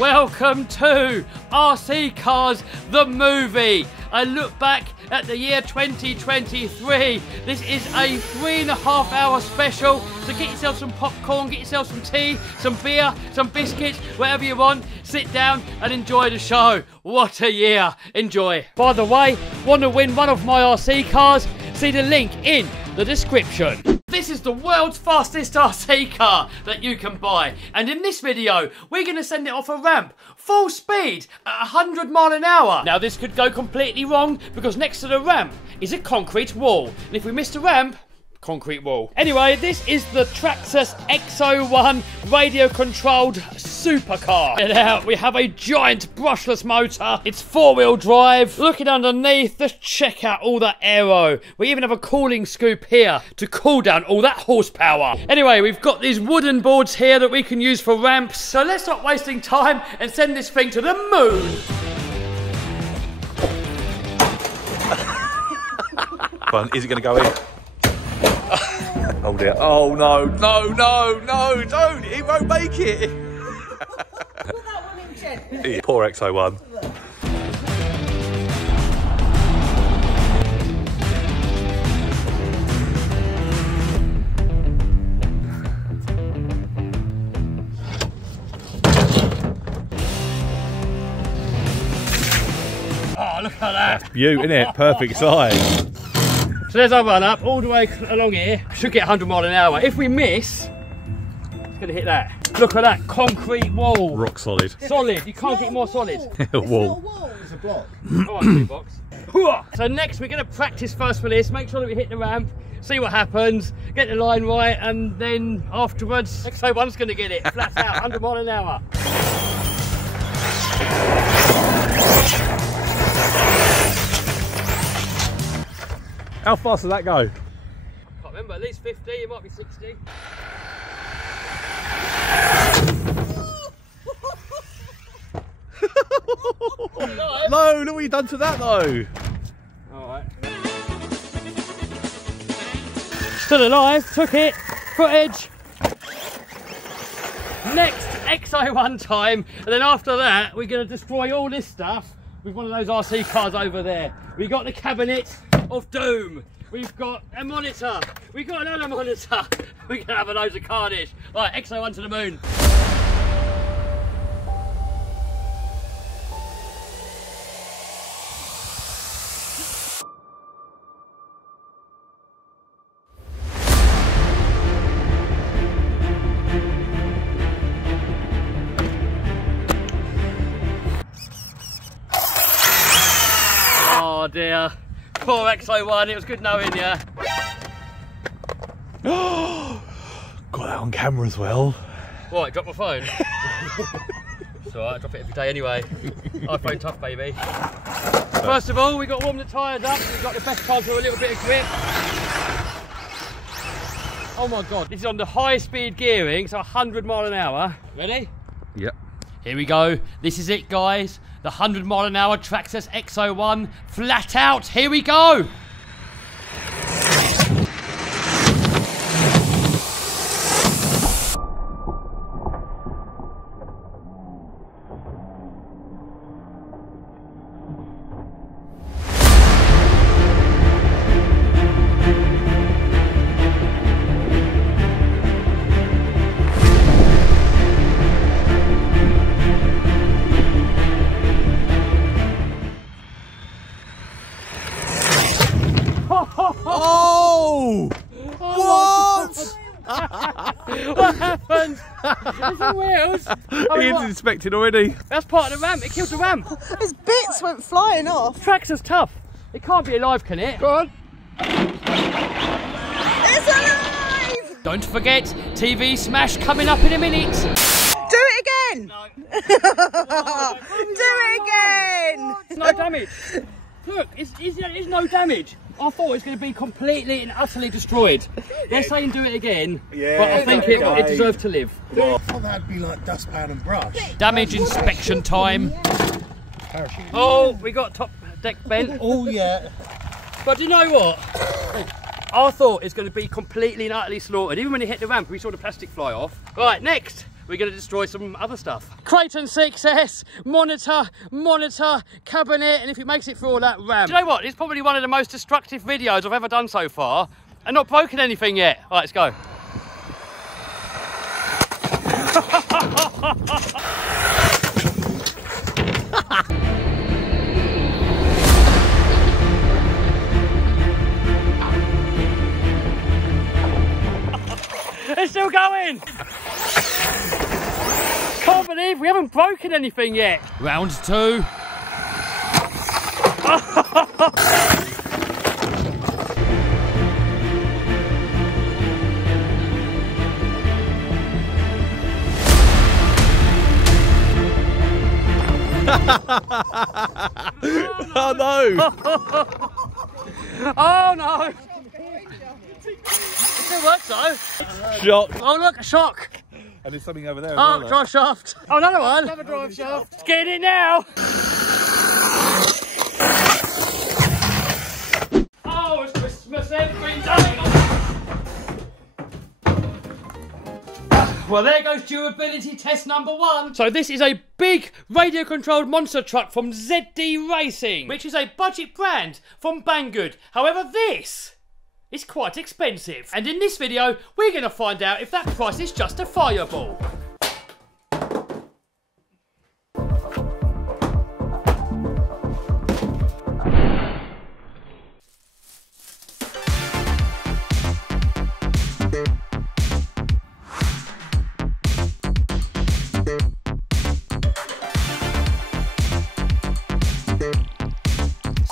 Welcome to RC Cars, the movie. I look back at the year 2023. This is a 3.5 hour special. So get yourself some popcorn, get yourself some tea, some beer, some biscuits, whatever you want. Sit down and enjoy the show. What a year. Enjoy. By the way, want to win one of my RC cars? See the link in the description. This is the world's fastest RC car that you can buy. And in this video, we're going to send it off a ramp, full speed, at 100 miles an hour. Now this could go completely wrong because next to the ramp is a concrete wall. And if we miss the ramp, concrete wall. Anyway, this is the Traxxas X01 radio-controlled supercar. And out, we have a giant brushless motor. It's 4-wheel drive. Looking underneath, let's check out all that aero. We even have a cooling scoop here to cool down all that horsepower. Anyway, we've got these wooden boards here that we can use for ramps. So let's stop wasting time and send this thing to the moon. Is it going to go in? Oh dear. Oh no, no, no, no, don't. He won't make it. Put that one in, Jen. Yeah, poor X01. Oh, look at that. That's beaut, isn't it? Perfect size. So there's our run up all the way along here. Should get 100 miles an hour. If we miss, it's going to hit that. Look at that concrete wall. Rock solid. Solid. You can't get more solid. Wall. It's a block. Oh, box. So next we're going to practice first for this. Make sure that we hit the ramp. See what happens. Get the line right. And then afterwards, X01's going to get it. Flat out. 100 miles an hour. How fast does that go? I can't remember, at least 50, it might be 60. No, look what you've done to that though. Alright. Still alive, took it, footage. Next, X01 time, and then after that, we're going to destroy all this stuff with one of those RC cars over there. We got the cabinet of doom. We've got a monitor. We've got another monitor. We're going to have a load of carnage. Right, X01 to the moon. Oh dear. Poor X01, it was good knowing you. Got that on camera as well. What, drop my phone? It's alright, I drop it every day anyway. iPhone tough, baby. First of all, we got to warm the tyres up. We've got the best chance for a little bit of grip. Oh my god, this is on the high speed gearing, so 100 miles an hour. Ready? Yep. Here we go. This is it, guys. The 100 mile an hour Traxxas X01. Flat out. Here we go. Oh! What? What happened? There's the wheels. Oh, He is what? inspected already. That's part of the ramp. It killed the ramp. His bits went flying off. Traxxas tough. It can't be alive, can it? Go on. It's alive! Don't forget, TV smash coming up in a minute. Do it again! No. Do it again! There's no damage. Look, it's no damage. I thought it was going to be completely and utterly destroyed. They're saying do it again, Yeah, but I think okay. it deserved to live. I thought that'd be like dustpan and brush. Damage inspection time. Parachute. Oh, we got top deck bent. Oh yeah. But do you know what? I thought it's going to be completely and utterly slaughtered. Even when it hit the ramp, we saw the plastic fly off. Right, next, we're we're going to destroy some other stuff. Creighton 6S, monitor, cabinet, and if it makes it through all that, RAM. Do you know what? It's probably one of the most destructive videos I've ever done so far, and not broken anything yet. All right, let's go. It's still going! Can't believe we haven't broken anything yet. Round 2. Oh no! Oh no! It still works though. Shock. Oh look, a shock. And there's something over there. Oh, drive shaft. Oh, another one. Another drive shaft. Let's get in it now. Oh, it's Christmas every day. Well, there goes durability test number 1. So this is a big radio-controlled monster truck from ZD Racing, which is a budget brand from Banggood. However, this is quite expensive. And in this video, we're going to find out if that price is justifiable.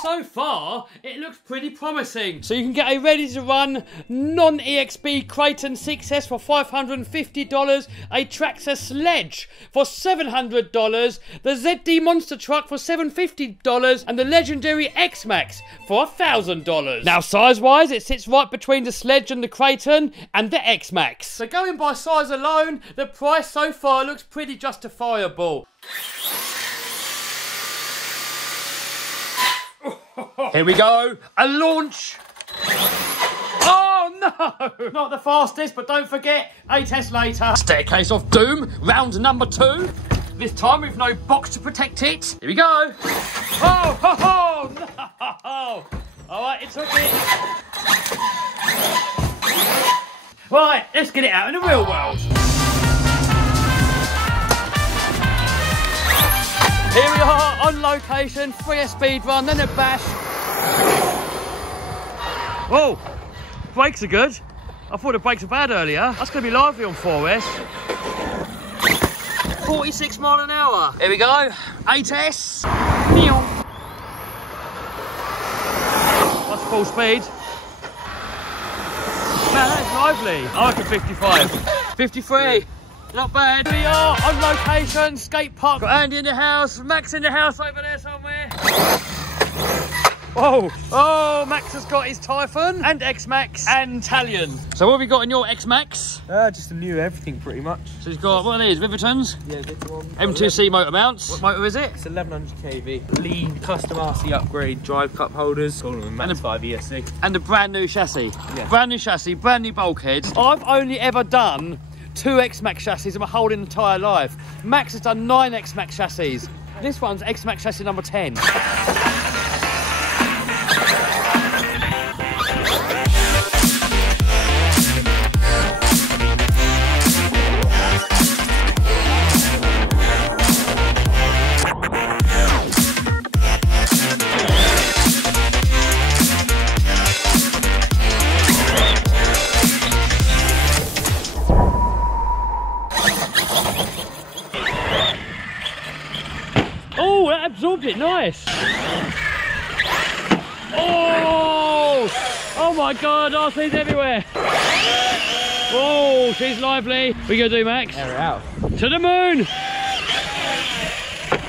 So far, it looks pretty promising. So you can get a ready-to-run non-EXP Creighton 6S for $550, a Traxxas Sledge for $700, the ZD Monster Truck for $750, and the legendary X-Max for $1,000. Now, size-wise, it sits right between the Sledge and the Creighton and the X-Max. So going by size alone, the price so far looks pretty justifiable. Here we go, a launch. Oh no, not the fastest, but don't forget, a test later. Staircase of Doom, round number 2. This time with no box to protect it. Here we go. Oh, ho, ho, no. All right, it took it. Right, let's get it out in the real world. Here we are on location, 3S speed run, then a bash. Whoa, brakes are good. I thought the brakes were bad earlier. That's going to be lively on 4S. 46 miles an hour. Here we go, 8S. What's full speed? Man, that's lively. I reckon 55. 53. Not bad. Here we are on location, skate park. Got Andy in the house, Max in the house over there somewhere. Whoa, oh, Max has got his Typhon and X-Max and Talion. So what have you got in your X-Max? Just a new everything pretty much. So he's got, what are these, Rivertons? Yeah, this one. M2C motor mounts. What motor is it? It's 1100 kV. Lean custom RC upgrade drive cup holders. All of them Max 5 ESC. And a brand new chassis. Yeah. Brand new chassis, brand new bulkheads. I've only ever done 2 X-Max chassis in my whole entire life. Max has done 9 X-Max chassis. This one's X-Max chassis number 10. Oh, that absorbed it, nice. Oh, oh my God, RC's everywhere. Oh, she's lively. What are you gonna do, Max? Air it out. To the moon.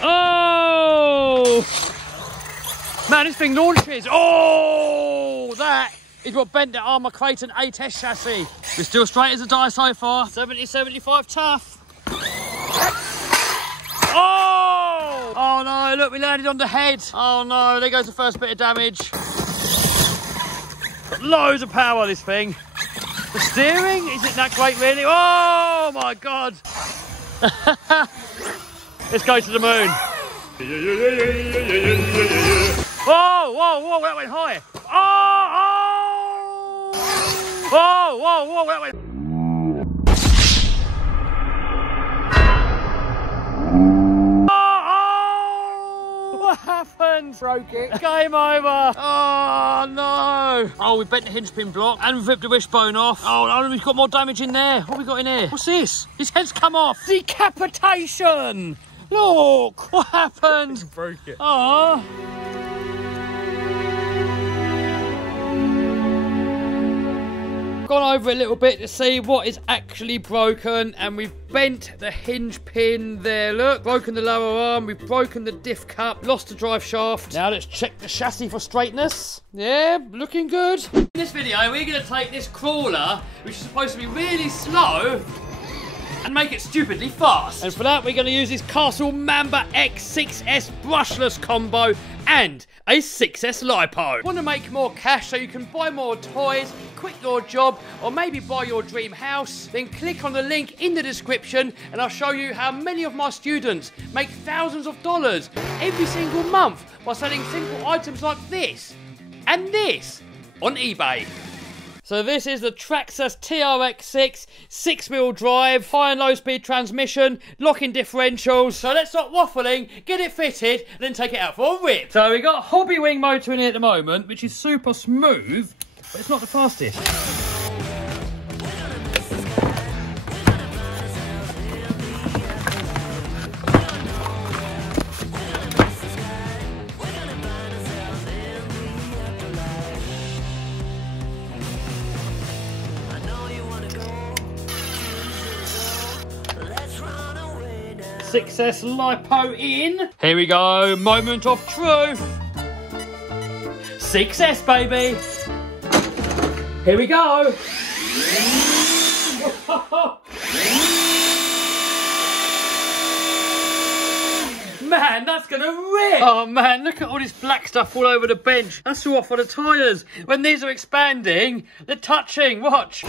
Oh, man, this thing launches. Oh, that is what bent the Armour Creighton 8S chassis. We're still straight as a die so far. 70-75 tough. Oh! Oh no, look, we landed on the head. Oh no, there goes the first bit of damage. Got loads of power, this thing. The steering, isn't that great really? Oh my God. Let's go to the moon. Whoa, whoa, whoa, that went high. Oh, oh. Whoa, whoa, whoa, that went... What happened? Broke it. Game over. Oh, no. Oh, we bent the hinge pin block and we've ripped the wishbone off. Oh, no, we've got more damage in there. What have we got in here? What's this? His head's come off. Decapitation. Look. What happened? Broke it. Oh. Gone over a little bit to see what is actually broken, and we've bent the hinge pin there, look, broken the lower arm, we've broken the diff cup, lost the drive shaft. Now let's check the chassis for straightness. Yeah, looking good. In this video we're going to take this crawler, which is supposed to be really slow, and make it stupidly fast. And for that we're going to use this Castle Mamba X6S brushless combo and a 6S LiPo. Want to make more cash so you can buy more toys, quit your job, or maybe buy your dream house? Then click on the link in the description and I'll show you how many of my students make thousands of dollars every single month by selling simple items like this and this on eBay. So this is the Traxxas TRX6 6-wheel drive, high and low speed transmission, locking differentials. So let's stop waffling, get it fitted, and then take it out for a rip. So we got a hobby wing motor in here at the moment, which is super smooth, but it's not the fastest. 6S LiPo in. Here we go, moment of truth. 6S, baby. Here we go. Man, that's gonna rip! Oh man, look at all this black stuff all over the bench. That's all off of the tyres. When these are expanding, they're touching. Watch.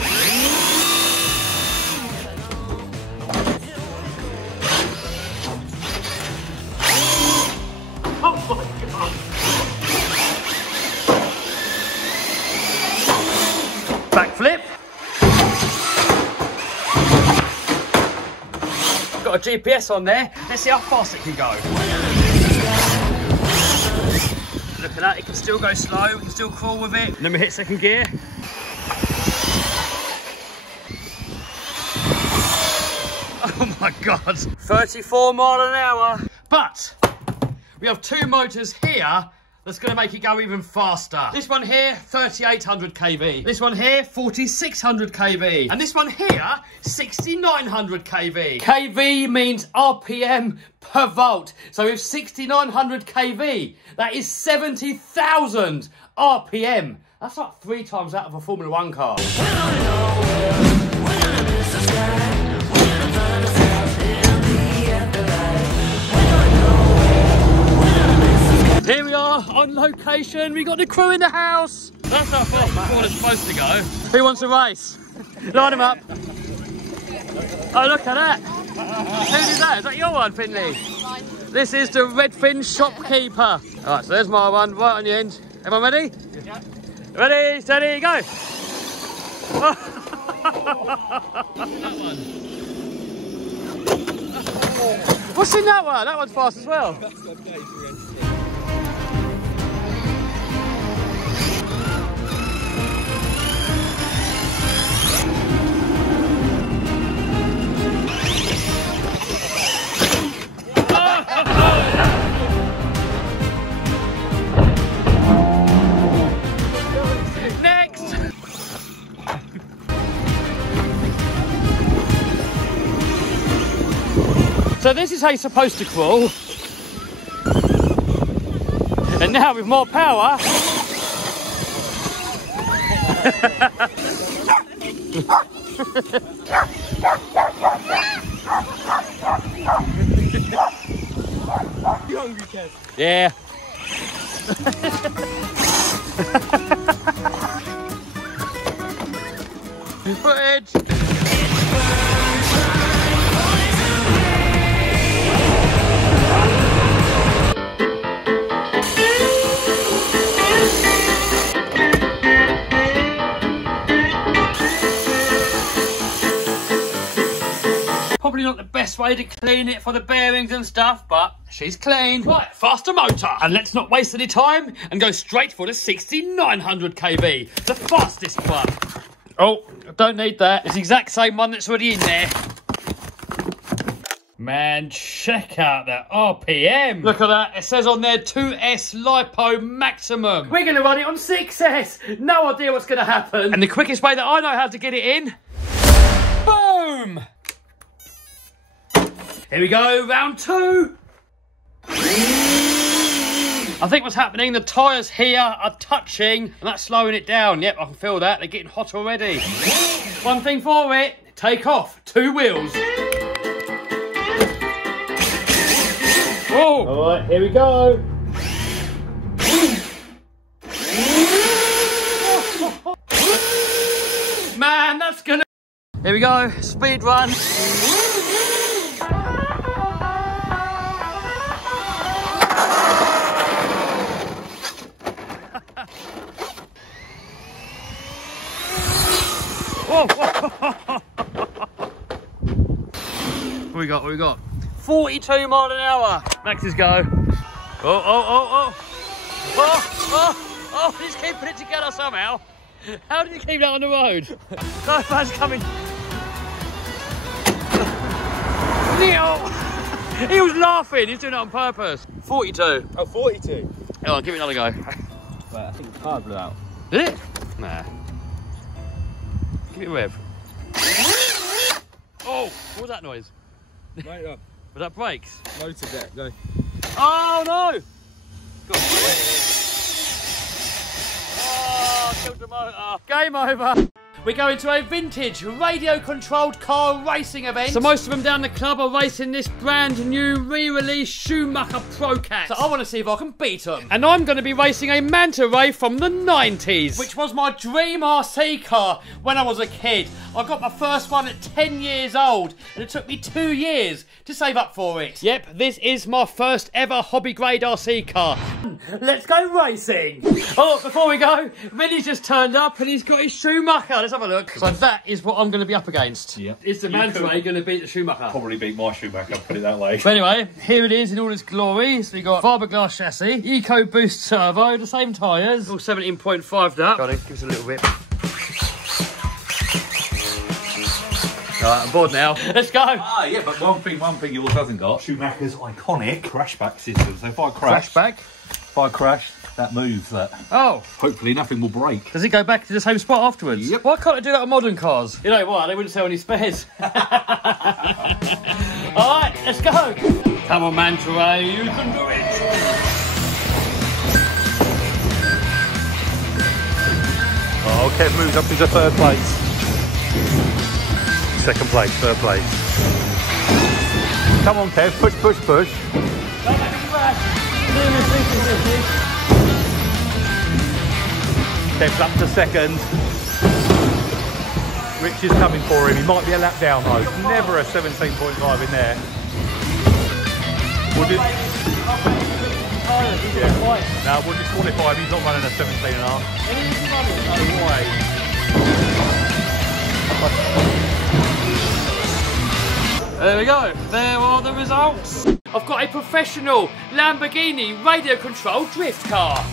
Oh my God. Backflip. Got a GPS on there. Let's see how fast it can go. Look at that, it can still go slow, we can still crawl with it. And then we hit second gear. Oh my God. 34 mile an hour. But we have two motors here that's going to make it go even faster. This one here, 3,800 kV. This one here, 4,600 kV. And this one here, 6,900 kV. kV means RPM per volt. So with 6,900 kV, that is 70,000 RPM. That's like 3 times that of a Formula 1 car. Here we are on location. We got the crew in the house. That's how fast the corner's supposed to go. Who wants a race? Line them up. Oh, look at that. Who did that? Is that your one, Finley? Mine. This is the Redfin shopkeeper. All right, so there's my one right on the end. Everyone ready? Yeah. Ready, steady, go. That one. What's in that one? That one's fast as well. So this is how you're supposed to crawl. And now with more power. You hungry, Kev? Yeah. Footage. best way to clean it for the bearings and stuff, but she's clean. Right, faster motor. And let's not waste any time and go straight for the 6900 kV, the fastest one. Oh, I don't need that. It's the exact same one that's already in there. Man, check out that RPM. Look at that. It says on there 2S LiPo maximum. We're going to run it on 6S. No idea what's going to happen. And the quickest way that I know how to get it in. Boom. Here we go, round 2. I think what's happening, the tyres here are touching and that's slowing it down. Yep, I can feel that. They're getting hot already. One thing for it, take off 2 wheels. Oh, all right, here we go. Man, that's gonna... Here we go, speed run. What we got, what we got? 42 miles an hour. Max's go. Oh, he's keeping it together somehow. How did you keep that on the road? No, man's coming. He was laughing, he's doing it on purpose. 42. Oh, 42. Come on, give it another go. Wait, I think the car blew out. Did it? Nah. Give it a rev. Oh, what was that noise? Right up. Was that brakes? Motor deck, go. Oh no! Go on. Oh, killed the motor. Game over. We're going to a vintage radio-controlled car racing event. So most of them down the club are racing this brand new re-release Schumacher Pro Cat. So I want to see if I can beat them. And I'm going to be racing a Manta Ray from the 90s, which was my dream RC car when I was a kid. I got my first one at 10 years old, and it took me 2 years to save up for it. Yep, this is my first ever hobby-grade RC car. Let's go racing. Oh, before we go, Vinny's just turned up and he's got his Schumacher. Let's have a look. So that is what I'm going to be up against. Yeah. Is the Manta Ray going to beat the Schumacher? Probably beat my Schumacher, put it that way. But anyway, here it is in all its glory. So you got fiberglass chassis, EcoBoost turbo, the same tyres, all 17.5'd up. Got it, give us a little whip. Alright, I'm bored now. Let's go. Ah, yeah, but one thing yours hasn't got, Schumacher's iconic crashback system. So if I crash, that moves that. Oh. Hopefully nothing will break. Does it go back to the same spot afterwards? Yep. Why can't I do that on modern cars? You know what, they wouldn't sell any spares. Alright, let's go. Come on, Manta Ray, you can do it. Oh, Kev moves up into 3rd place. 2nd place, 3rd place. Come on, Kev, push, push, push. Kev's up to 2nd. Rich is coming for him. He might be a lap down though. Never a 17.5 in there. We'll no, we'll disqualify him. He's not running a 17.5. No way. There we go, there are the results. I've got a professional Lamborghini radio-controlled drift car.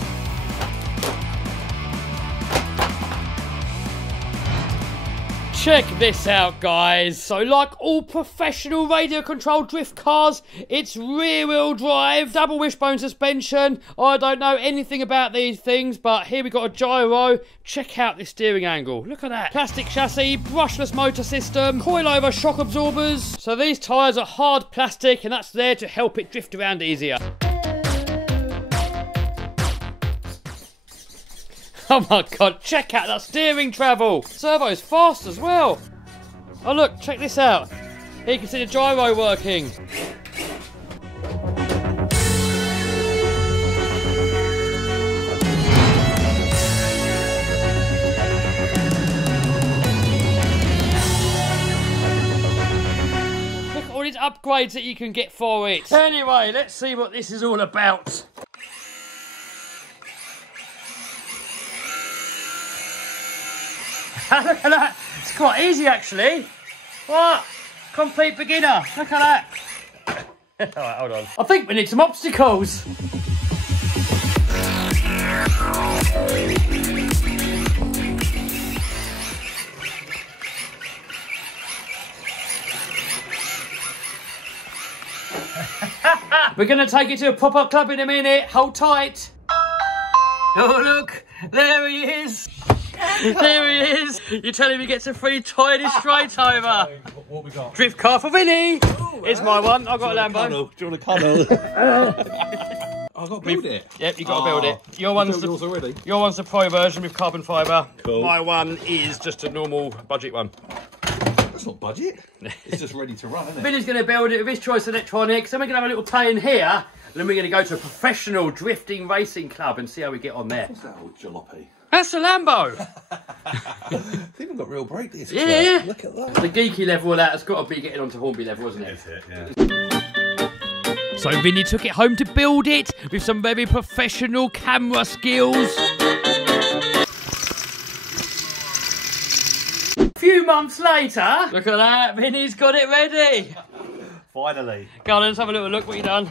Check this out, guys. So like all professional radio-controlled drift cars, it's rear-wheel drive, double wishbone suspension. I don't know anything about these things, but here we got a gyro. Check out this steering angle. Look at that. Plastic chassis, brushless motor system, coil-over shock absorbers. So these tyres are hard plastic, and that's there to help it drift around easier. Oh my god, check out that steering travel! Servo's fast as well! Oh look, check this out! Here you can see the gyro working. Look at all these upgrades that you can get for it. Anyway, let's see what this is all about. Look at that! It's quite easy actually. What? Complete beginner. Look at that. Alright, hold on. I think we need some obstacles. We're going to take it to a pop-up club in a minute. Hold tight. Oh, look. There he is. There he is. You're telling me he gets a free toy and he's straight over. What we got? Drift car for Vinny. It's my one. I've got a Lambo. Do you want a cuddle? I've got to build it. Yep, you've got to build it. Your one's yours already. Your one's the pro version with carbon fibre. Cool. My one is just a normal budget one. That's not budget. It's just ready to run, isn't it? Vinny's going to build it with his choice electronics. Then we're going to have a little play in here. Then we're going to go to a professional drifting racing club and see how we get on there. What's that old jalopy? That's a Lambo. They've even got real brake discs. Yeah. Look at that. The geeky level of that has got to be getting onto Hornby level, isn't it? That's it, yeah. So Vinny took it home to build it with some very professional camera skills. A few months later, look at that, Vinny's got it ready. Finally. Go on, let's have a little look what you done.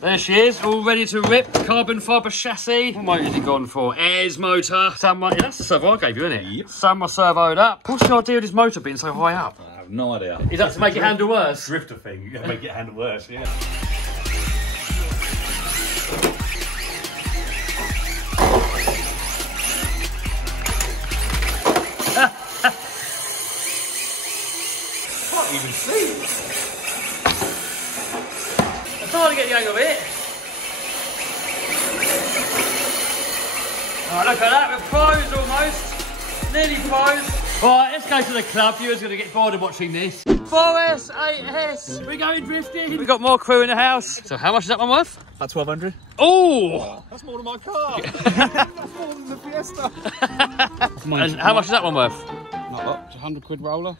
There she is, all ready to rip. Carbon fibre chassis. What motor has it gone for? Ayres motor. Yeah, that's the servo I gave you, isn't it? Yep. Some are servoed up. What's the idea of this motor being so high up? I have no idea. Is that to make it handle worse? Drifter thing. You're going to make it handle worse, yeah. Can't even see. It's hard to get the hang of it. Oh, look at that, we're pros almost. Nearly pros. Right, let's go to the club. Viewers are going to get bored of watching this. 4S, 8S, we're going drifting. We've got more crew in the house. So how much is that one worth? About 1,200. Oh! That's more than my car. That's more than the Fiesta. And how much is that one worth? Not a lot. It's a £100 roller.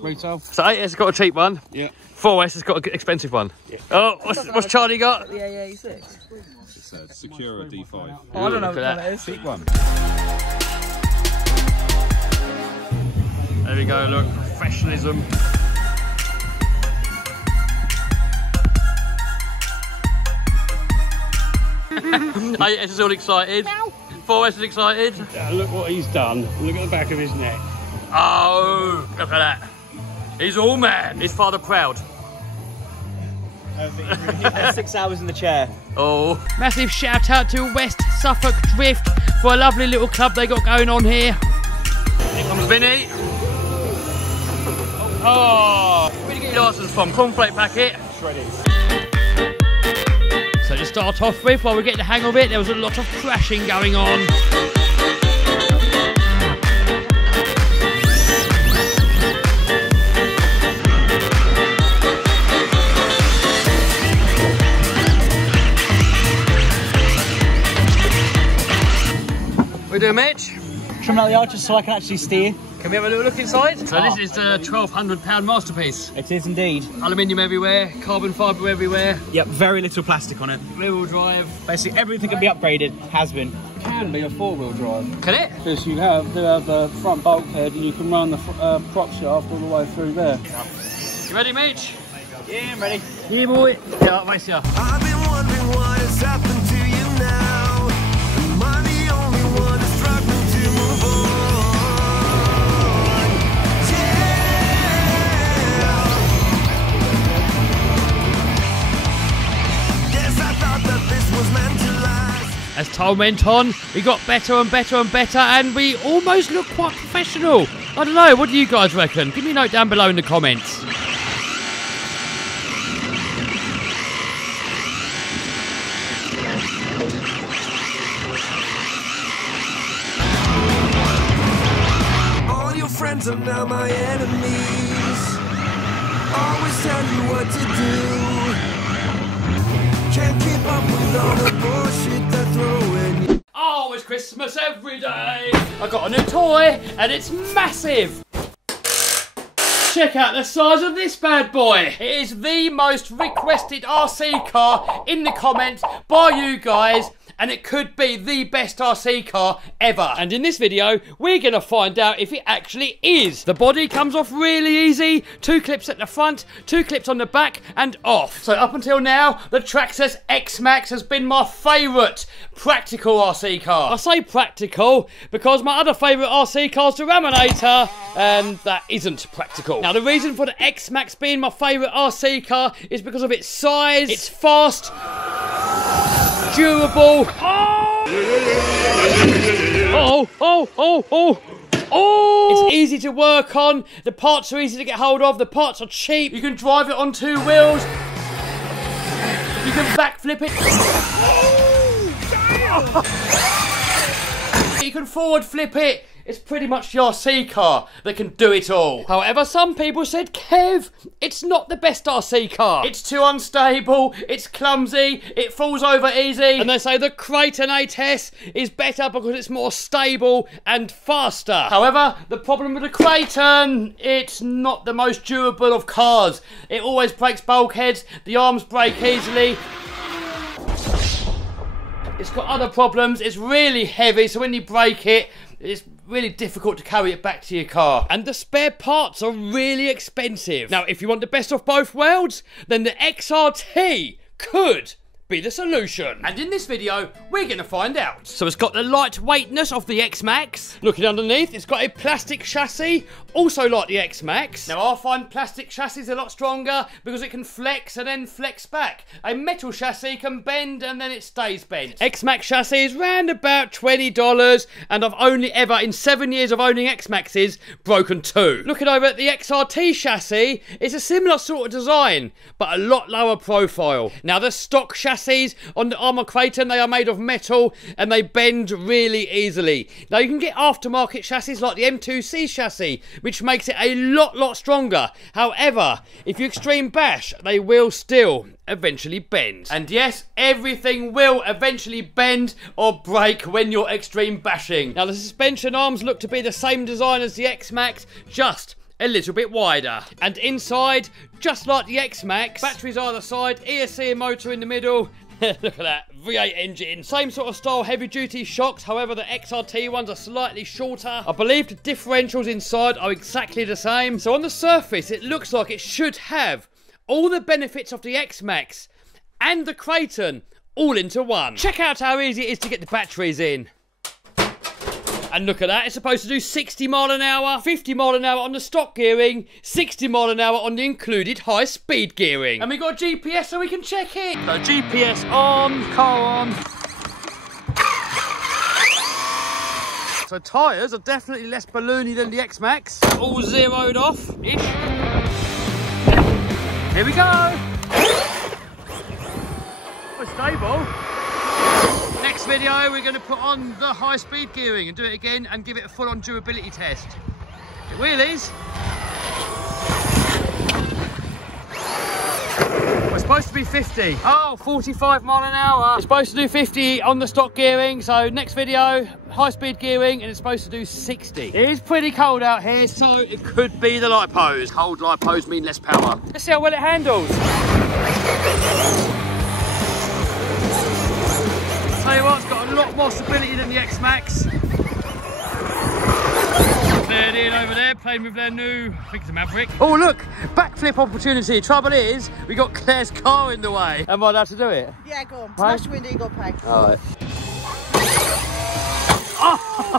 Retail. So 8S has got a cheap one. Yeah. 4S has got an expensive one. Yeah. Oh, what's Charlie got? Yeah, 86. It says Secura D5. Oh, I don't know what that is. Cheap one. There we go, look, professionalism. 8S is all excited. 4S is excited. Yeah, look what he's done. Look at the back of his neck. Oh, look at that. He's all man. His father proud. 6 hours in the chair. Oh. Massive shout out to West Suffolk Drift for a lovely little club they got going on here. Here comes Vinny. Oh, where did you get your licence from? Cornflake packet. Shredded. So to start off with, while we get the hang of it, there was a lot of crashing going on. What are we doing, Mitch? Trim out the arches so I can actually steer. Can we have a little look inside? So this is a £1,200 masterpiece. It is indeed. Aluminium everywhere, carbon fibre everywhere. Yep, very little plastic on it. Rear-wheel drive. Basically everything can be upgraded, has been. Can be a 4-wheel drive. Can it? Because you have the front bulkhead and you can run the prop shaft all the way through there. You ready, Mitch? Yeah, I'm ready. Yeah, boy. Yeah, race ya. I've been wondering what has happened to you now. Am I the only one who's struggling to move on? Yeah. Guess I thought that this was meant to last. As time went on, we got better and better and better, and we almost look quite professional. I don't know, what do you guys reckon? Give me a note down below in the comments. All your friends are now my enemies. Always tell you what to do. Can't keep up with all the bullshit they're throwing. Oh, it's Christmas every day. I got a new toy, and it's massive. Check out the size of this bad boy. It is the most requested RC car in the comments by you guys, and it could be the best RC car ever. And in this video, we're going to find out if it actually is. The body comes off really easy, 2 clips at the front, 2 clips on the back, and off. So up until now, the Traxxas X-Max has been my favourite practical RC car. I say practical because my other favourite RC car is the Raminator, and that isn't practical. Now, the reason for the X-Max being my favourite RC car is because of its size, it's fast, durable. Oh! It's easy to work on, the parts are easy to get hold of, the parts are cheap, you can drive it on 2 wheels, you can backflip it, you can forward flip it. It's pretty much the RC car that can do it all. However, some people said, Kev, it's not the best RC car. It's too unstable, it's clumsy, it falls over easy. And they say the Kraton 8S is better because it's more stable and faster. However, the problem with the Kraton, it's not the most durable of cars. It always breaks bulkheads, the arms break easily. It's got other problems, it's really heavy, so when you break it, it's really difficult to carry it back to your car. And the spare parts are really expensive. Now, if you want the best of both worlds, then the XRT could be the solution. And in this video, we're going to find out. So it's got the lightweightness of the X-Max. Looking underneath, it's got a plastic chassis, also like the X-Max. Now, I find plastic chassis a lot stronger because it can flex and then flex back. A metal chassis can bend and then it stays bent. X-Max chassis is round about $20, and I've only ever, in 7 years of owning X-Maxes, broken 2. Looking over at the XRT chassis, it's a similar sort of design, but a lot lower profile. Now, the stock chassis on the Armour Kraton, they are made of metal and they bend really easily. Now, you can get aftermarket chassis like the M2C chassis, which makes it a lot stronger. However, if you extreme bash, they will still eventually bend. And yes, everything will eventually bend or break when you're extreme bashing. Now, the suspension arms look to be the same design as the X-Max, just a little bit wider. And inside, just like the X-Max, batteries either side, ESC motor in the middle. Look at that, V8 engine. Same sort of style heavy duty shocks, however the XRT ones are slightly shorter. I believe the differentials inside are exactly the same. So on the surface, it looks like it should have all the benefits of the X-Max and the Kraton all into one. Check out how easy it is to get the batteries in. And look at that, it's supposed to do 60 mile an hour, 50 mile an hour on the stock gearing, 60 mile an hour on the included high speed gearing. And we got a GPS so we can check it. So GPS on, car on. So tyres are definitely less balloony than the X-Max. All zeroed off-ish. Here we go. We're stable. Next video, we're going to put on the high-speed gearing and do it again and give it a full-on durability test. It wheelies. We're supposed to be 50. Oh, 45 mile an hour. It's supposed to do 50 on the stock gearing. So next video, high-speed gearing, and it's supposed to do 60. It is pretty cold out here, so it could be the lipos. Cold lipos mean less power. Let's see how well it handles. Tell you what, it's got a lot more stability than the X-Max. Cleared in over there, playing with their new, I think it's a Maverick. Oh look, backflip opportunity. Trouble is, we got Claire's car in the way. Am I allowed to do it? Yeah, go on. Right. Smash the window, you got to pay. Alright.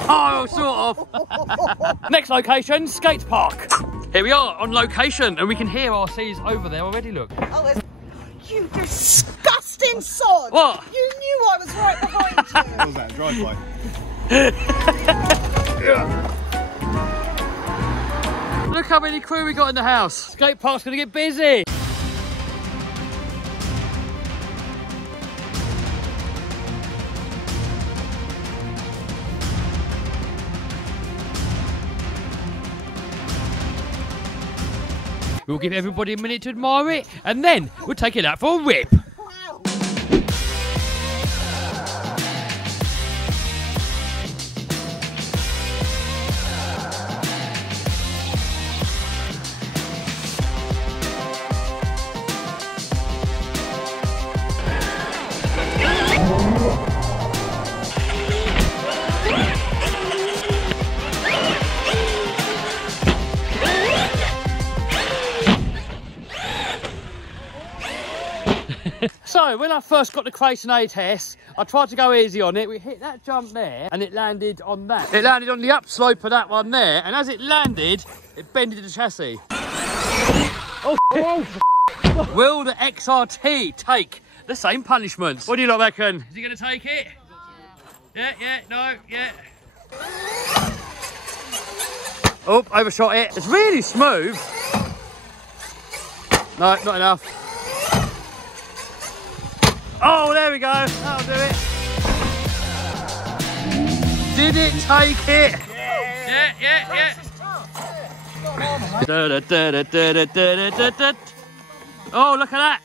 Oh, sort of. Next location, skate park. Here we are on location, and we can hear RCs over there already, look. Oh, it's... You disgusting sod! What? You knew I was right behind you. What was that, a drive-by? Look how many crew we got in the house. Skate park's gonna get busy. We'll give everybody a minute to admire it, and then we'll take it out for a rip. So, when I first got the Crayson 8S, I tried to go easy on it. We hit that jump there, and it landed on that. It landed on the upslope of that one there, and as it landed, it bended the chassis. Oh, will the XRT take the same punishments? What do you lot reckon? Is he going to take it? Yeah, no, yeah. Oh, overshot it. It's really smooth. No, not enough. Oh, there we go. That'll do it. Did it take it? Yeah. Oh, look at that.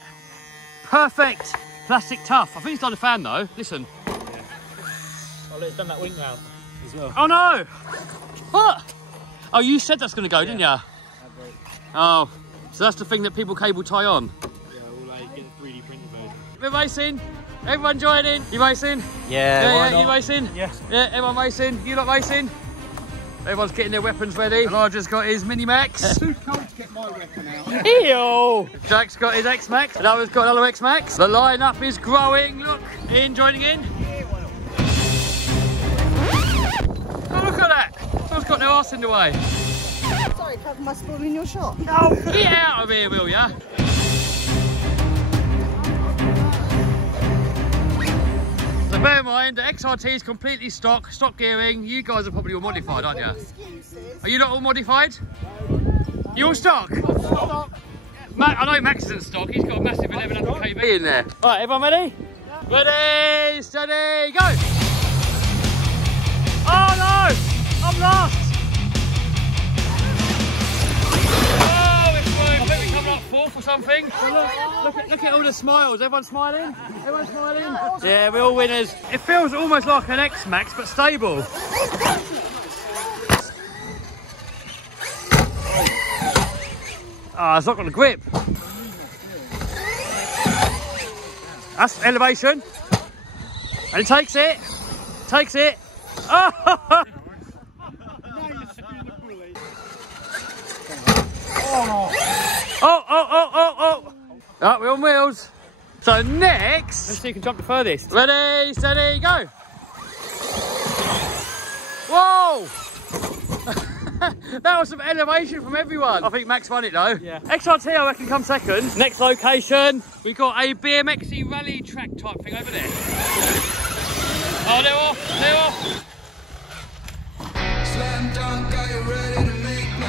Perfect. Plastic tough. I think it's done the fan though. Listen. Oh, it's done that wing mount as well. Oh no. What? Oh, you said that's going to go, didn't you? Oh, so that's the thing that people cable tie on? Yeah, we'll get a 3D printed version. We're racing. Everyone joining. You racing? Yeah, you racing? Yes. Yeah, everyone racing. You lot racing? Everyone's getting their weapons ready. Elijah's got his Mini-Max. Too cold to get my weapon out. Ew! Jack's got his X-Max. Noah's got another X-Max. The lineup is growing. Look, Ian joining in. Oh, look at that. Someone's got their arse in the way. Sorry, Kev, am I spoiling your shot? No, get out of here, will ya? So bear in mind, the XRT is completely stock gearing. You guys are probably all modified, aren't you? Are you not all modified? You all stock? I know Max isn't stock. He's got a massive 1100 kb in there. All right, everyone ready? Ready, steady, go! Oh no! I'm lost! Oh, I think we're coming up fourth or something. Look at all the smiles. Everyone smiling? Everyone smiling? Yeah, we're all winners. It feels almost like an X-Max, but stable. Ah, it's not got a grip. That's elevation. And it takes it. Takes it. Oh! Oh. Right, we're on wheels. So next, let's see who can jump the furthest. Ready, steady, go. Whoa! That was some elevation from everyone. I think Max won it though. Yeah. XRT I reckon come second. Next location, we've got a BMXy rally track type thing over there. Oh, they're off. Slam dunk, are you ready to make me?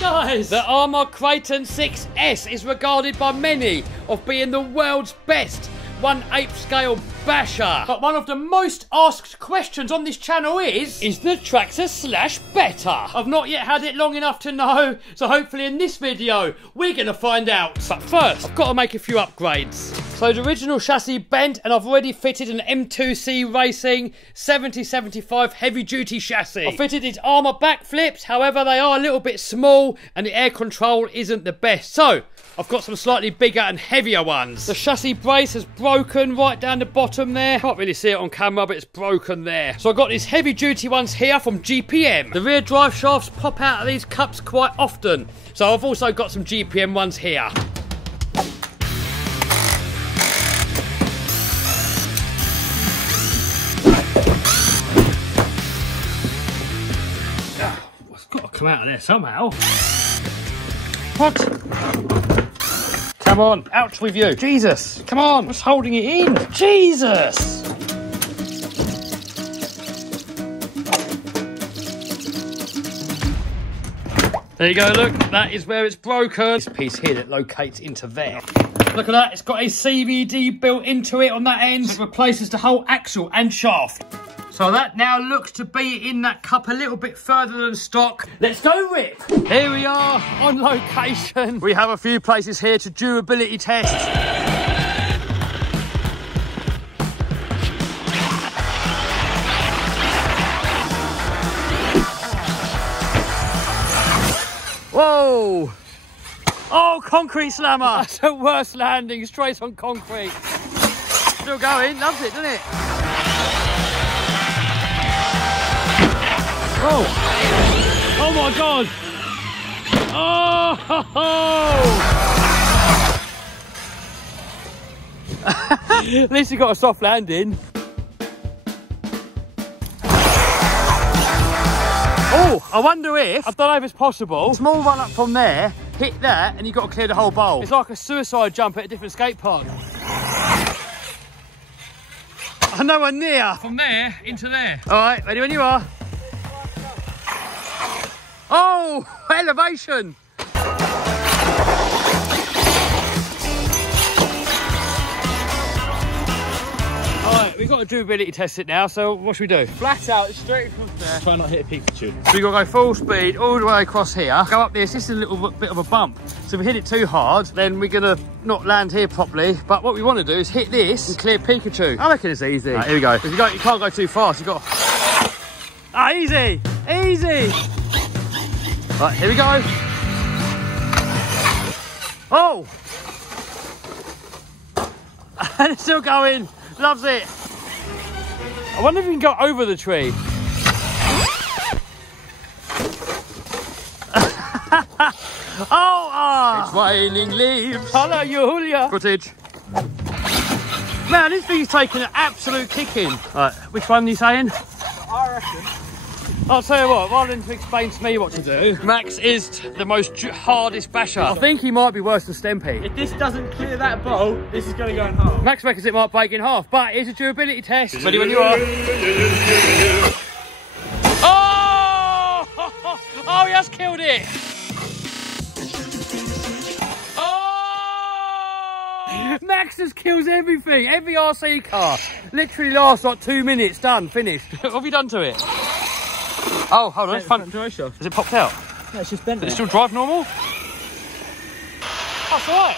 Guys, the Armour Kraton 6S is regarded by many of being the world's best 1/8 scale basher. But one of the most asked questions on this channel is the tractor slash better? I've not yet had it long enough to know, so hopefully in this video we're gonna find out. But first, I've got to make a few upgrades. So the original chassis bent, and I've already fitted an M2C Racing 7075 heavy duty chassis. I fitted its Armour back flips, however they are a little bit small and the air control isn't the best. So I've got some slightly bigger and heavier ones. The chassis brace has broken right down the bottom there. Can't really see it on camera, but it's broken there. So I've got these heavy duty ones here from GPM. The rear drive shafts pop out of these cups quite often. So I've also got some GPM ones here. It's got to come out of there somehow. What? Come on, out with you. Jesus, come on, what's holding it in? Jesus! There you go, look, that is where it's broken. This piece here that locates into there. Look at that, it's got a CVD built into it on that end. It replaces the whole axle and shaft. So that now looks to be in that cup a little bit further than stock. Let's go rip. Here we are on location. We have a few places here to durability test. Whoa! Oh, concrete slammer! That's the worst landing, straight on concrete. Still going, loves it, doesn't it? Oh! Oh my God! Oh! Ho, ho. At least you got a soft landing. Oh, I wonder if, I don't know if it's possible, small run up from there, hit that, and you've got to clear the whole bowl. It's like a suicide jump at a different skate park. I'm nowhere near. From there into there. All right, ready when you are. Oh, elevation. Alright, we've got to durability test it now, so what should we do? Flat out, straight across there. Try not to hit a Pikachu. So we've got to go full speed all the way across here. Go up this, this is a little bit of a bump. So if we hit it too hard, then we're going to not land here properly. But what we want to do is hit this and clear Pikachu. I reckon it's easy. Right, here we go. If you can't go too fast, you've got to... Ah, easy! Easy! Right, here we go. Oh! And it's still going. Loves it. I wonder if we can go over the tree. It's raining leaves. Hello, Julia. Footage. Man, this thing's taking an absolute kicking. Right, which one are you saying? I reckon. I'll tell you what, rather than to explain to me what to do, Max is the most hardest basher. I think he might be worse than Stempy. If this doesn't clear that bowl, this is going to go in half. Max reckons it might break in half, but here's a durability test. Ready when you are. Oh! Oh, he has killed it! Oh! Max just kills everything, every RC car. Literally lasts like 2 minutes, done, finished. What have you done to it? Oh, hold on, front dry shaft. Has it popped out? No, it's just bent. Does it still drive normal? That's all right.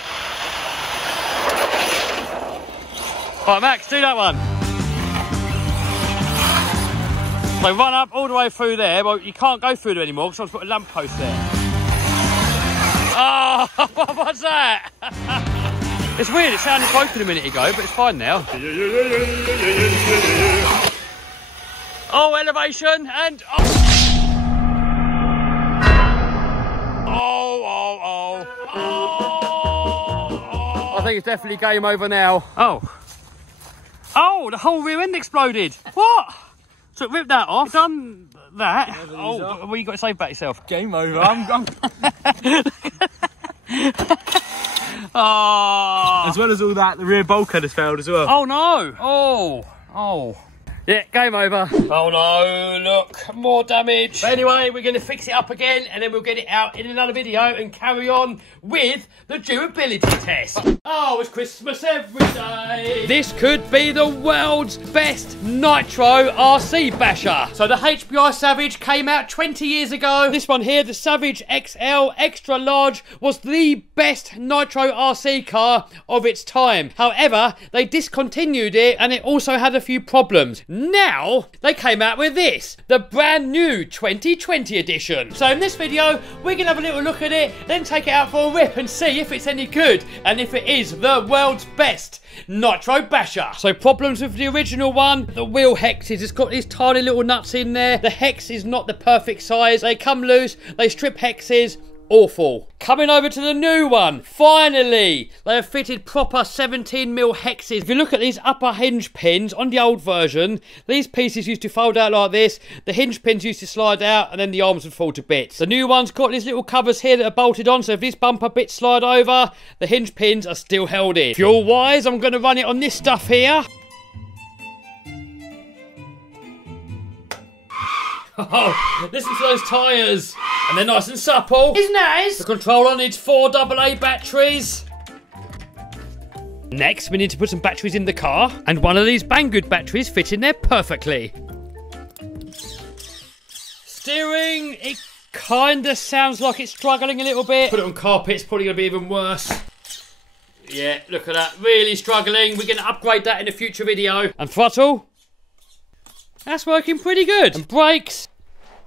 Right, Max, do that one. So run up all the way through there. Well, you can't go through there anymore because I've put a lamppost there. Oh, what's that? It's weird, it sounded broken a minute ago, but it's fine now. Oh, elevation, and... I think it's definitely game over now. Oh, the whole rear end exploded. What? So it ripped that off, done that. Oh, well, you got to save back yourself. Game over. I'm... Oh. As well as all that, the rear bulkhead has failed as well. Oh no! Oh. Yeah, game over. Oh no, look, more damage. But anyway, we're going to fix it up again and then we'll get it out in another video and carry on with the durability test. Oh, it's Christmas every day. This could be the world's best nitro RC basher. So the HBI Savage came out 20 years ago. This one here, the Savage XL Extra Large, was the best nitro RC car of its time. However, they discontinued it and it also had a few problems. Now, they came out with this, the brand new 2020 edition. So in this video, we're going to have a little look at it, then take it out for a rip and see if it's any good, and if it is the world's best nitro basher. So problems with the original one, the wheel hexes, it's got these tiny little nuts in there. The hex is not the perfect size. They come loose, they strip hexes. Awful. Coming over to the new one, finally they have fitted proper 17mm hexes. If you look at these upper hinge pins on the old version, these pieces used to fold out like this, the hinge pins used to slide out and then the arms would fall to bits. The new one's got these little covers here that are bolted on, so if these bumper bits slide over, the hinge pins are still held in. Fuel wise, I'm going to run it on this stuff here. Oh, listen to those tyres. And they're nice and supple. It's nice. The controller needs 4 AA batteries. Next, we need to put some batteries in the car. And one of these Banggood batteries fit in there perfectly. Steering, it kind of sounds like it's struggling a little bit. Put it on carpet, it's probably going to be even worse. Yeah, look at that. Really struggling. We're going to upgrade that in a future video. And throttle. That's working pretty good. And brakes.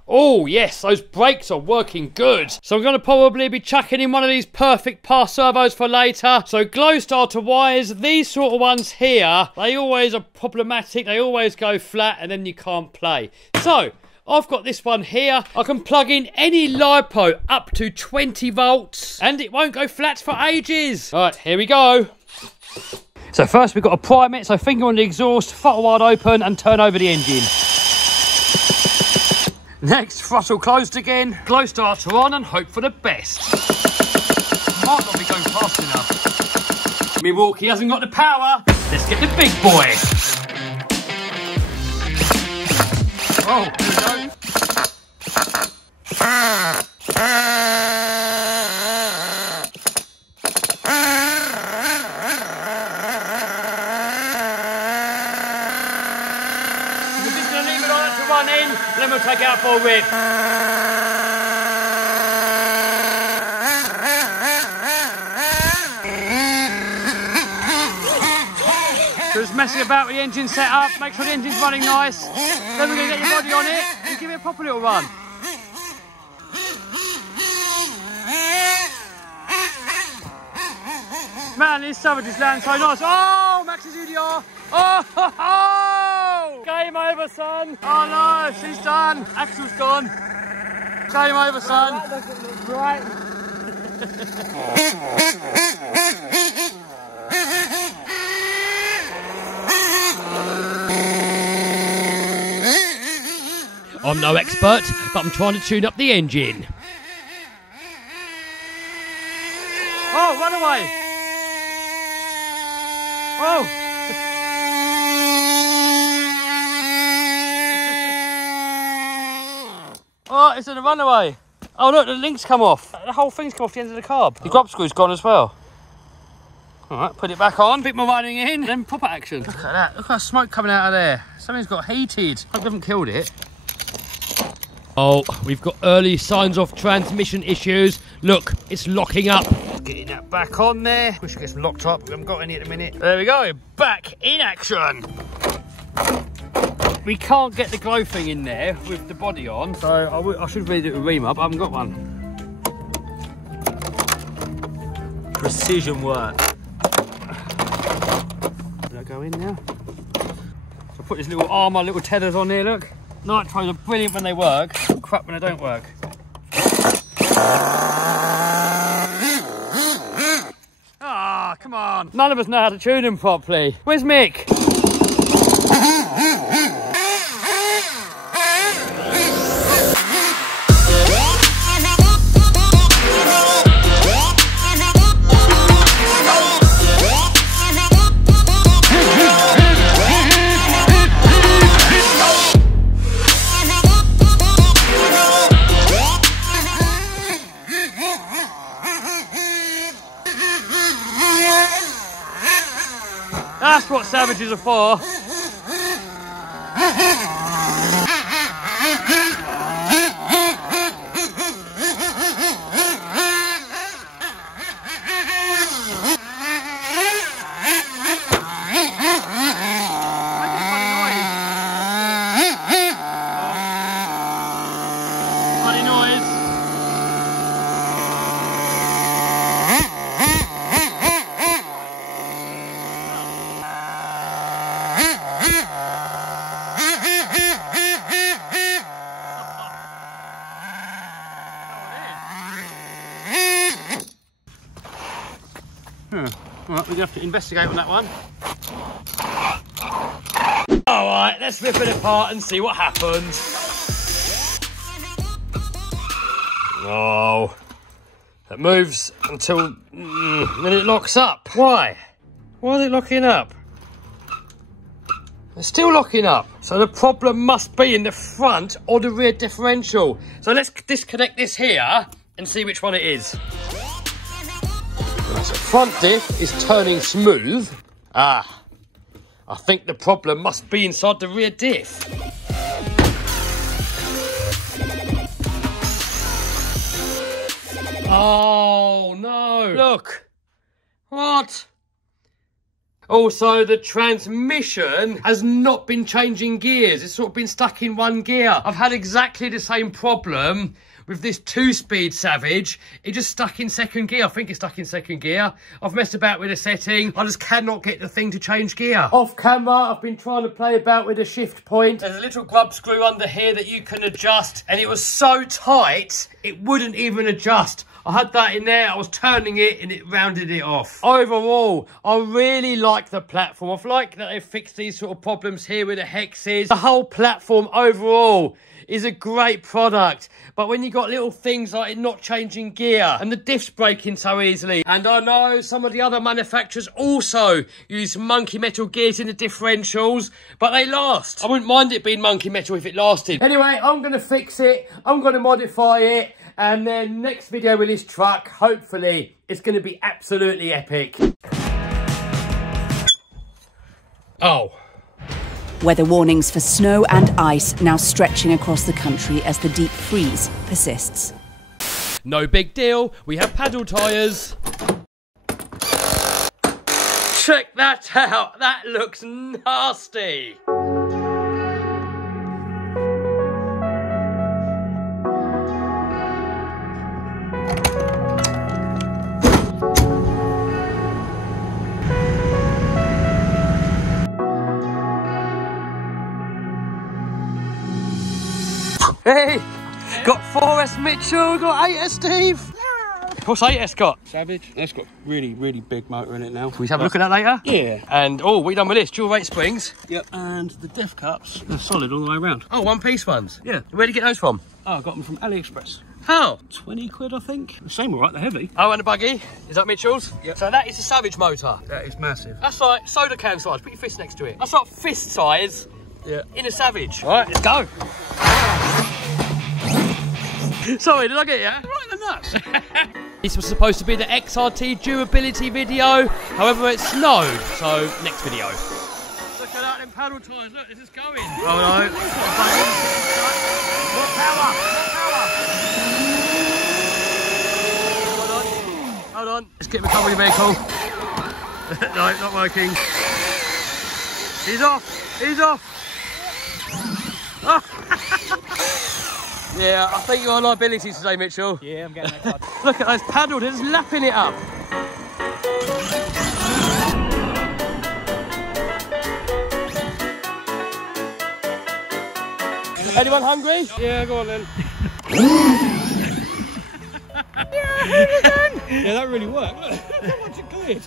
Oh yes, those brakes are working good. So I'm going to probably be chucking in one of these perfect pass servos for later. So glow starter wise, these sort of ones here, they always are problematic. They always go flat and then you can't play. So I've got this one here. I can plug in any LiPo up to 20 volts and it won't go flat for ages. All right, here we go. So first we've got to prime it. So finger on the exhaust, throttle wide open and turn over the engine. Next, throttle closed again, glow starter on and hope for the best. Might not be going fast enough. Milwaukee hasn't got the power. Let's get the big boy. Oh, here we go. We're just going to leave it on to run in, then we'll take it out for a rip. Just messing about with the engine setup, make sure the engine's running nice. Then we're going to get your body on it and give it a proper little run. Man, these savages land so nice. Oh, Max's UDR. Oh, ho, ho. Game over, son. Oh no, she's done. Axel's gone. Game over, son. That doesn't look right. I'm no expert, but I'm trying to tune up the engine. Oh, run away! Oh! Oh, it's in a runaway. Oh look, the link's come off. The whole thing's come off the end of the carb. The grub screw's gone as well. Alright, put it back on, bit more running in, then proper action. Look at that, look at that smoke coming out of there. Something's got heated. Hope we haven't killed it. Oh, we've got early signs of transmission issues. Look, it's locking up. Getting that back on there. Wish it gets locked up. We haven't got any at the minute. There we go, back in action. We can't get the glow thing in there with the body on, so I should really do a ream up. I haven't got one. Precision work. Did I go in now? So I put this little armour, little tethers on here, look. Nitros are brilliant when they work, crap when they don't work. Ah, come on. None of us know how to tune them properly. Where's Mick? That's what savages are for. Funny noise. All right, we're gonna have to investigate on that one. All right, let's rip it apart and see what happens. Oh, it moves until then it locks up. Why? Why is it locking up? It's still locking up. So the problem must be in the front or the rear differential. So let's disconnect this here and see which one it is. So front diff is turning smooth. Ah, I think the problem must be inside the rear diff. Oh no, look. What? Also, the transmission has not been changing gears. It's sort of been stuck in one gear. I've had exactly the same problem with this 2-speed Savage. It just stuck in second gear. I think it's stuck in second gear. I've messed about with the setting. I just cannot get the thing to change gear. Off camera, I've been trying to play about with the shift point. There's a little grub screw under here that you can adjust, and it was so tight, it wouldn't even adjust. I had that in there, I was turning it and it rounded it off. Overall, I really like the platform. I like that they fixed these sort of problems here with the hexes. The whole platform overall is a great product. But when you got little things like it not changing gear and the diffs breaking so easily, and I know some of the other manufacturers also use monkey metal gears in the differentials, but they last. I wouldn't mind it being monkey metal if it lasted. Anyway, I'm going to fix it. I'm going to modify it. And then next video with this truck, hopefully, it's going to be absolutely epic. Oh. Weather warnings for snow and ice now stretching across the country as the deep freeze persists. No big deal, we have paddle tyres. Check that out, that looks nasty. Hey, got 4S Mitchell, got 8S Steve. What's 8S got? Savage. That's got really, really big motor in it now. Can we have a look at that later? Yeah. And, oh, what you done with this? Dual rate springs? Yep. And the diff cups are solid all the way around. Oh, one-piece ones? Yeah. Where'd you get those from? Oh, I got them from AliExpress. How? 20 quid, I think. The same, all right, they're heavy. Oh, and a buggy? Is that Mitchell's? Yep. So that is a Savage motor? That is massive. That's like soda can size. Put your fist next to it. That's like fist size. Yeah. In a Savage. All right, let's go. Sorry, did I get you? Right in the nuts. This was supposed to be the XRT durability video, however it snowed, so next video. Look at that, them paddle tyres, look, this is going. Oh no. More power, more power. Hold on, let's get the recovery vehicle. No, not working. He's off, he's off. Oh. Yeah, I think you're on liability today, Mitchell. Yeah, I'm getting that card. Look at those paddles, they're just lapping it up. Anyone hungry? Yeah, go on then. Yeah, that really worked. Look, how much it cleared.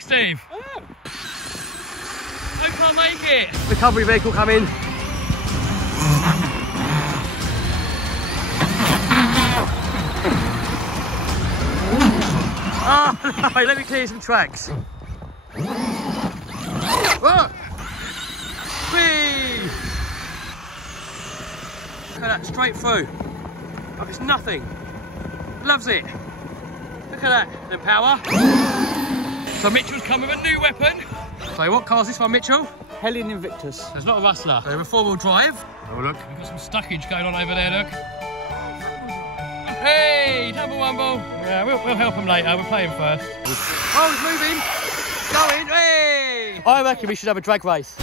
Steve? Oh. I can't make it. Recovery vehicle coming. Oh, no, let me clear some tracks. Whoa. Whee. Look at that, straight through. Like it's nothing. Loves it. Look at that, the power. So Mitchell's come with a new weapon. So what car's this one, Mitchell? Hellion Invictus. There's not a Rustler. They're a 4-wheel drive. Oh look, we've got some stuckage going on over there, look. Hey, Tumble Wumble. Yeah, we'll help him later, we'll play him first. Oh, it's moving. It's going, hey! I reckon we should have a drag race.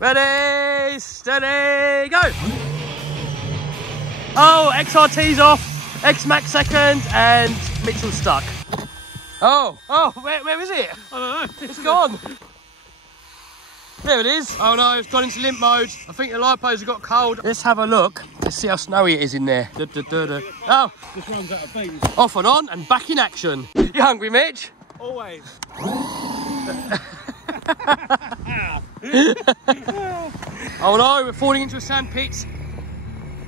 Ready, steady, go! Oh, XRT's off. X-Max second, and Mitchell's stuck. Oh, where is it? I don't know. It's gone. There it is. Oh no, it's gone into limp mode. I think the lipos have got cold. Let's have a look. Let's see how snowy it is in there. Oh. This runs out of beans. Off and on and back in action. You hungry, Mitch? Always. Oh no, we're falling into a sand pit.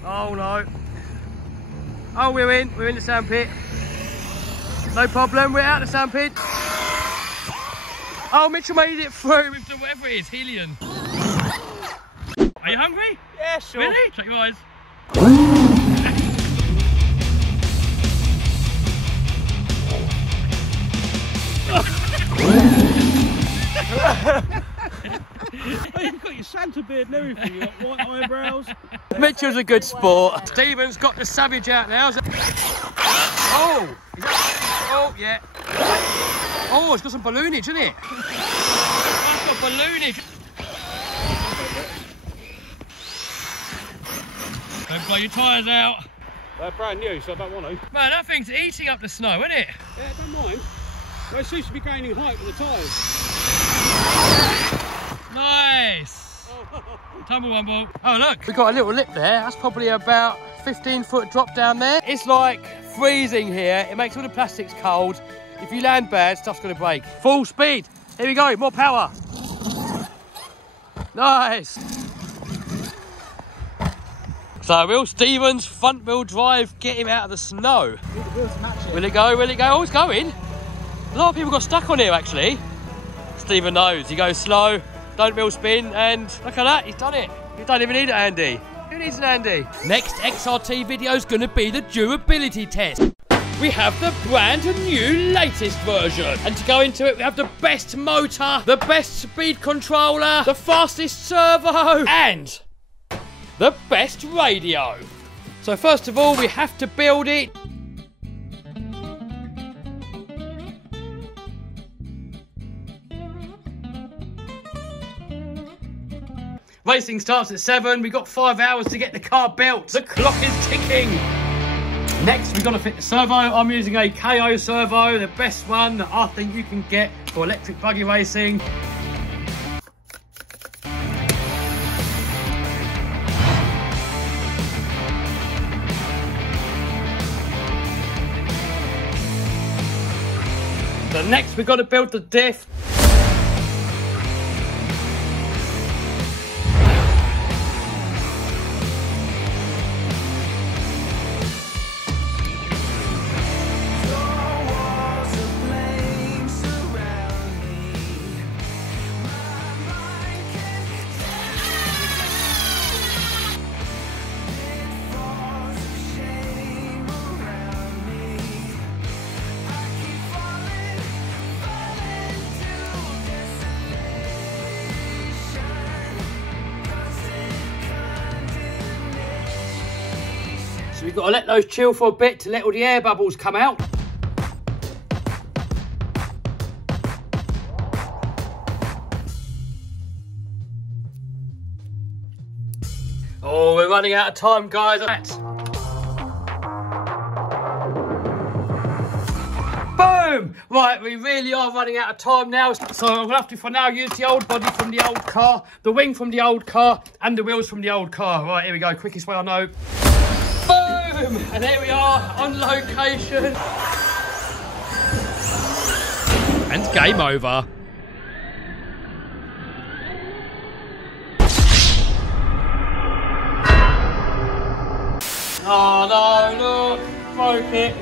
Oh no. Oh, we're in the sand pit. No problem, we're out of the sand pit. Oh, Mitchell made it through with the whatever it is, Helion. Are you hungry? Yeah, sure. Really? Check your eyes. beard and everything. You got white eyebrows. Mitchell's a good sport. Stephen's got the savage out now. Oh! Oh, yeah. Oh, it's got some balloonage, isn't it? That's got balloonage. Don't blow your tyres out. They're brand new, so I don't want to. Man, that thing's eating up the snow, isn't it? Yeah, don't mind. Well, it seems to be gaining height with the tyres. Nice. Tumble wumble. Oh, look. We've got a little lip there. That's probably about 15-foot drop down there. It's like freezing here. It makes all the plastics cold. If you land bad, stuff's going to break. Full speed. Here we go. More power. Nice. So Will Stevens front wheel drive, get him out of the snow. Will it go? Will it go? Oh, it's going. A lot of people got stuck on here actually. Stephen knows. He goes slow, don't wheel spin, and look at that, he's done it. You don't even need an Andy. Who needs an Andy? Next XRT video is going to be the durability test. We have the brand new latest version. And to go into it, we have the best motor, the best speed controller, the fastest servo, and the best radio. So first of all, we have to build it. Racing starts at 7. We've got 5 hours to get the car built. The clock is ticking. Next, we've got to fit the servo. I'm using a KO servo, the best one that I think you can get for electric buggy racing. So next, we've got to build the diff. So we've got to let those chill for a bit to let all the air bubbles come out. Oh, we're running out of time, guys. Boom! Right, we really are running out of time now. So I'm going to have to, for now, use the old body from the old car, the wing from the old car, and the wheels from the old car. Right, here we go. Quickest way I know. Boom! And here we are on location. And game over. Oh no, look, broke it.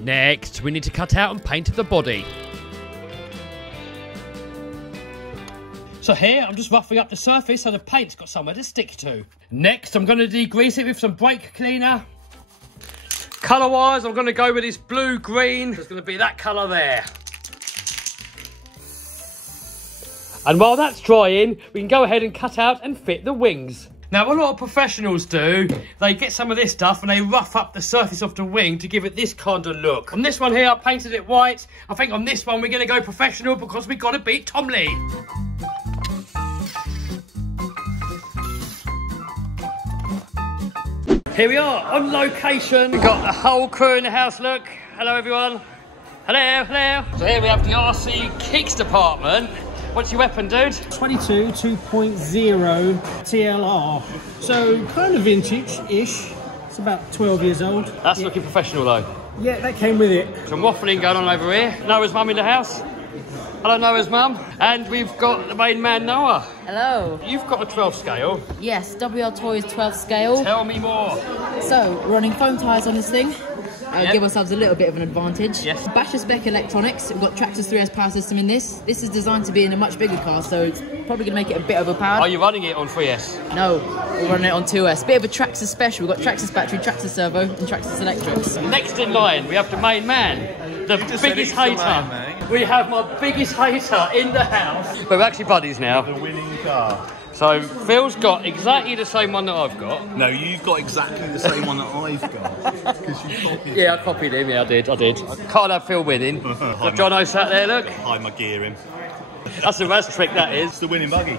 Next, we need to cut out and paint the body. So here, I'm just roughing up the surface so the paint's got somewhere to stick to. Next, I'm going to degrease it with some brake cleaner. Colour-wise, I'm going to go with this blue-green. There's going to be that colour there. And while that's drying, we can go ahead and cut out and fit the wings. Now, what a lot of professionals do, they get some of this stuff and they rough up the surface of the wing to give it this kind of look. On this one here, I painted it white. I think on this one, we're going to go professional because we've got to beat Tom Lee. Here we are, on location. We've got the whole crew in the house, look. Hello, everyone. Hello, hello. So here we have the RC Kicks department. What's your weapon, dude? 22 2.0 TLR. So kind of vintage-ish. It's about 12 years old. That's looking professional, though. Yeah, that came with it. Some waffling going on over here. Noah's mum in the house. Hello, Noah's mum. And we've got the main man, Noah. Hello. You've got a 12 scale. Yes, WL Toys 12th scale. Tell me more. So, running foam tyres on this thing. give ourselves a little bit of an advantage. Yes. Basher spec electronics. We've got Traxxas 3S power system in this. This is designed to be in a much bigger car, so it's probably going to make it a bit overpowered. Are you running it on 3S? No, we're running it on 2S. Bit of a Traxxas special. We've got Traxxas battery, Traxxas servo, and Traxxas electrics. Next in line, we have the main man, the biggest hater. We have my biggest hater in the house. We're actually buddies now. The winning car. So Phil's got exactly the same one that I've got. No, you've got exactly the same one that I've got. Because you copied Yeah, I copied him. Yeah, I did. I can't have Phil winning. Got Jono sat there, look. Hide my gear in. That's a Raz trick, that is. It's the winning buggy.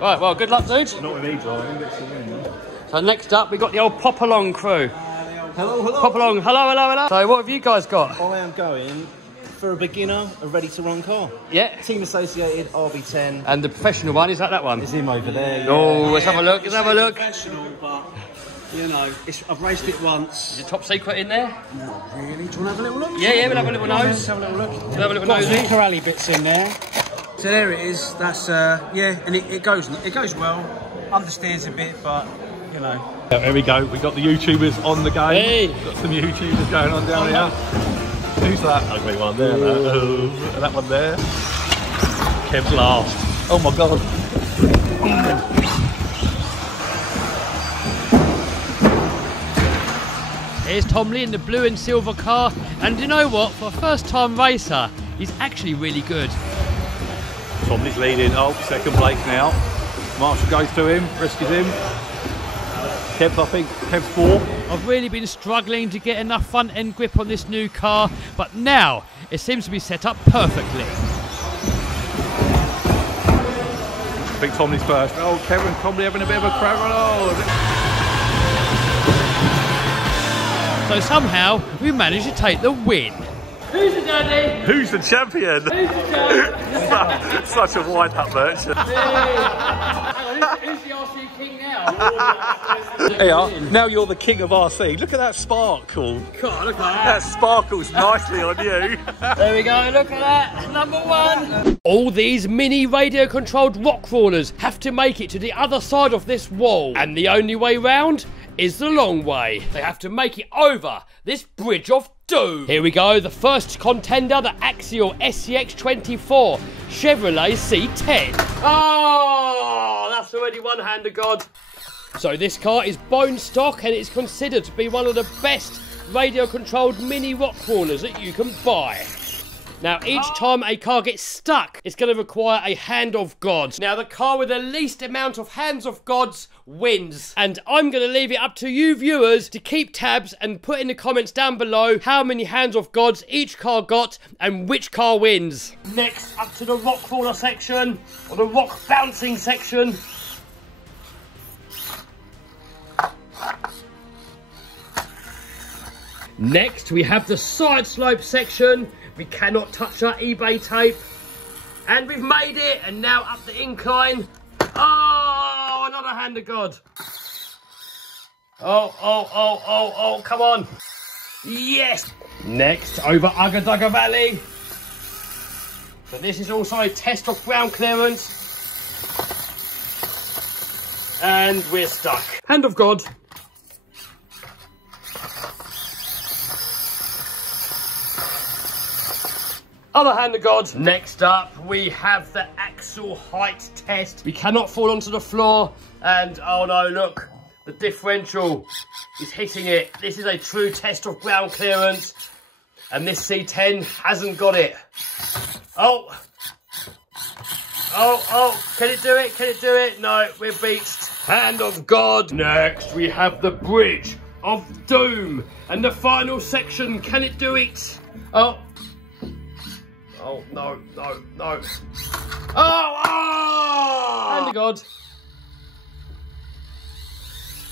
Right, well, good luck, dude. Not with me driving, it's the winning. So next up, we got the old Pop Along crew. Hello, hello. Pop Along, hello, hello, hello. So what have you guys got? I am going for a beginner, a ready-to-run car. Yeah. Team Associated RB10. And the professional one, is that one? It's him over there. Yeah. Oh, let's have a look, let's have a look. Professional, but, you know, I've raced it once. Is it top secret in there? Not really. Do you want to have a little look? Yeah, we'll have a little nose. Let's have a little look. We'll have a little Got nosy. some Corrali bits in there. So there it is. That's, yeah, and it goes well. Understeers a bit, but, you know. Here we go, we got the YouTubers on the game. Hey. Got some YouTubers going on down here. Who's that? Ugly one there, and that one there. Kev's last. Oh my god. Here's Tom Lee in the blue and silver car, and you know what? For a first-time racer, he's actually really good. Tom Lee's leading. Oh, second place now. Marshall goes to him, rescues him. Kev's, I think, Kev's 4. I've really been struggling to get enough front end grip on this new car, but now it seems to be set up perfectly. I think Tom Lee's first. Oh, Kevin, Tom Lee having a bit of a crack. Oh. So somehow we managed to take the win. Who's the daddy? Who's the champion? Who's the champion? Such a wind-up merchant. Who's the RC king now? Here, now you're the king of RC. Look at that sparkle. God, look at that. That sparkles nicely on you. There we go, look at that. Number 1. All these mini radio-controlled rock crawlers have to make it to the other side of this wall. And the only way round is the long way. They have to make it over this bridge of doom. Here we go, the first contender, the Axial SCX24 Chevrolet C10. Oh, that's already one hand of God. So this car is bone stock and it's considered to be one of the best radio-controlled mini rock crawlers that you can buy. Now, each time a car gets stuck, it's going to require a hand of God. Now, the car with the least amount of hands of gods wins. And I'm going to leave it up to you viewers to keep tabs and put in the comments down below how many hands of gods each car got and which car wins. Next, up to the rock crawler section, or the rock bouncing section. Next, we have the side slope section. We cannot touch that eBay tape. And we've made it, and now up the incline. Oh, another hand of God. Oh, come on. Yes. Next, over Ugga Dugga Valley. So this is also a test of ground clearance. And we're stuck. Hand of God. Other hand of God. Next up, we have the axle height test. We cannot fall onto the floor. And, oh no, look. The differential is hitting it. This is a true test of ground clearance. And this C10 hasn't got it. Oh, can it do it? Can it do it? No, we're beached. Hand of God. Next, we have the Bridge of Doom. And the final section, can it do it? Oh, no. Oh! Hand of God.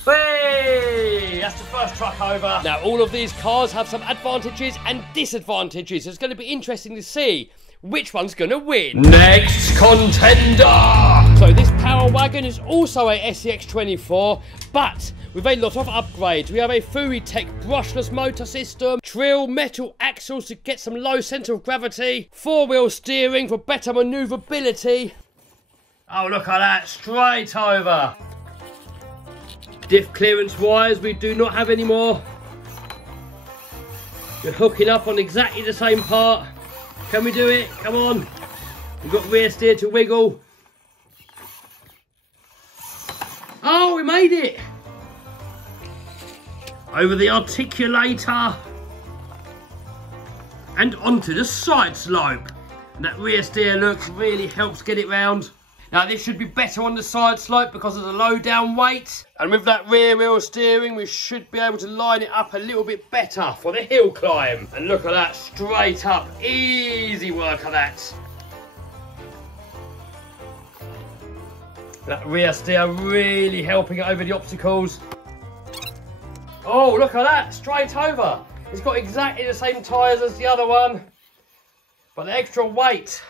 Hey! That's the first truck over. Now, all of these cars have some advantages and disadvantages. It's going to be interesting to see which one's going to win. Next contender! So this Power Wagon is also a SCX24, but with a lot of upgrades. We have a Furi Tech brushless motor system, Trill metal axles to get some low centre of gravity, 4-wheel steering for better manoeuvrability. Oh, look at that, straight over. Diff clearance wires we do not have anymore. We're hooking up on exactly the same part. Can we do it? Come on. We've got rear steer to wiggle. Oh, we made it! Over the articulator. And onto the side slope. And that rear steer, look, really helps get it round. Now this should be better on the side slope because of the low down weight. And with that rear wheel steering, we should be able to line it up a little bit better for the hill climb. And look at that, straight up, easy work of that. That rear steer really helping it over the obstacles. Oh, look at that, straight over. It's got exactly the same tyres as the other one, but the extra weight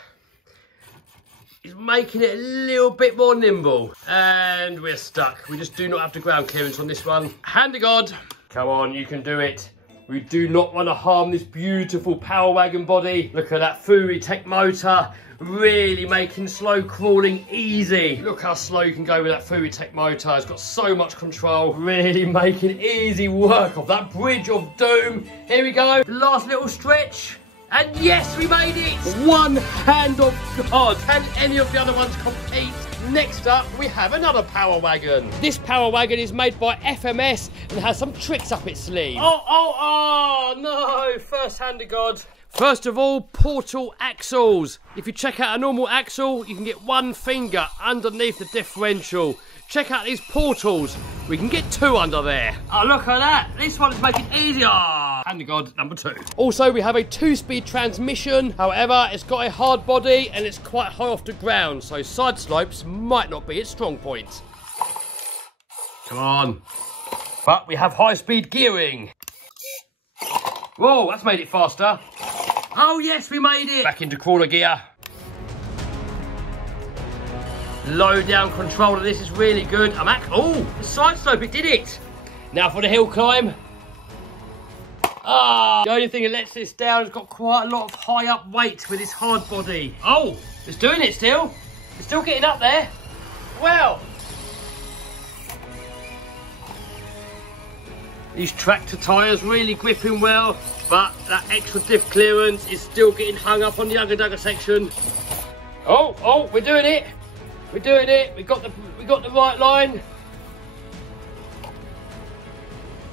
is making it a little bit more nimble. And we're stuck. We just do not have the ground clearance on this one. Hand to God. Come on, you can do it. We do not want to harm this beautiful Power Wagon body. Look at that Fury Tech motor, really making slow crawling easy. Look how slow you can go with that Fury Tech motor. It's got so much control, really making easy work of that bridge of doom. Here we go, last little stretch. And yes, we made it! One hand of God. Can any of the other ones compete? Next up, we have another Power Wagon. This Power Wagon is made by FMS and has some tricks up its sleeve. Oh, no, first hand of God. First of all, portal axles. If you check out a normal axle, you can get one finger underneath the differential. Check out these portals. We can get two under there. Oh, look at that. This one is making it easier. Hand of God, number 2. Also, we have a 2-speed transmission. However, it's got a hard body and it's quite high off the ground, so side slopes might not be its strong point. Come on. But we have high-speed gearing. Whoa, that's made it faster. Oh, yes, we made it. Back into crawler gear. Low down control of this is really good. Oh, the side slope, it did it. Now for the hill climb. The only thing that lets this down, it's got quite a lot of high up weight with this hard body. Oh, it's doing it still. It's still getting up there. Well. These tractor tyres really gripping well, but that extra diff clearance is still getting hung up on the Ugga Dugga section. Oh, we're doing it. We're doing it. We got the right line.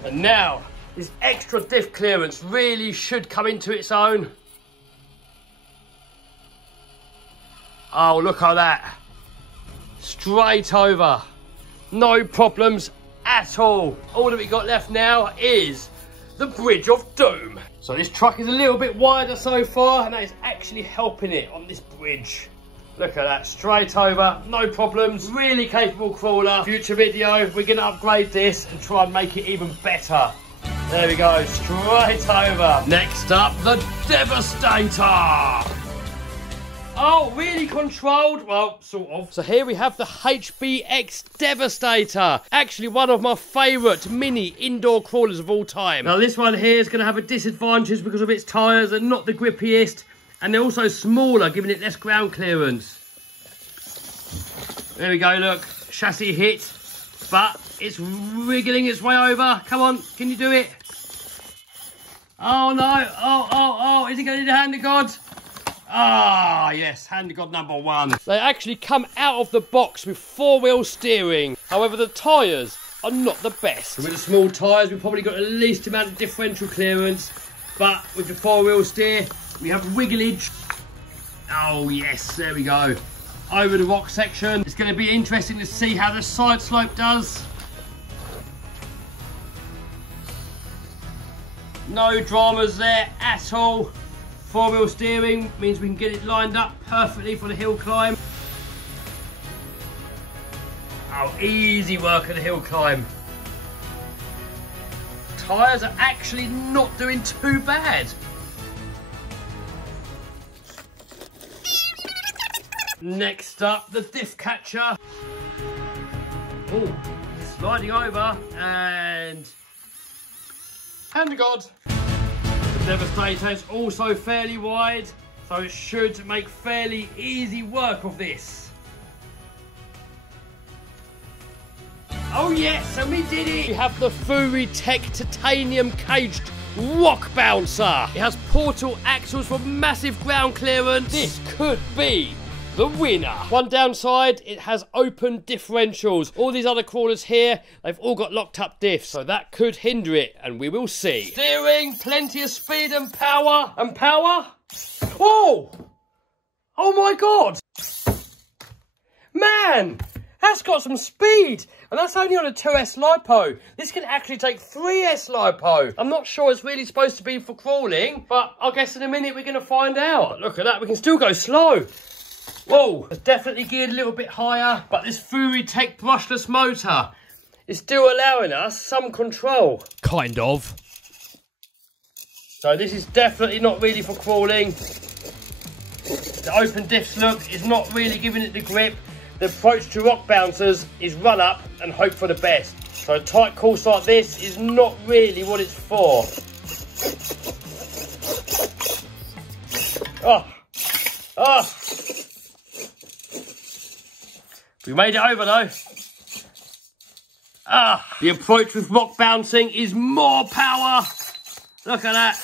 And now this extra diff clearance really should come into its own. Oh, look at that. Straight over. No problems at all. All that we got left now is the Bridge of Doom. So this truck is a little bit wider so far, and that is actually helping it on this bridge. Look at that, straight over, no problems, really capable crawler. Future video, we're gonna upgrade this and try and make it even better. There we go, straight over. Next up, the Devastator. Oh, really controlled? Well, sort of. So here we have the HBX Devastator. Actually one of my favourite mini indoor crawlers of all time. Now this one here is gonna have a disadvantage because of its tyres and not the grippiest. And they're also smaller, giving it less ground clearance. There we go, look. Chassis hit, but it's wriggling its way over. Come on, can you do it? Oh, no. Oh. Is it going to the Hand of God? Ah, yes, Hand of God number 1. They actually come out of the box with 4-wheel steering. However, the tyres are not the best. With the small tyres, we've probably got the least amount of differential clearance. But with the 4-wheel steer, we have wigglage. Oh yes, there we go. Over the rock section. It's going to be interesting to see how the side slope does. No dramas there at all. 4-wheel steering means we can get it lined up perfectly for the hill climb. Oh, easy work of the hill climb. Tyres are actually not doing too bad. Next up, the diff catcher. Oh, sliding over and Hand of God. The Devastator is also fairly wide, so it should make fairly easy work of this. Oh yes, and we did it! We have the Fury Tech titanium caged Rock Bouncer. It has portal axles for massive ground clearance. This could be the winner. One downside, it has open differentials. All these other crawlers here, they've all got locked up diffs, so that could hinder it, and we will see. Steering, plenty of speed and power. And power? Oh! Oh my God! Man, that's got some speed. And that's only on a 2S LiPo. This can actually take 3S LiPo. I'm not sure it's really supposed to be for crawling, but I guess in a minute we're going to find out. But look at that, we can still go slow. Whoa, it's definitely geared a little bit higher, but this Fury Tech brushless motor is still allowing us some control. Kind of. So this is definitely not really for crawling. The open diffs look is not really giving it the grip. The approach to rock bouncers is run up and hope for the best. So a tight course like this is not really what it's for. Oh, oh. We made it over though. Ah, the approach with rock bouncing is more power. Look at that.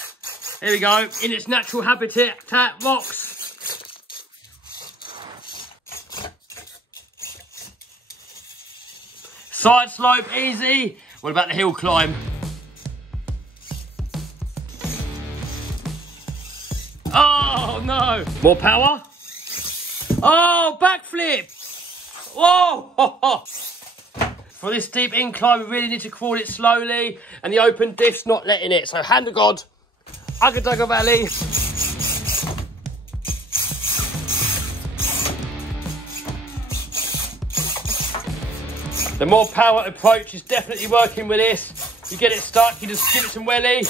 Here we go. In its natural habitat, rocks. Side slope, easy. What about the hill climb? Oh no. More power. Oh, backflip. Whoa! For this steep incline, we really need to crawl it slowly, and the open diff's not letting it. So, hand of God, Ugga Valley. The more power approach is definitely working with this. You get it stuck, you just give it some welly,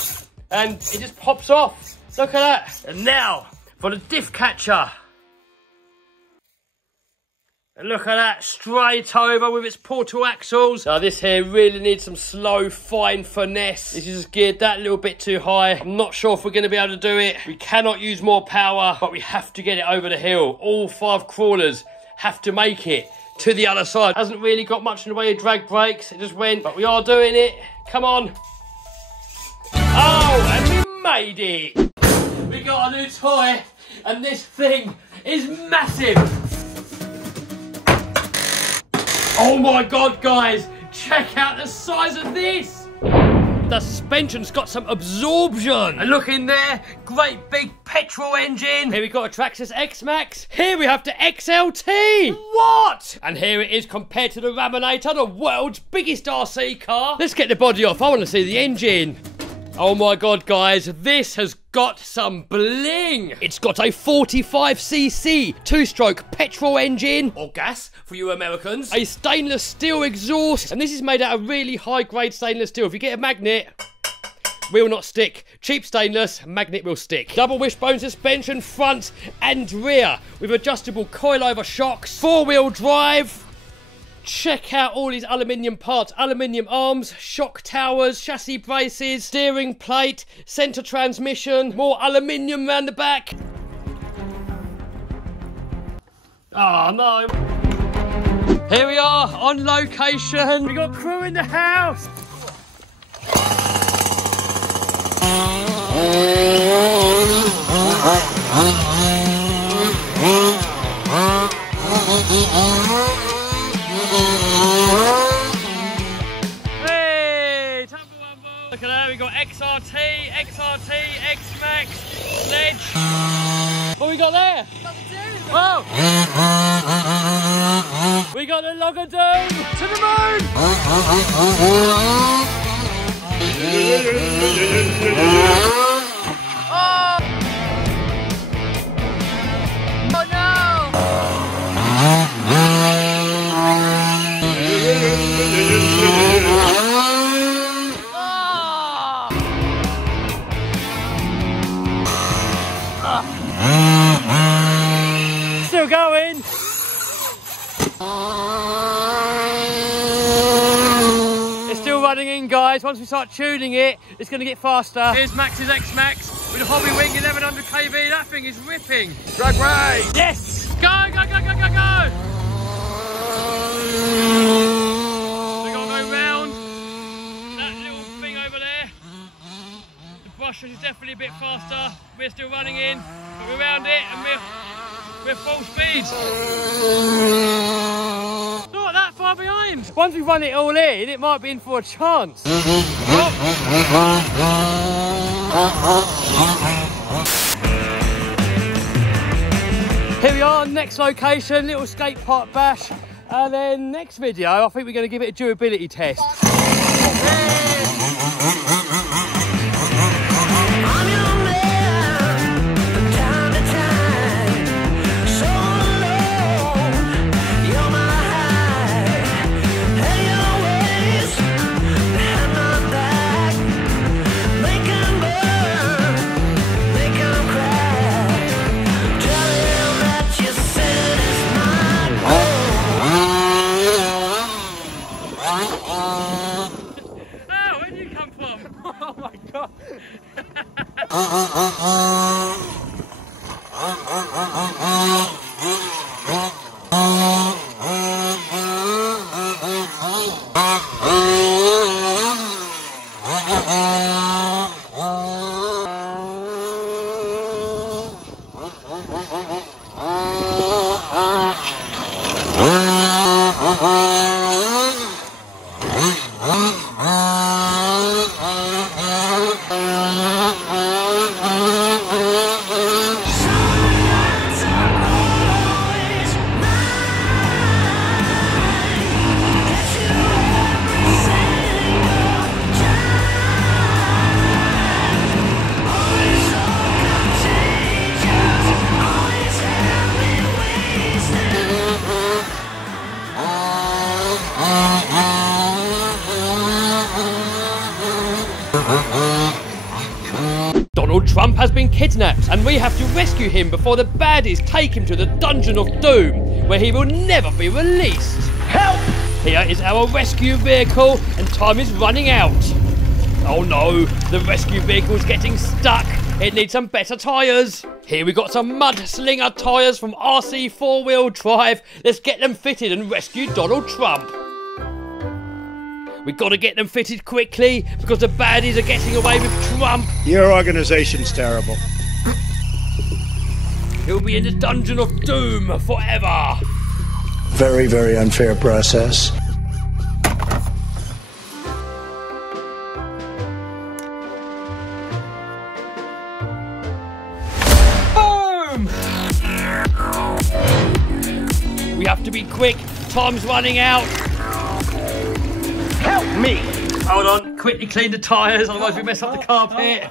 and it just pops off. Look at that. And now, for the diff catcher. And look at that, straight over with its portal axles. Now this here really needs some slow, fine finesse. This is geared that little bit too high. I'm not sure if we're going to be able to do it. We cannot use more power, but we have to get it over the hill. All 5 crawlers have to make it to the other side. Hasn't really got much in the way of drag brakes. It just went, but we are doing it. Come on. Oh, and we made it. We got a new toy, and this thing is massive. Oh my God, guys, check out the size of this. The suspension's got some absorption. And look in there, great big petrol engine. Here we got a Traxxas X-Max. Here we have the XLT. What? And here it is compared to the Raminator, the world's biggest RC car. Let's get the body off, I want to see the engine. Oh my God, guys, this has got some bling. It's got a 45cc 2-stroke petrol engine, or gas for you Americans, a stainless steel exhaust, and this is made out of really high-grade stainless steel. If you get a magnet, will not stick. Cheap stainless, magnet will stick. Double wishbone suspension front and rear with adjustable coilover shocks, 4-wheel drive. Check out all these aluminium parts, aluminium arms, shock towers, chassis braces, steering plate, centre transmission, more aluminium round the back. Oh no. Here we are on location. We got crew in the house. Hey, look at that, we got XRT, X-Max, Sledge. What we got there? Whoa! We got the Logadoon to the moon! Oh! Oh no! Still going. It's still running in, guys. Once we start tuning it, it's going to get faster. Here's Max's X-Max with a Hobby Wing 1100 kV. That thing is ripping. Drag race. Yes. Go, go, go, go, go, go. We got to go round that little thing over there. The brushes is definitely a bit faster. We're still running in, but we're around it and we're full speed. Not that far behind. Once we run it all in, it might be in for a chance. Here we are, next location, little skate park bash. And then next video, I think we're going to give it a durability test. Donald Trump has been kidnapped and we have to rescue him before the baddies take him to the Dungeon of Doom, where he will never be released. Help! Here is our rescue vehicle and time is running out. Oh no, the rescue vehicle's getting stuck. It needs some better tyres. Here we got some Mudslinger tyres from RC 4-wheel drive. Let's get them fitted and rescue Donald Trump. We've got to get them fitted quickly because the baddies are getting away with Trump. Your organization's terrible. He'll be in the Dungeon of Doom forever. Very, very unfair process. Boom! We have to be quick. Time's running out. Help me! Hold on, quickly clean the tyres, otherwise we mess up the carpet.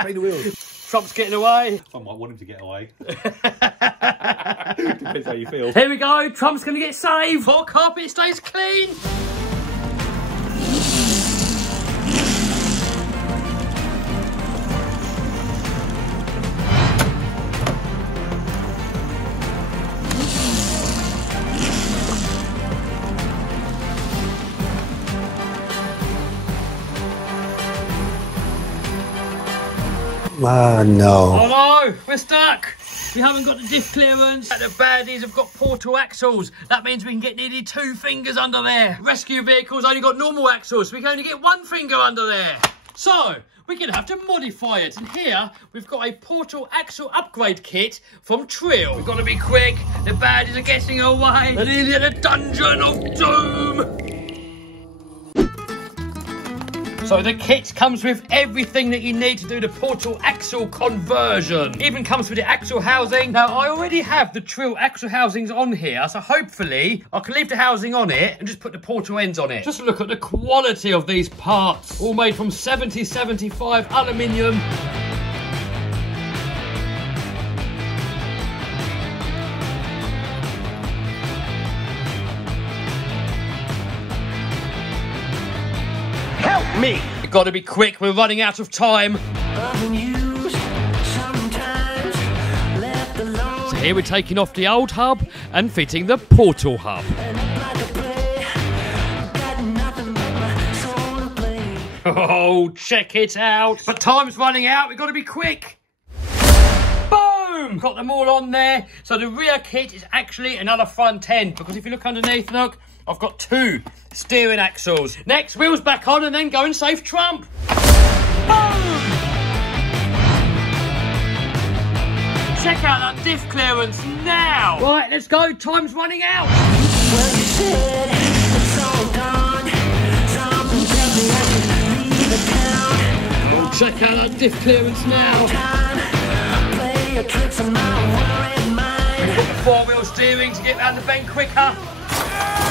Clean the wheels. Trump's getting away. I might want him to get away. Depends how you feel. Here we go, Trump's going to get saved. Poor carpet stays clean. No. Oh no, we're stuck. We haven't got the diff clearance. The baddies have got portal axles. That means we can get nearly 2 fingers under there. Rescue vehicles only got normal axles, so we can only get 1 finger under there. So, we're going to have to modify it. And here, we've got a portal axle upgrade kit from Trill. We've got to be quick. The baddies are getting away. They're nearly in the Dungeon of Doom. So the kit comes with everything that you need to do the portal axle conversion. Even comes with the axle housing. Now, I already have the Trill axle housings on here, so hopefully I can leave the housing on it and just put the portal ends on it. Just look at the quality of these parts. All made from 70/75 aluminium. Help me! We've got to be quick, we're running out of time. So here we're taking off the old hub and fitting the portal hub. Oh, check it out. But time's running out, we've got to be quick. Boom! Got them all on there. So the rear kit is actually another front end, because if you look underneath, look, I've got 2 steering axles. Next, wheels back on and then go and save Trump. Boom! Check out that diff clearance now. Right, let's go. Time's running out. Well, you said it's all gone. Something tells me I should leave the town. Check out that diff clearance now. Play your tricks on my worried mind. Four-wheel steering to get round the bend quicker.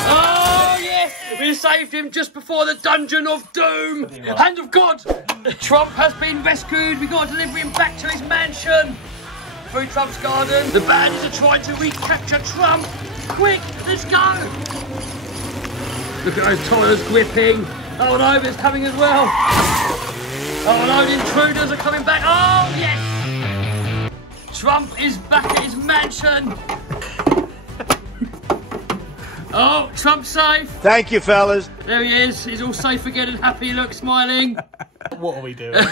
Oh, yes! We saved him just before the Dungeon of Doom. Hand of God! Trump has been rescued. We've got to deliver him back to his mansion. Through Trump's garden. The bandits are trying to recapture Trump. Quick, let's go! Look at those tyres gripping. Oh no, it's coming as well. Oh no, the intruders are coming back. Oh, yes! Trump is back at his mansion. Oh, Trump's safe. Thank you, fellas. There he is. He's all safe again and happy. Look, smiling. What are we doing?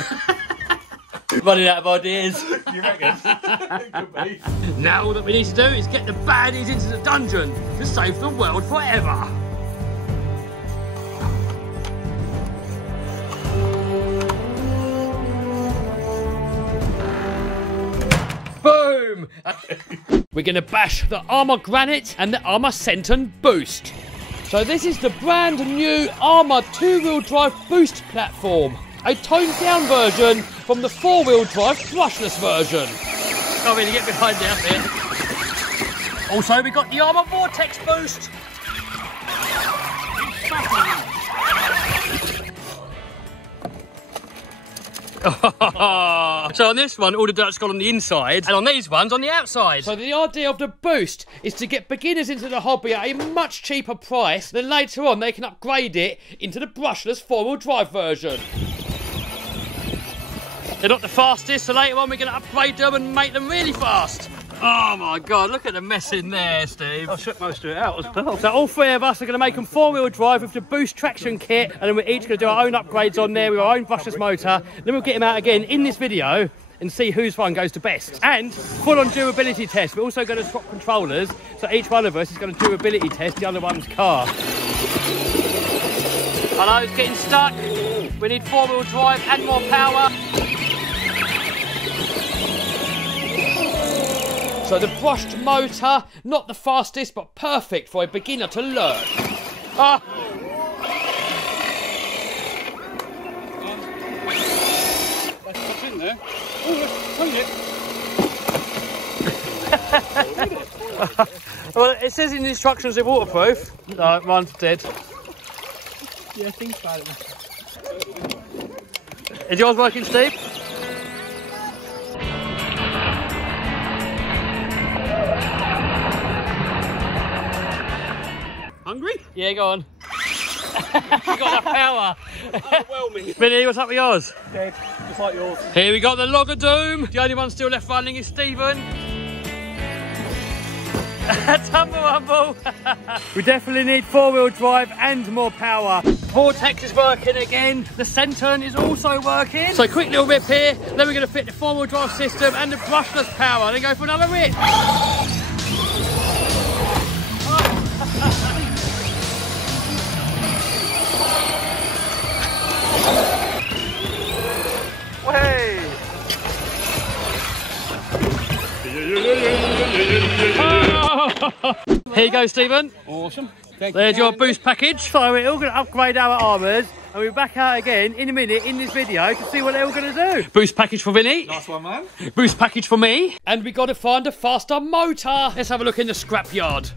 Running out of ideas. You reckon? Could be. Now all that we need to do is get the baddies into the dungeon to save the world forever. Boom! We're going to bash the Armour Granite and the Armour Senton Boost. So this is the brand new Armour 2-wheel drive boost platform. A toned down version from the 4-wheel drive brushless version. Can't really get behind the outfit. Also, we got the Armour Vortex boost. So on this one, all the dirt's gone on the inside, and on these ones, on the outside. So the idea of the boost is to get beginners into the hobby at a much cheaper price, then later on they can upgrade it into the brushless 4-wheel drive version. They're not the fastest, so later on we're going to upgrade them and make them really fast. Oh my God, look at the mess in there, Steve. I shook most of it out as well. So all three of us are going to make them 4-wheel drive with the boost traction kit, and then we're each going to do our own upgrades on there with our own brushless motor. Then we'll get them out again in this video and see whose one goes to best. And full-on durability test. We're also going to swap controllers, so each one of us is going to durability test the other one's car. I know it's getting stuck. We need 4-wheel drive and more power. So the brushed motor, not the fastest, but perfect for a beginner to learn. Ah! What's in there? Oh, Well, it says in the instructions they're waterproof. No, mine's dead. Yeah, think about it. Is yours working, Steve? hungry? Yeah, go on. You got enough power. Overwhelming. Vinny, what's up with yours? Dead, just like yours. Here we got the Logger Doom. The only one still left running is Stephen. Tumble Rumble. We definitely need 4-wheel drive and more power. Vortex is working again. The Senton is also working. So quick little rip here. Then we're going to fit the 4-wheel drive system and the brushless power. Then go for another rip. Way. Here you go, Stephen. Awesome. There's your boost package. So we're all going to upgrade our armours and we'll be back out again in a minute in this video to see what they're all going to do. Boost package for Vinny. Nice one, man. Boost package for me. And we got to find a faster motor. Let's have a look in the scrapyard.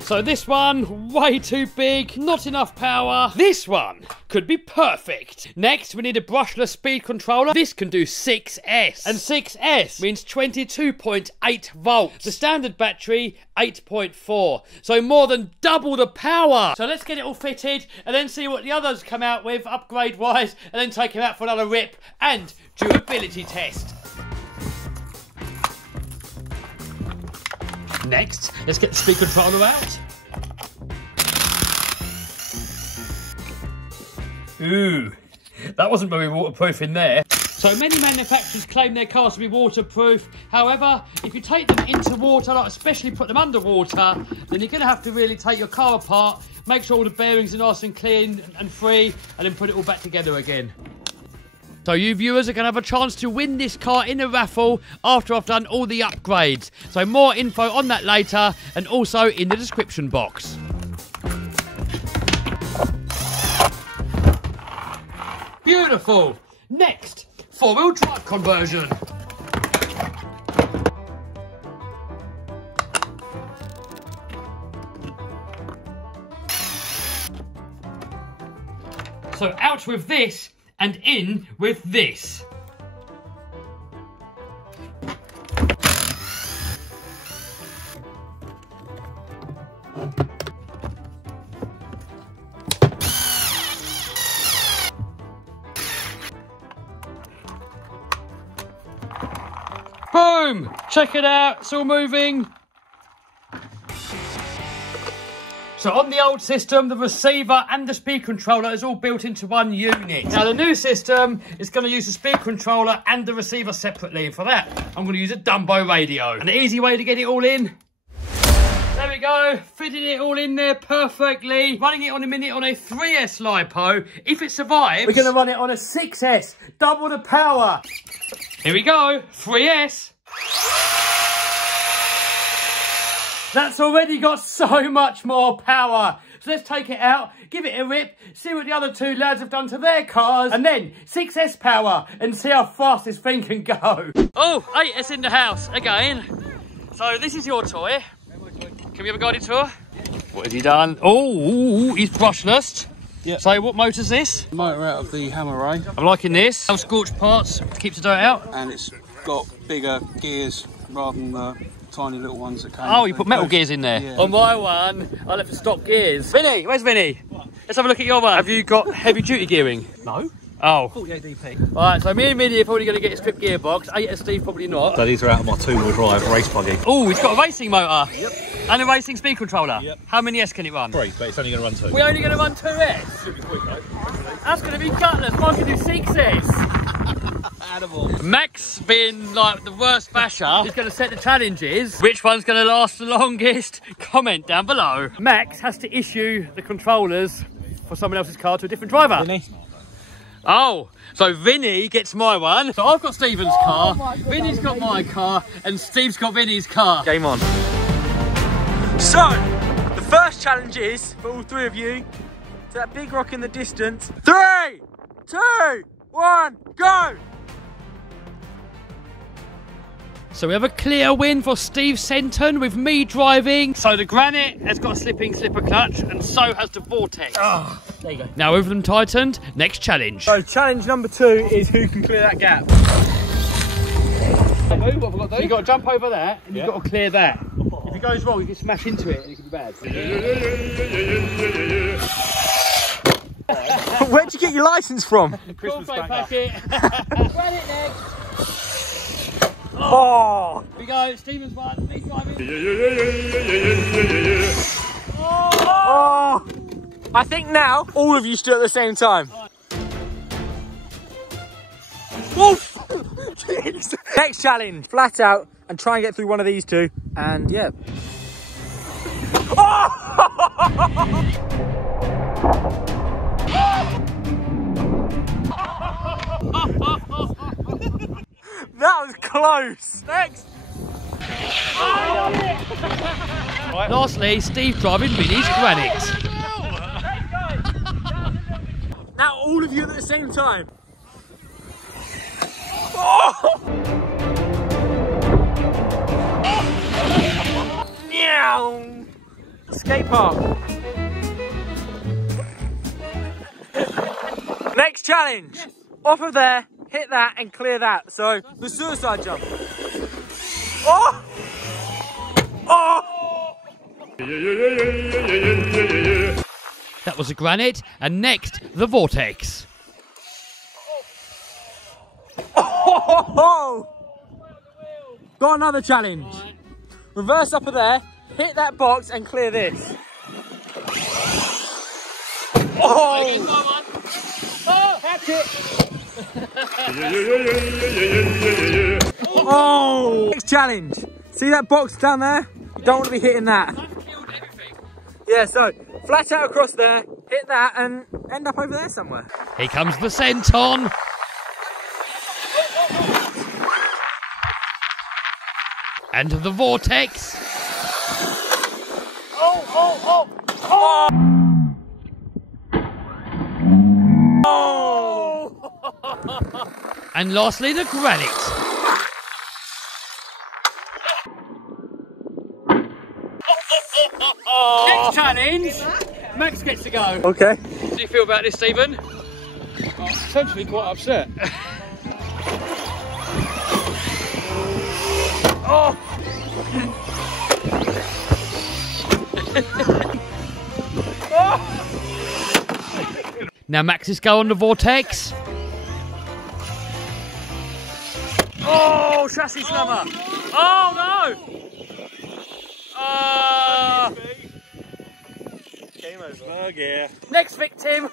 So this one, way too big, not enough power. This one could be perfect. Next, we need a brushless speed controller. This can do 6S. And 6S means 22.8 volts. The standard battery, 8.4. So more than double the power. So let's get it all fitted and then see what the others come out with upgrade-wise and then take them out for another rip and durability test. Next, let's get the speed controller out. Ooh, that wasn't very waterproof in there. So many manufacturers claim their cars to be waterproof. However, if you take them into water, like especially put them underwater, then you're going to have to really take your car apart, make sure all the bearings are nice and clean and free, and then put it all back together again. So you viewers are going to have a chance to win this car in a raffle after I've done all the upgrades. So more info on that later and also in the description box. Beautiful. Next, four-wheel drive conversion. So out with this and in with this. Boom! Check it out, it's all moving. So on the old system, the receiver and the speed controller is all built into one unit. Now the new system is going to use the speed controller and the receiver separately. And for that, I'm going to use a Dumbo radio. And the easy way to get it all in, there we go, fitting it all in there perfectly. Running it on a minute on a 3S LiPo. If it survives, we're going to run it on a 6S, double the power. Here we go, 3S. That's already got so much more power. So let's take it out, give it a rip, see what the other two lads have done to their cars, and then 6S power and see how fast this thing can go. Oh, 8S in the house again. So this is your toy. Can we have a guided tour? What has he done? Oh, he's brushless. Yep. So what motor's this? Motor out of the Hammer Ray. I'm liking this. Some scorched parts, keeps the dirt out. And it's got bigger gears rather than the tiny little ones that came. Oh, you put metal gears in there? Yeah. On my one, I left the stock gears. Vinny, where's Vinny? What? Let's have a look at your one. Have you got heavy duty gearing? No. Oh. 48 DP. Alright, so me and Vinny are probably going to get a strip gearbox. 8S Steve probably not. So these are out of my two-wheel drive race buggy. Oh, he's got a racing motor. Yep. And a racing speed controller. Yep. How many S can it run? 3, but it's only going to run 2. We're only going to run 2S? Should be quick though. That's going to be gutless. Mine can do 6S. Max, being like the worst basher, is going to set the challenges. Which one's going to last the longest? Comment down below. Max has to issue the controllers for someone else's car to a different driver. Vinny. Oh, so Vinny gets my one. So I've got Stephen's car, Vinny's got my car, and Steve's got Vinny's car. Game on. So, the first challenge is, for all three of you, to that big rock in the distance. 3, 2, 1, go! So we have a clear win for Steve Senton with me driving. So the Granite has got a slipping slipper clutch, and so has the Vortex. Oh, there you go. Now with them tightened, next challenge. So challenge number 2 is who can clear that gap. What have I got to do? So you've got to jump over that, and you've got to clear that. If it goes wrong, you can smash into it, and it can be bad. Where'd you get your licence from? Christmas packet. Granite next. Oh! Here we go, Stephen's one, me driving. Oh! I think now all of you should do it at the same time. Woof! Jeez. Next challenge, flat out and try and get through one of these two, and yeah. That was close. Next. Right. Lastly, Steve driving Vinny's Granite. Now all of you at the same time. Oh! Meow. Skate park. Next challenge. Yes. Off of there, hit that and clear that. So the suicide jump. Oh! Oh! That was a Granite, and next, the Vortex. Oh! Got another challenge. Reverse up of there, hit that box and clear this. Oh! Oh, that's it. Oh! Next challenge. See that box down there? You don't want to be hitting that. Yeah, so flat out across there, hit that and end up over there somewhere. Here comes the Senton. And the vortex. And lastly, the granite. Next challenge, Max gets to go. Okay. How do you feel about this, Stephen? Potentially quite upset. Oh! Now Max's go on the vortex. Oh, chassis slammer! Oh no! Game over. Yeah. Next victim.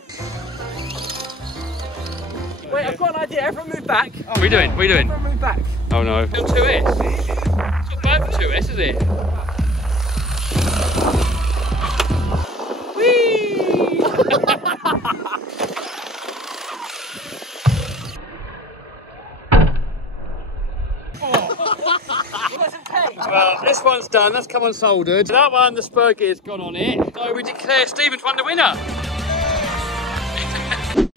Wait, I've got an idea. Everyone move back. What are we doing? What are we doing? Everyone move back. Oh no. Still 2S. It's not bad for 2S, is it? Well, this one's done, that's come unsoldered. That one, the spur gear's gone on it. So we declare Stephen's won the winner.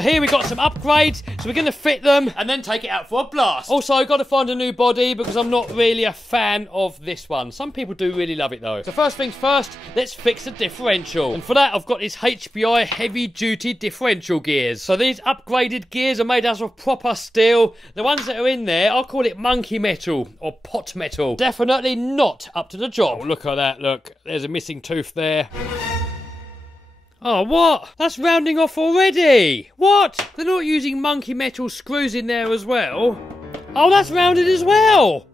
Here we got some upgrades, so we're going to fit them and then take it out for a blast. Also, I've got to find a new body because I'm not really a fan of this one. Some people do really love it though. So first things first, let's fix the differential. And for that, I've got these HBI heavy-duty differential gears. So these upgraded gears are made out of proper steel. The ones that are in there, I'll call it monkey metal or pot metal. Definitely not up to the job. Oh, look at that, look. There's a missing tooth there. Oh, what? That's rounding off already. What? They're not using monkey metal screws in there as well? Oh, that's rounded as well.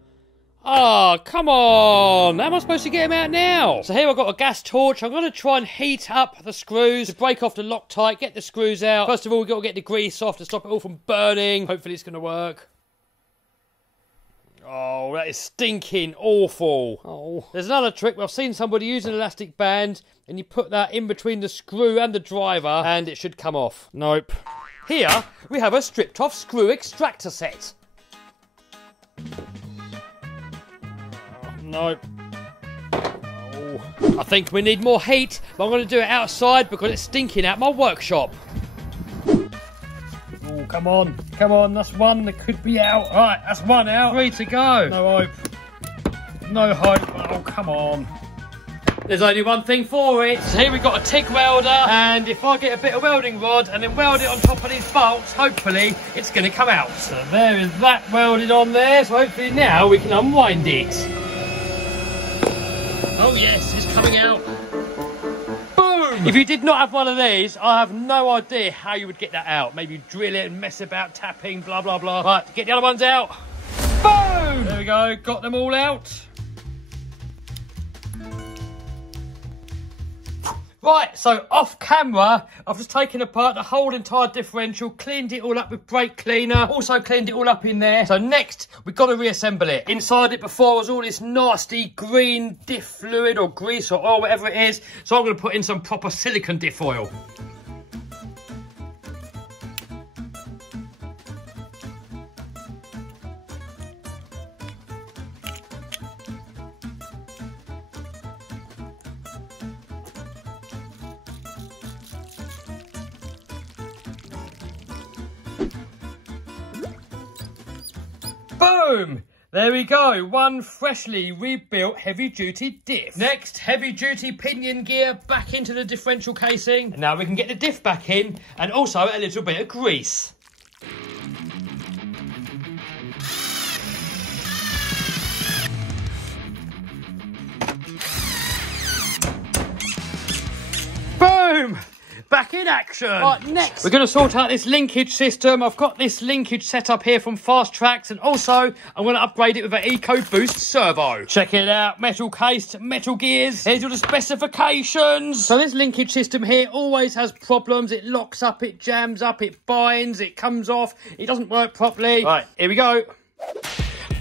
Oh, come on. How am I supposed to get them out now? So here I've got a gas torch. I'm going to try and heat up the screws to break off the Loctite, get the screws out. First of all, we've got to get the grease off to stop it all from burning. Hopefully it's going to work. Oh, that is stinking awful. Oh. There's another trick. I've seen somebody use an elastic band and you put that in between the screw and the driver and it should come off. Nope. Here, we have a stripped off screw extractor set. Nope. Oh. I think we need more heat, but I'm going to do it outside because it's stinking out my workshop. Oh, come on. Come on, that's one that could be out. All right, that's one out. 3 to go. No hope. No hope. Oh, come on. There's only one thing for it. So here we've got a TIG welder, and if I get a bit of welding rod and then weld it on top of these bolts, hopefully it's going to come out. So there is that welded on there, so hopefully now we can unwind it. Oh yes, it's coming out. Boom! If you did not have one of these, I have no idea how you would get that out. Maybe drill it and mess about, tapping, blah, blah, blah. Right, get the other ones out. Boom! There we go, got them all out. Right, so off camera, I've just taken apart the whole entire differential, cleaned it all up with brake cleaner, also cleaned it all up in there. So next, we've got to reassemble it. Inside it before was all this nasty green diff fluid or grease or oil, whatever it is. So I'm going to put in some proper silicone diff oil. Boom! There we go, one freshly rebuilt heavy-duty diff. Next, heavy-duty pinion gear back into the differential casing. And now we can get the diff back in, and also a little bit of grease. Boom! Back in action. Right, next, we're going to sort out this linkage system. I've got this linkage set up here from Fast Tracks, and also I'm going to upgrade it with an EcoBoost servo. Check it out, metal cased, metal gears. Here's all the specifications. So this linkage system here always has problems. It locks up, it jams up, it binds, it comes off, it doesn't work properly. Right, here we go.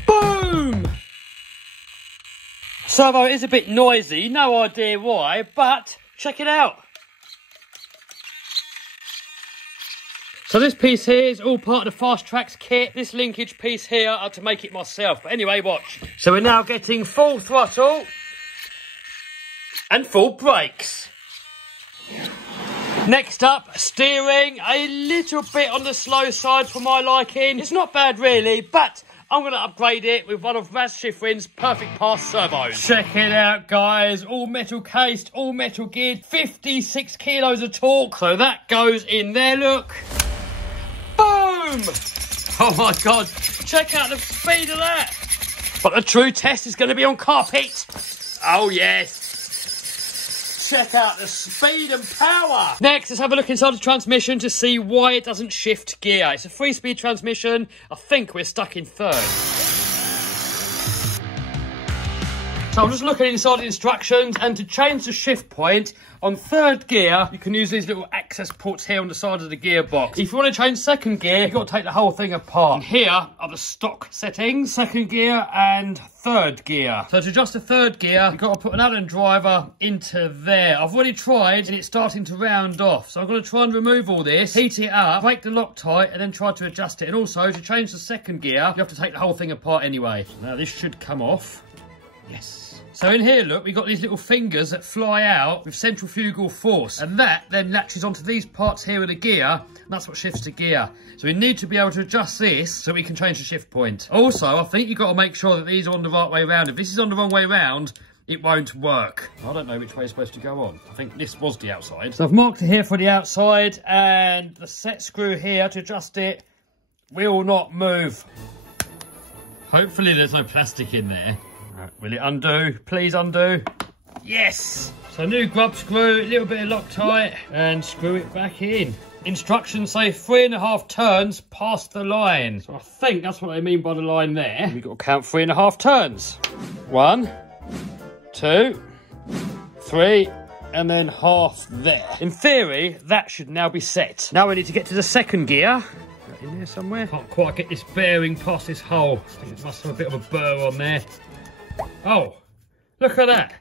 Boom! Servo is a bit noisy, no idea why, but check it out. So this piece here is all part of the Fast Tracks kit. This linkage piece here, I had to make it myself. But anyway, watch. So we're now getting full throttle and full brakes. Next up, steering, a little bit on the slow side for my liking. It's not bad really, but I'm going to upgrade it with one of Raz Schifrin's Perfect Pass servos. Check it out, guys. All metal cased, all metal geared, 56 kilos of torque. So that goes in there, look. Boom! Oh my God, check out the speed of that. But the true test is going to be on carpet. Oh yes. Check out the speed and power. Next, let's have a look inside the transmission to see why it doesn't shift gear. It's a 3-speed transmission. I think we're stuck in third. So I'm just looking inside the instructions, and to change the shift point on third gear, you can use these little access ports here on the side of the gearbox. If you want to change second gear, you've got to take the whole thing apart. And here are the stock settings, second gear and third gear. So to adjust the third gear, you've got to put an Allen driver into there. I've already tried and it's starting to round off. So I'm going to try and remove all this, heat it up, break the Loctite and then try to adjust it. And also to change the second gear, you have to take the whole thing apart anyway. Now this should come off. Yes. So in here, look, we've got these little fingers that fly out with centrifugal force. And that then latches onto these parts here of the gear, and that's what shifts the gear. So we need to be able to adjust this so we can change the shift point. Also, I think you've got to make sure that these are on the right way round. If this is on the wrong way round, it won't work. I don't know which way it's supposed to go on. I think this was the outside. So I've marked it here for the outside, and the set screw here to adjust it will not move. Hopefully there's no plastic in there. Right, will it undo? Please undo. Yes! So new grub screw, a little bit of Loctite, and screw it back in. Instructions say 3.5 turns past the line. So I think that's what they mean by the line there. We've got to count 3.5 turns. 1, 2, 3, and then half there. In theory, that should now be set. Now we need to get to the second gear. In there somewhere. Can't quite get this bearing past this hole. I think it must have a bit of a burr on there. Oh, look at that.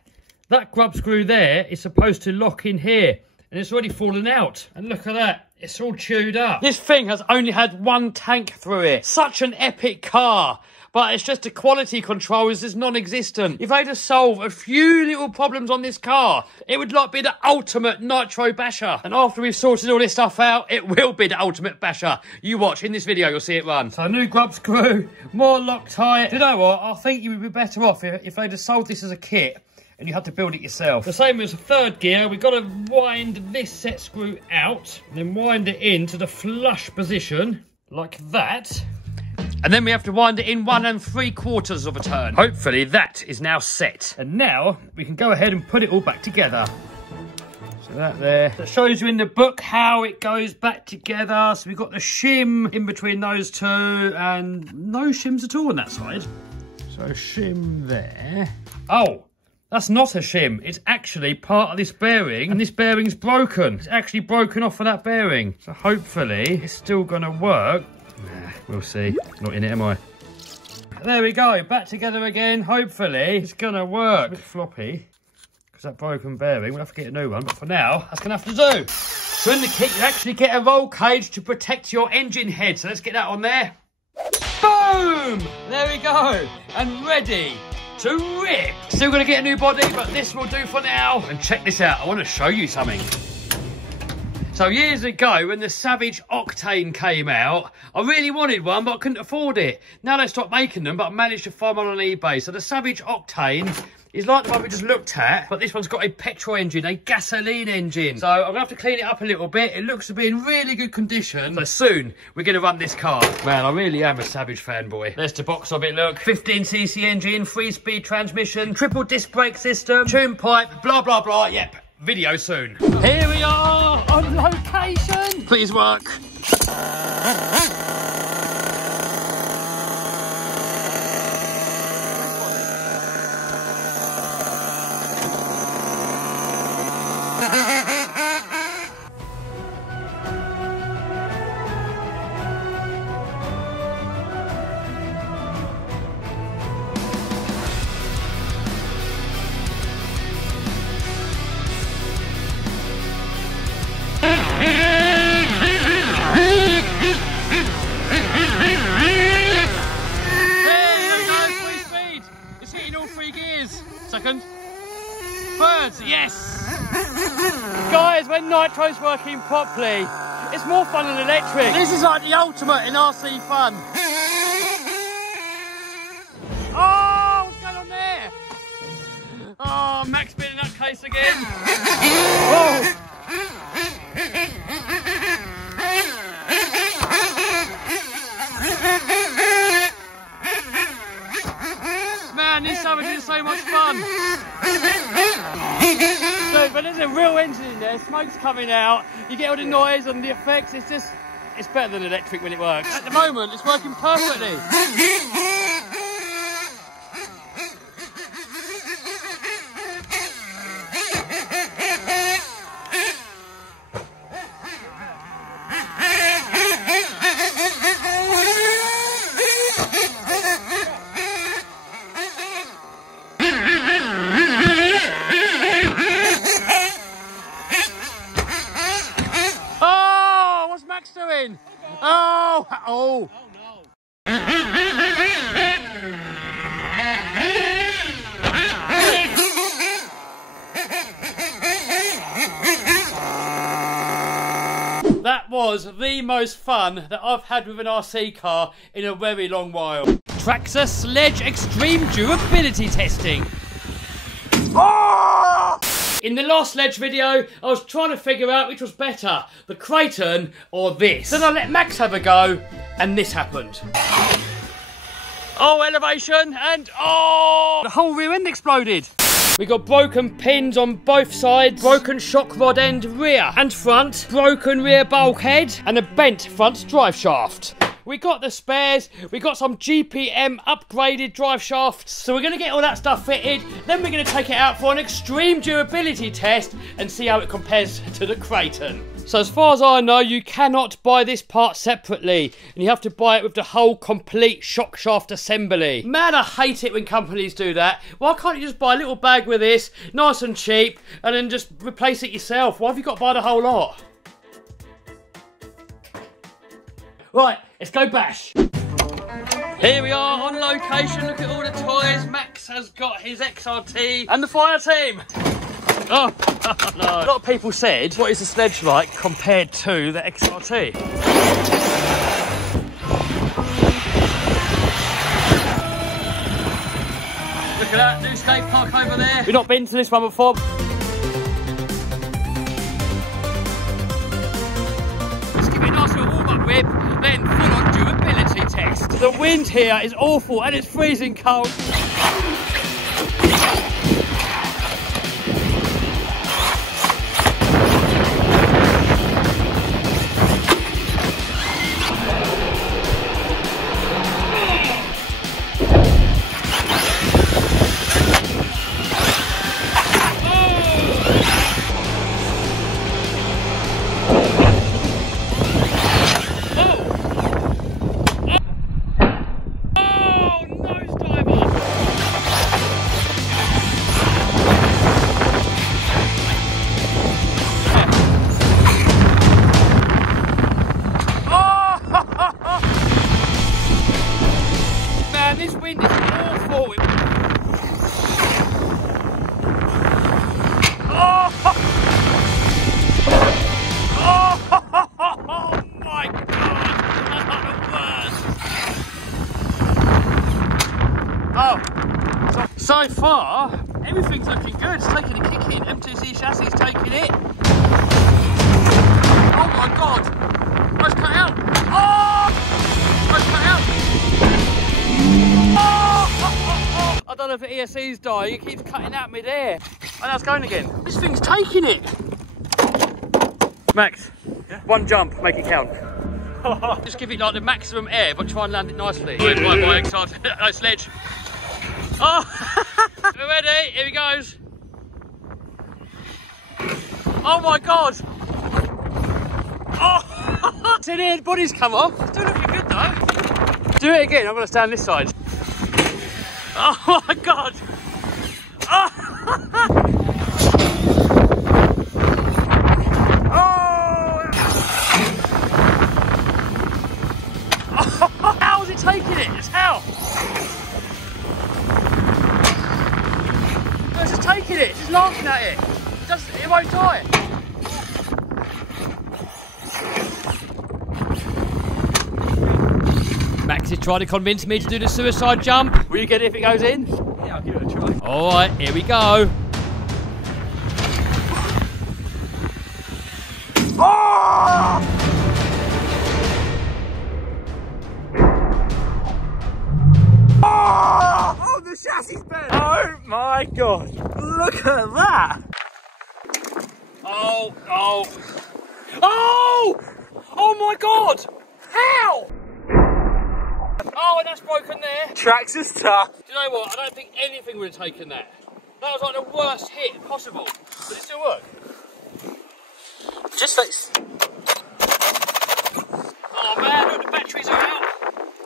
That grub screw there is supposed to lock in here, and it's already fallen out. And look at that, it's all chewed up. This thing has only had one tank through it. Such an epic car. But it's just the quality control is just non-existent. If they'd have solved a few little problems on this car, it would like be the ultimate nitro basher. And after we've sorted all this stuff out, it will be the ultimate basher. You watch, in this video, you'll see it run. So new grub screw, more Loctite. Do you know what? I think you would be better off if they'd have sold this as a kit and you had to build it yourself. The same as the third gear, we've got to wind this set screw out and then wind it into the flush position like that. And then we have to wind it in 1 3/4 of a turn. Hopefully that is now set. And now we can go ahead and put it all back together. So that there. That shows you in the book how it goes back together. So we've got the shim in between those two and no shims at all on that side. So shim there. Oh, that's not a shim. It's actually part of this bearing, and this bearing's broken. It's actually broken off of that bearing. So hopefully it's still gonna work. Nah, we'll see. Not in it, am I? There we go. Back together again. Hopefully it's gonna work. It's a bit floppy because that broken bearing. We'll have to get a new one, but for now, that's gonna have to do. So in the kit, you actually get a roll cage to protect your engine head. So let's get that on there. Boom! There we go. And ready to rip. Still gonna get a new body, but this will do for now. And check this out. I want to show you something. So years ago, when the Savage Octane came out, I really wanted one, but I couldn't afford it. Now they stopped making them, but I managed to find one on eBay. So the Savage Octane is like the one we just looked at, but this one's got a petrol engine, a gasoline engine. So I'm gonna have to clean it up a little bit. It looks to be in really good condition. So soon, we're gonna run this car. Man, I really am a Savage fanboy. There's the box of it, look. 15cc engine, 3-speed transmission, triple disc brake system, tune pipe, blah, blah, blah. Yep. Video soon. Here we are on location. Please work. Yes! Guys, when nitro's working properly, it's more fun than electric. This is like the ultimate in RC fun. Oh, what's going on there? Oh, Max being in that case again. Whoa. Man, this summer is so much fun. Dude, but there's a real engine in there, smoke's coming out, you get all the noise and the effects, it's better than electric when it works. At the moment, it's working perfectly. Doing? Oh! Oh! Oh no! That was the most fun that I've had with an RC car in a very long while. Traxxas Sledge Extreme Durability Testing. Oh! In the last sledge video, I was trying to figure out which was better, the Kraton or this. Then I let Max have a go, and this happened. Oh, elevation, and oh! The whole rear end exploded. We got broken pins on both sides, broken shock rod end rear and front, broken rear bulkhead, and a bent front drive shaft. We got the spares, we got some GPM upgraded drive shafts, so we're going to get all that stuff fitted, then we're going to take it out for an extreme durability test and see how it compares to the Kraton. So as far as I know, you cannot buy this part separately, and you have to buy it with the whole complete shock shaft assembly. Man, I hate it when companies do that. Why can't you just buy a little bag with this, nice and cheap, and then just replace it yourself? Why have you got to buy the whole lot? Right, let's go bash. Here we are on location, look at all the toys. Max has got his XRT and the fire team. Oh, no. A lot of people said, what is the sledge like compared to the XRT? Look at that, new skate park over there. We've not been to this one before. Let's give it a nice little warm-up whip, then full-on durability test. The wind here is awful and it's freezing cold. This wind is awful. Oh! Oh my god! That's not the worst. Oh, so far everything's looking good. It's taking a kick in. MTC chassis is taking it. Oh my god! Let's cut out. Oh! Let's cut out. I don't know if the ESC's dying, it keeps cutting out mid-air. And now it's going again. This thing's taking it! Max, yeah? One jump, make it count. Just give it like the maximum air, but try and land it nicely. My XRT, no sledge. Oh! We're ready, here he goes. Oh my god! Oh! See the body's come off. It's still looking good though. Do it again, I'm going to stand this side. Oh my god! Oh! Oh! How is it taking it? It's how? No, it's just taking it, it's just laughing at it. it won't die. Max is trying to convince me to do the suicide jump. Will you get it if it goes in? Yeah, I'll give it a try. All right, here we go. Oh! Oh, the chassis bent! Oh my god! Look at that! Oh, oh. Oh! Oh my god! How? Oh, and that's broken there. Tracks stuck. Do you know what? I don't think anything would have taken that. That was like the worst hit possible. But it still worked. Just like... Oh man, look, the batteries are out.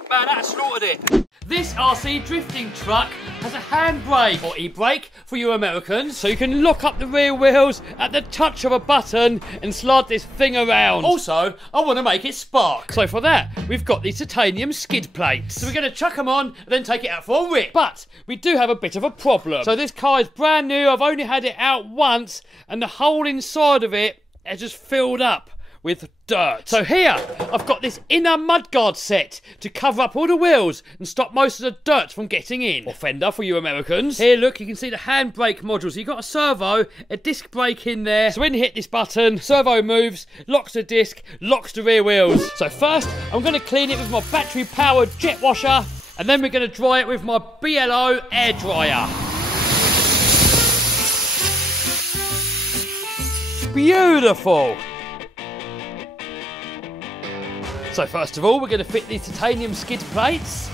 Man, that slaughtered it. This RC drifting truck has a handbrake, or e-brake for you Americans, so you can lock up the rear wheels at the touch of a button and slide this thing around. Also, I want to make it spark. So for that, we've got these titanium skid plates. So we're going to chuck them on and then take it out for a rip. But we do have a bit of a problem. So this car is brand new. I've only had it out once, and the hole inside of it has just filled up with dirt. So here, I've got this inner mudguard set to cover up all the wheels and stop most of the dirt from getting in. Or fender for you Americans. Here, look, you can see the handbrake module. So you've got a servo, a disc brake in there. So when you hit this button, servo moves, locks the disc, locks the rear wheels. So first, I'm going to clean it with my battery-powered jet washer, and then we're going to dry it with my BLO air dryer. Beautiful. So first of all, we're going to fit these titanium skid plates.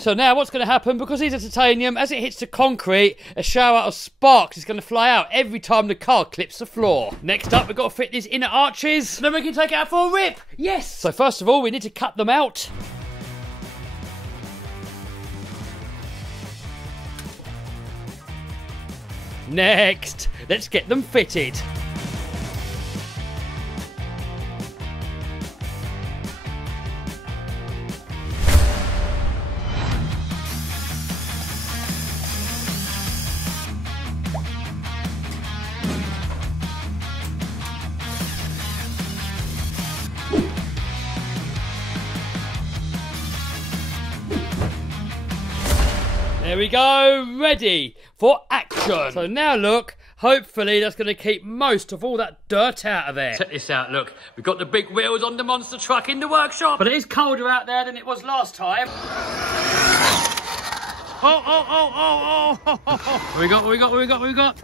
So now what's going to happen, because these are titanium, as it hits the concrete, a shower of sparks is going to fly out every time the car clips the floor. Next up, we've got to fit these inner arches, and then we can take it out for a rip. Yes! So first of all, we need to cut them out. Next, let's get them fitted. There we go, ready for action. So now look, hopefully that's going to keep most of all that dirt out of there. Check this out, look, we've got the big wheels on the monster truck in the workshop. But it is colder out there than it was last time. Oh. What we got?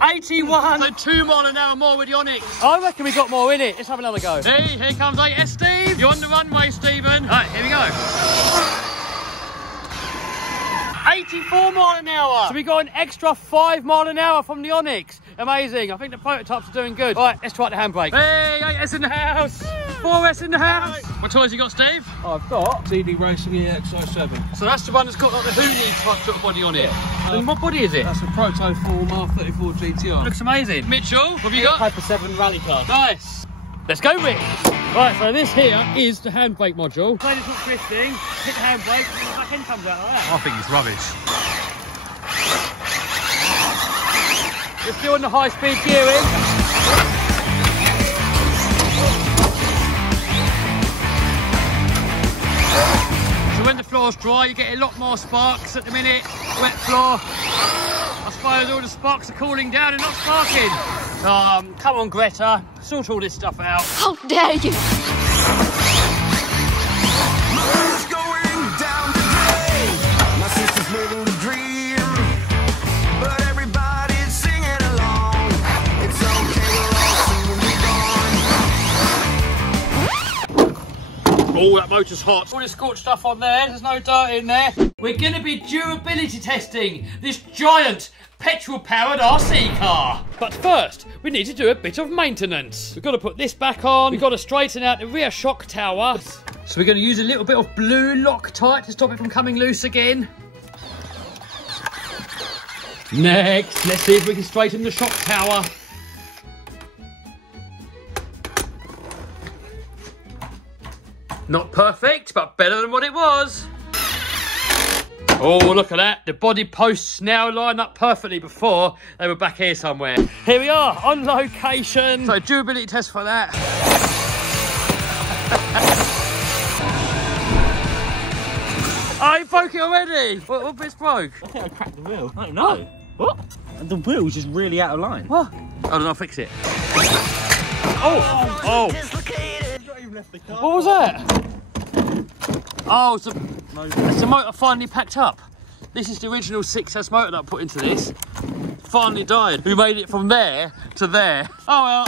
81. So 2 miles an hour more with the Onyx. I reckon we got more in it. Let's have another go. Hey, here comes AS Steve. You're on the runway, Stephen. All right, here we go. 84 miles an hour. So we got an extra 5 miles an hour from the Onyx. Amazing. I think the prototypes are doing good. All right, let's try the handbrake. Hey, 8S in the house. 4S in the house. What toys you got, Steve? I've got CD Racing EXI7. So that's the one that's got like the Hooney type sort of body on it. Yeah. And what body is it? That's a Protoform R34 GTR. Looks amazing. Mitchell, what have you got? Hyper 7 rally car. Nice. Let's go, Rick. Right, so this here is the handbrake module. Play this not twisting, hit the handbrake, and the back end comes out like that. I think it's rubbish. We're still in the high-speed gearing. So when the floor's dry, you get a lot more sparks. At the minute, wet floor, I suppose all the sparks are cooling down and not sparking. Come on, Greta, sort all this stuff out. How dare you! What's going down today? My sister's living the dream, but everybody's singing along. It's okay, we'll all soon be gone. Oh, that motor's hot. All the scorched stuff on there, there's no dirt in there. We're going to be durability testing this giant petrol-powered RC car. But first, we need to do a bit of maintenance. We've got to put this back on. We've got to straighten out the rear shock tower. So we're going to use a little bit of blue Loctite to stop it from coming loose again. Next, let's see if we can straighten the shock tower. Not perfect, but better than what it was. Oh, look at that. The body posts now line up perfectly before they were back here somewhere. Here we are, on location. So, durability test for that. Oh, you broke it already? What bit's broke? I think I cracked the wheel. I don't know. What? And the wheel's just really out of line. What? Oh, no, I'll fix it. Oh! What was that? Oh, it's the motor finally packed up. This is the original 6S motor that I put into this. Finally died. We made it from there to there. Oh well,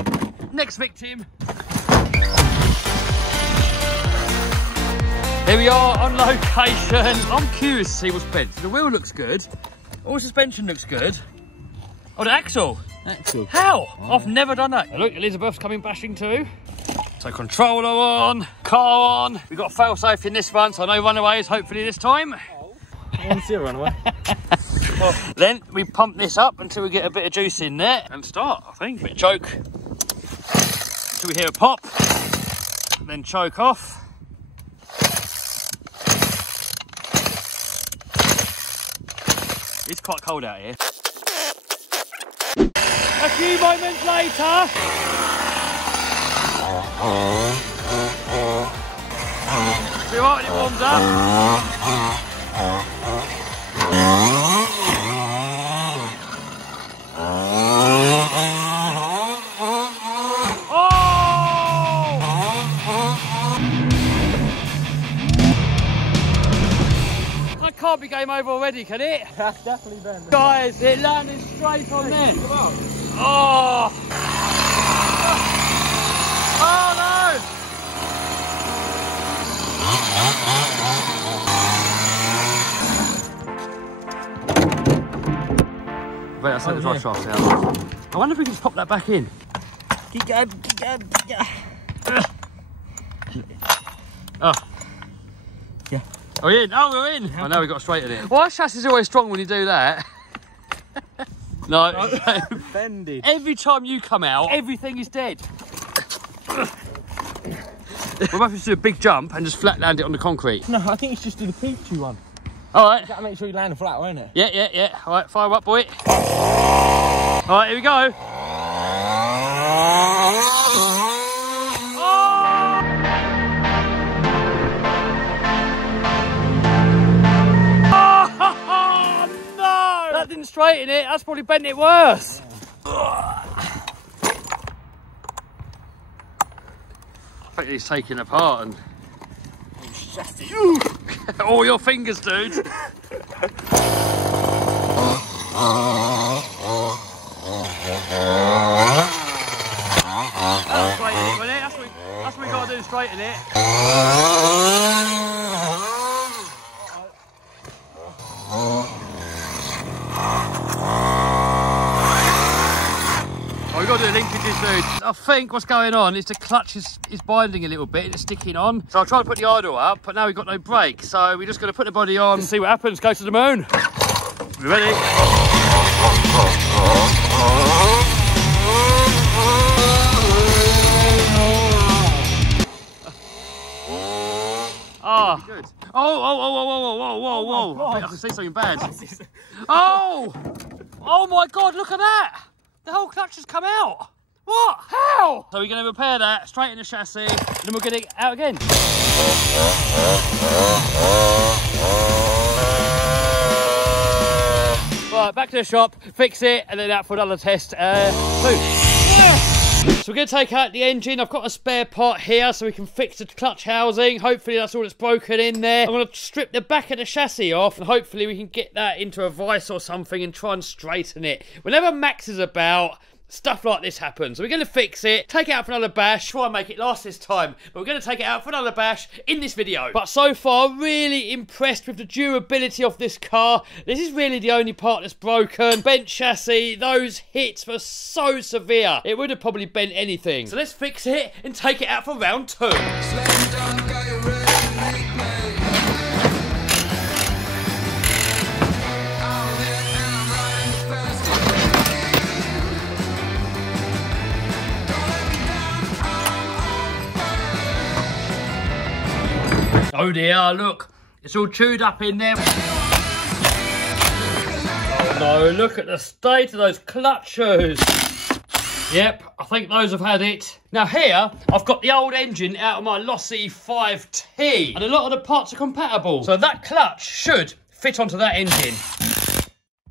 next victim. Here we are on location. I'm curious to see what's bent. The wheel looks good. All the suspension looks good. Oh, the axle. How? Oh. I've never done that. Look, Elizabeth's coming bashing too. So controller on, car on. We've got a fail-safe in this one, so no runaways hopefully this time. I want to see a runaway. Then we pump this up until we get a bit of juice in there and start, I think. Bit of choke. Until we hear a pop. Then choke off. It's quite cold out here. A few moments later. Be right when it warms up. That can't be game over already, can it? That's definitely been. Guys, it landed straight on there. Come on. Oh! Oh no! Wait, I sent the drive shafts out. I wonder if we can just pop that back in. Keep going, keep going, keep going. Oh. Yeah. Oh, we're in. Oh, we're in. I know we got to straighten it. Why chassis is always strong when you do that? No. Bended. Every time you come out, everything is dead. We're about to do a big jump and just flat land it on the concrete. No, I think it's just do the peachy one. All right. You gotta make sure you land flat, won't it? Yeah. All right, fire up, boy. All right, here we go. That didn't straighten it, that's probably bent it worse. I think he's taking it apart and... All your fingers, dude. That's what we got to do, straighten it. We've got to do the linkages, dude. I think what's going on is the clutch is binding a little bit, it's sticking on. So I'll try to put the idle up, but now we've got no brake. So we're just going to put the body on and see what happens. Go to the moon. We ready? Ah. Good. Whoa. I think I can see something bad. Oh my God, look at that. The whole clutch has come out. What? How? So we're going to repair that, straighten the chassis, and then we'll get it out again. Right, back to the shop, fix it, and then out for another test. So we're going to take out the engine. I've got a spare part here so we can fix the clutch housing. Hopefully that's all that's broken in there. I'm going to strip the back of the chassis off and hopefully we can get that into a vice or something and try and straighten it. Whenever Max is about, stuff like this happens. So we're going to fix it, take it out for another bash, try and make it last this time. But we're going to take it out for another bash in this video. But so far, really impressed with the durability of this car. This is really the only part that's broken. Bent chassis, those hits were so severe. It would have probably bent anything. So let's fix it and take it out for round 2. Oh dear, look. It's all chewed up in there. Oh no, look at the state of those clutches. Yep, I think those have had it. Now here, I've got the old engine out of my Lossy 5T. And a lot of the parts are compatible. So that clutch should fit onto that engine.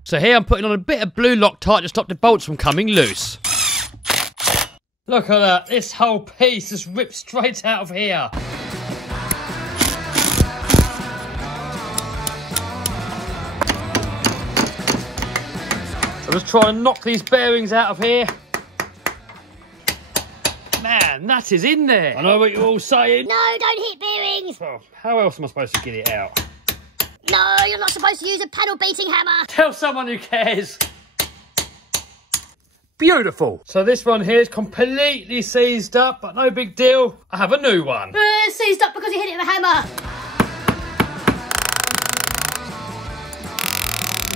So here I'm putting on a bit of blue Loctite to stop the bolts from coming loose. Look at that, this whole piece just ripped straight out of here. So just try and knock these bearings out of here. Man, that is in there. I know what you're all saying. No, don't hit bearings. Well, how else am I supposed to get it out? No, you're not supposed to use a paddle beating hammer. Tell someone who cares. Beautiful. So this one here is completely seized up, but no big deal. I have a new one. Seized up because you hit it with a hammer.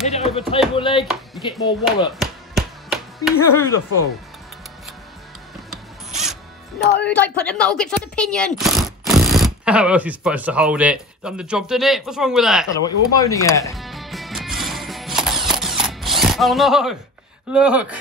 Hit it over a table leg, you get more wallop. Beautiful. No, don't put the mole grips on the pinion. How else are you supposed to hold it? Done the job, didn't it? What's wrong with that? I don't know what you're all moaning at. Oh no, look.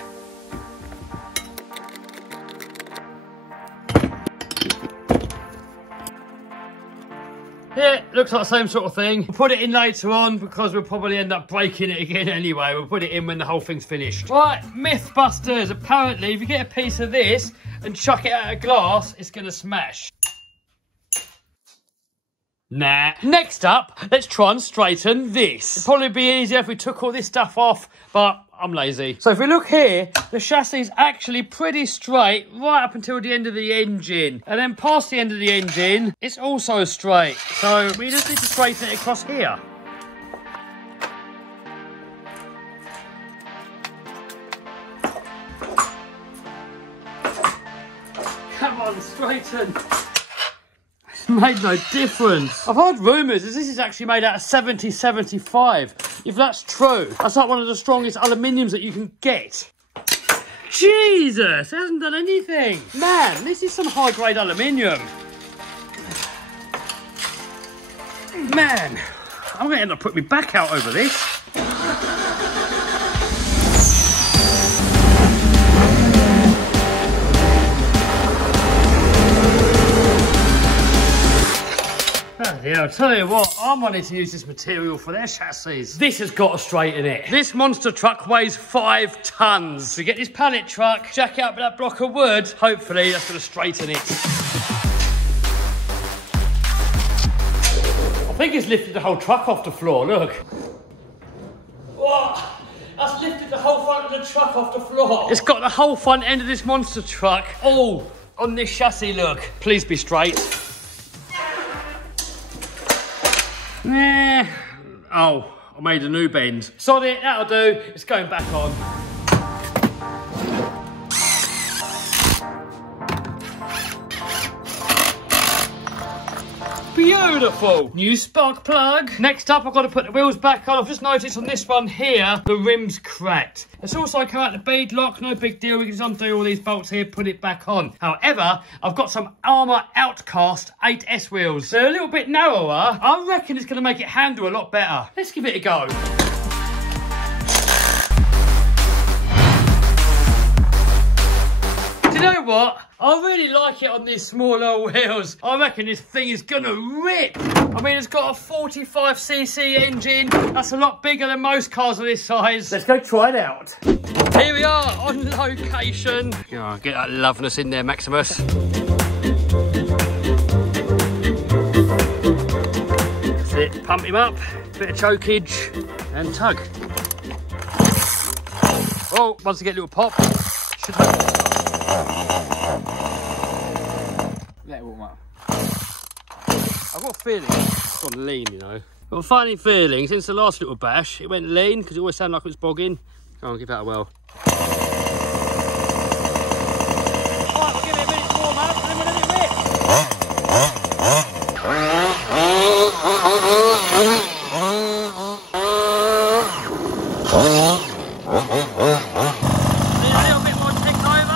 Yeah, looks like the same sort of thing. We'll put it in later on because we'll probably end up breaking it again anyway. We'll put it in when the whole thing's finished. Right, Mythbusters. Apparently, if you get a piece of this and chuck it out of glass, it's going to smash. Nah. Next up, let's try and straighten this. It'd probably be easier if we took all this stuff off, but I'm lazy. So if we look here, the chassis is actually pretty straight right up until the end of the engine. And then past the end of the engine, it's also straight. So we just need to straighten it across here. Come on, straighten. It's made no difference. I've heard rumours that this is actually made out of 70-75. If that's true, that's like one of the strongest aluminiums that you can get. Jesus, it hasn't done anything. Man, this is some high-grade aluminium. Man, I'm going to end up putting my back out over this. Yeah, I'll tell you what, I'm wanting to use this material for their chassis. This has got to straighten it. This monster truck weighs 5 tons. To get this pallet truck, jack it up with that block of wood, hopefully that's going to straighten it. I think it's lifted the whole truck off the floor, look. What? That's lifted the whole front of the truck off the floor. It's got the whole front end of this monster truck all on this chassis, look. Please be straight. Nah. Oh, I made a new bend. Sod it, that'll do. It's going back on. Beautiful. New spark plug. Next up, I've got to put the wheels back on. I've just noticed on this one here, the rim's cracked. It's also come out the bead lock, no big deal. We can just undo all these bolts here, put it back on. However, I've got some Armour Outcast 8S wheels. They're a little bit narrower. I reckon it's going to make it handle a lot better. Let's give it a go. Do you know what? I really like it on these smaller wheels. I reckon this thing is gonna rip. I mean, it's got a 45cc engine. That's a lot bigger than most cars of this size. Let's go try it out. Here we are on location. Oh, get that loveness in there, Maximus. That's it. Pump him up. Bit of chokage and tug. Oh, once you get a little pop, should have. Let it warm up. I've got a feeling it's gone lean, you know. I've got a funny feeling since the last little bash, it went lean because it always sounded like it was bogging. Go on, give that a whirl. Alright, we'll give it a minute more, man, and then we'll let it rip. A little bit more tick over.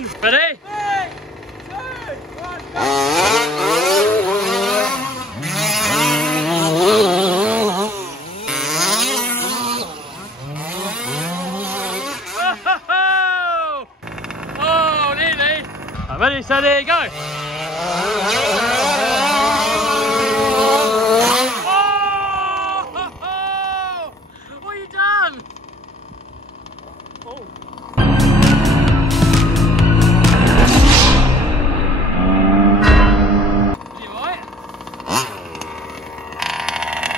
man. Ready? 3, 2, 1, go! Oh, nearly. Ready, steady, go. What have you done? Oh. Is he right?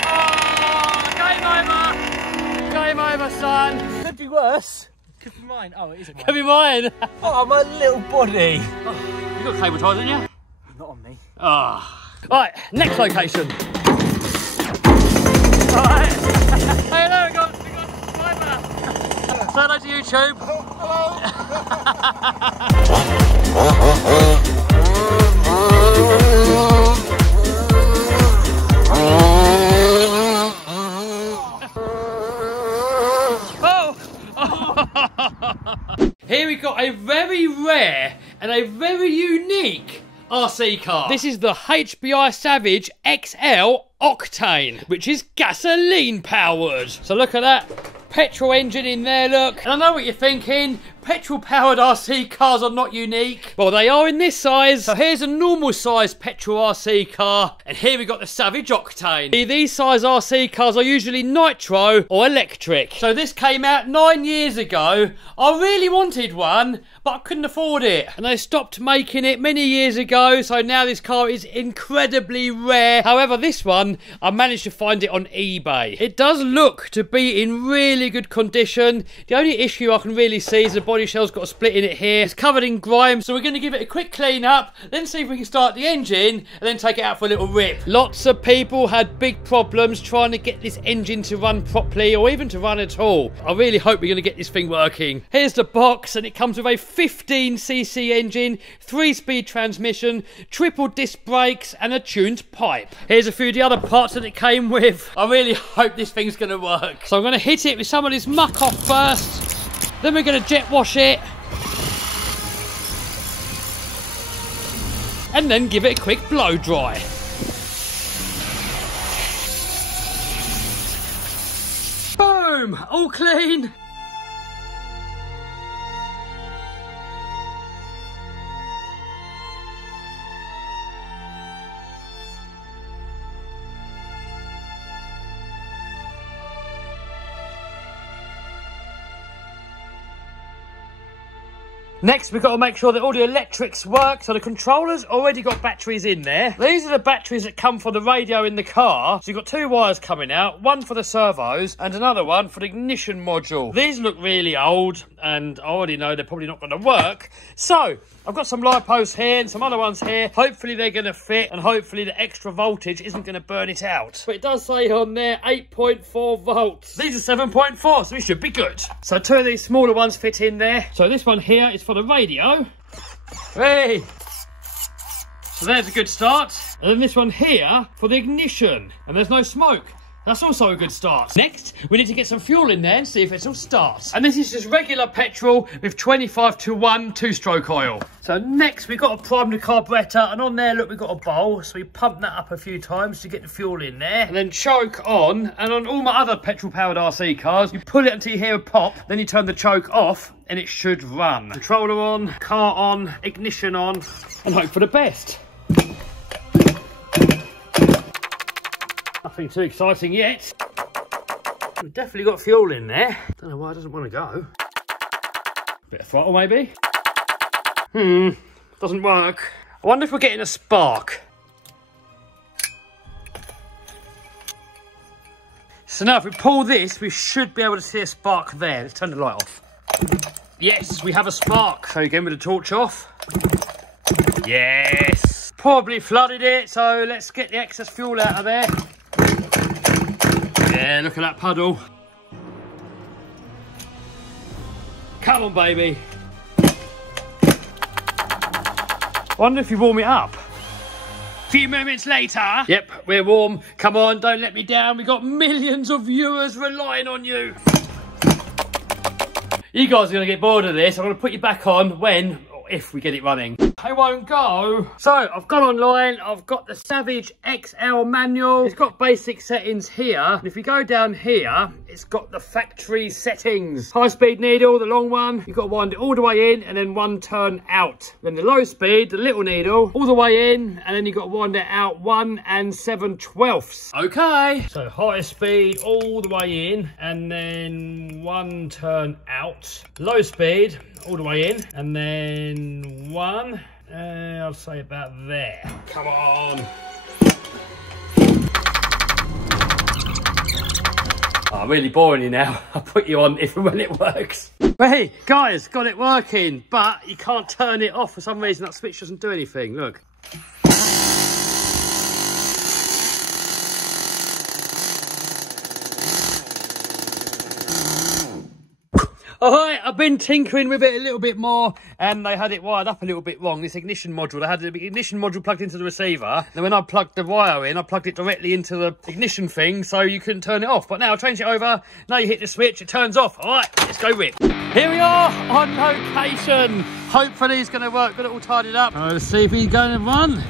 Oh, game over. Game over, son. Could be worse. Could be mine. Oh, it isn't mine. Could be mine. Oh, my little body. Oh, you got cable ties, haven't you? Not on me. Ah. Right, next location. Alright. Hey, hello, we got a subscriber. Say hello to YouTube. Here we got a very rare and a very unique RC car. This is the HBI Savage XL Octane, which is gasoline powered. So look at that petrol engine in there, look. And I know what you're thinking, petrol powered RC cars are not unique. Well, they are in this size. So here's a normal size petrol RC car, and here we got the Savage Octane. These size RC cars are usually nitro or electric. So this came out 9 years ago. I really wanted one, but I couldn't afford it. And they stopped making it many years ago, so now this car is incredibly rare. However, this one, I managed to find it on eBay. It does look to be in really good condition. The only issue I can really see is the body shell's got a split in it here. It's covered in grime, so we're going to give it a quick clean up, then see if we can start the engine, and then take it out for a little rip. Lots of people had big problems trying to get this engine to run properly, or even to run at all. I really hope we're going to get this thing working. Here's the box, and it comes with a 15cc engine, 3-speed transmission, triple disc brakes, and a tuned pipe. Here's a few of the other parts that it came with. I really hope this thing's going to work. So I'm going to hit it with some of this muck off first. Then we're going to jet wash it. And then give it a quick blow dry. Boom! All clean. Next, we've got to make sure that all the electrics work. So the controller's already got batteries in there. These are the batteries that come for the radio in the car. So you've got 2 wires coming out, one for the servos and another one for the ignition module. These look really old, and I already know they're probably not going to work. So I've got some lipos here and some other ones here. Hopefully they're going to fit, and hopefully the extra voltage isn't going to burn it out. But it does say on there 8.4 volts. These are 7.4, so we should be good. So 2 of these smaller ones fit in there. So this one here is for the radio. Hey! So there's a good start. And then this one here for the ignition. And there's no smoke. That's also a good start. Next, we need to get some fuel in there and see if it'll start. And this is just regular petrol with 25:1 2-stroke oil. So next, we've got to prime the carburettor, and on there, look, we've got a bowl. So we pump that up a few times to get the fuel in there. And then choke on, and on all my other petrol-powered RC cars, you pull it until you hear a pop, then you turn the choke off, and it should run. Controller on, car on, ignition on, and hope for the best. Nothing too exciting yet. We've definitely got fuel in there. Don't know why it doesn't want to go. Bit of throttle maybe. Doesn't work. I wonder if we're getting a spark. So now if we pull this, we should be able to see a spark there. Let's turn the light off. Yes, we have a spark. So again with the torch off. Yes. Probably flooded it, so let's get the excess fuel out of there. Yeah, look at that puddle. Come on, baby. Wonder if you warm it up. A few moments later. Yep, we're warm. Come on, don't let me down. We've got millions of viewers relying on you. You guys are going to get bored of this. I'm going to put you back on when if we get it running. It won't go. So I've gone online, I've got the Savage XL manual. It's got basic settings here. And if you go down here, it's got the factory settings. High speed needle, the long one, you've got to wind it all the way in and then 1 turn out. Then the low speed, the little needle, all the way in, and then you've got to wind it out 1 7/12. Okay. So high speed all the way in and then 1 turn out. Low speed all the way in and then 1. I'll say about there. Come on. Oh, I'm really boring you now. I'll put you on if and when it works. Hey, guys, got it working, but you can't turn it off for some reason. That switch doesn't do anything. Look. Alright, I've been tinkering with it a little bit more and they had it wired up a little bit wrong. This ignition module, they had the ignition module plugged into the receiver. Then when I plugged the wire in, I plugged it directly into the ignition thing so you couldn't turn it off. But now I changed it over, now you hit the switch, it turns off. Alright, let's go rip. Here we are on location. Hopefully it's going to work, got it all tidied up. Let's see if he's going to run.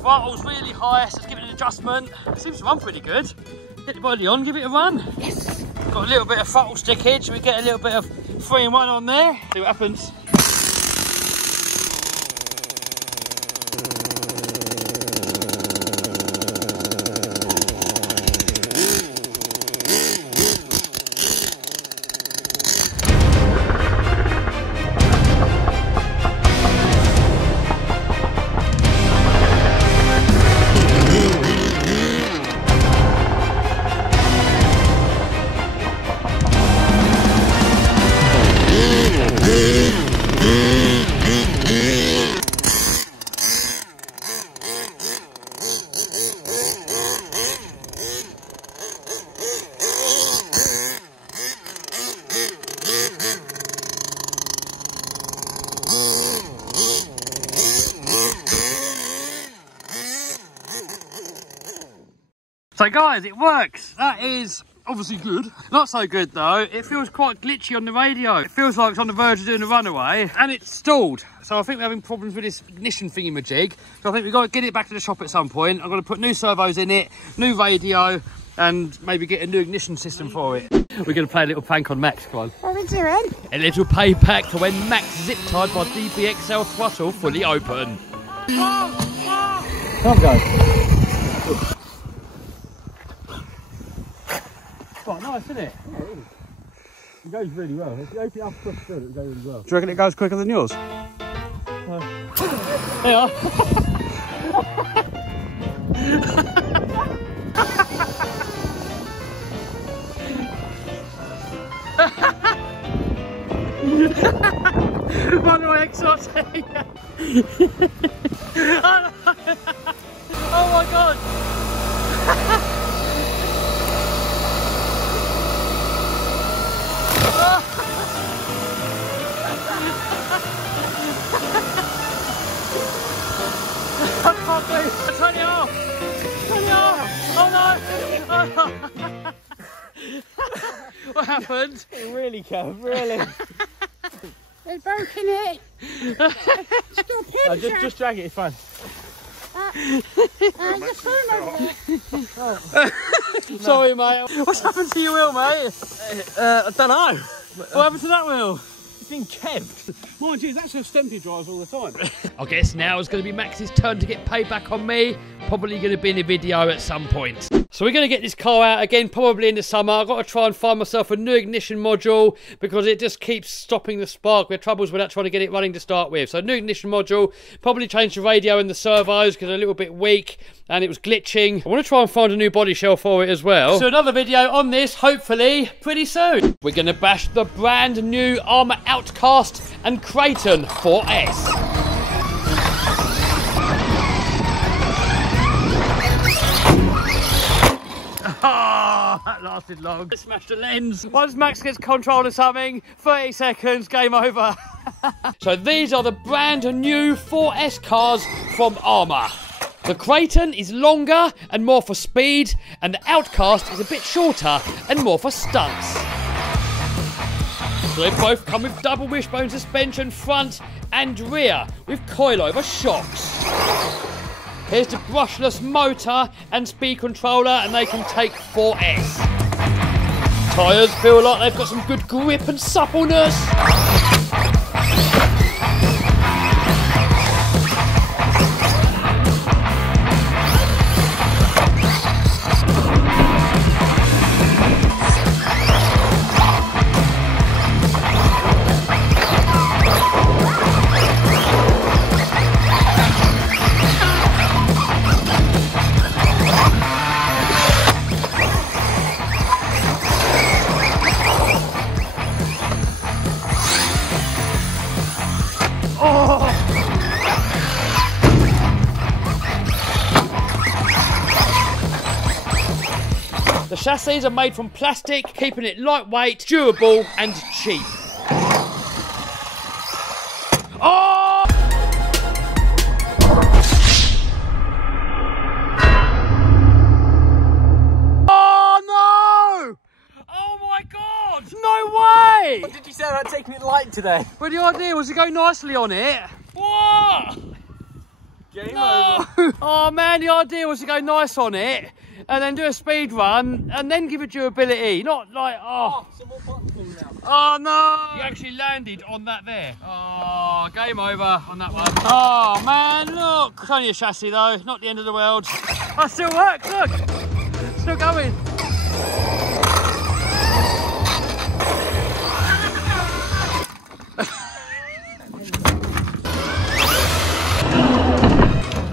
Throttle's really high, so let's give it an adjustment. It seems to run pretty good. Get the body on, give it a run. Yes. Got a little bit of throttle stickage, we get a little bit of 3-in-1 on there. See what happens. So guys, it works. That is obviously good. Not so good though. It feels quite glitchy on the radio. It feels like it's on the verge of doing a runaway and it's stalled. So I think we're having problems with this ignition thingy-majig. So I think we've got to get it back to the shop at some point. I'm going to put new servos in it, new radio, and maybe get a new ignition system for it. We're going to play a little prank on Max, come on. What are we doing? A little payback for when Max zip-tied by DBXL throttle fully open. Come on, guys. Quite nice, isn't it? Yeah, it is. It goes really well. If you open it up across the field, it'll go really well. Do you reckon it goes quicker than yours? There you are. Runaway exotic. Oh my god. I can't move. Turn it off. Turn it off. Oh no. What happened? It really came, really. They've broken it. Stop him, just drag it, it's fine. Just put him over there. Sorry, mate. What's happened to your wheel, mate? I don't know. What happened to that wheel? It's been kept. Mind you, that's how Stempy drives all the time. I guess now it's going to be Max's turn to get payback on me. Probably going to be in a video at some point. So we're going to get this car out again, probably in the summer. I've got to try and find myself a new ignition module because it just keeps stopping the spark. We had troubles with that trying to get it running to start with. So new ignition module, probably change the radio and the servos because they're a little bit weak and it was glitching. I want to try and find a new body shell for it as well. So another video on this, hopefully, pretty soon. We're going to bash the brand new Armour Outcast and Creighton 4S. Oh, that lasted long. Smashed the lens. Once Max gets control of something, 30 seconds, game over. So these are the brand new 4S cars from Armour. The Creighton is longer and more for speed, and the Outcast is a bit shorter and more for stunts. So they both come with double wishbone suspension front and rear with coilover shocks. Here's the brushless motor and speed controller, and they can take 4S. Tyres feel like they've got some good grip and suppleness. The chassis are made from plastic, keeping it lightweight, durable and cheap. Oh! Oh no! Oh my god! No way! What did you say about taking it light today? Well, the idea was to go nicely on it. What? Game over. Oh man, the idea was to go nice on it and then do a speed run and then give it durability. Not like, oh. Some more buttons now. Oh no! You actually landed on that there. Oh, game over on that one. Oh man, look! It's only a chassis though, not the end of the world. Oh, it still works, look! Still going.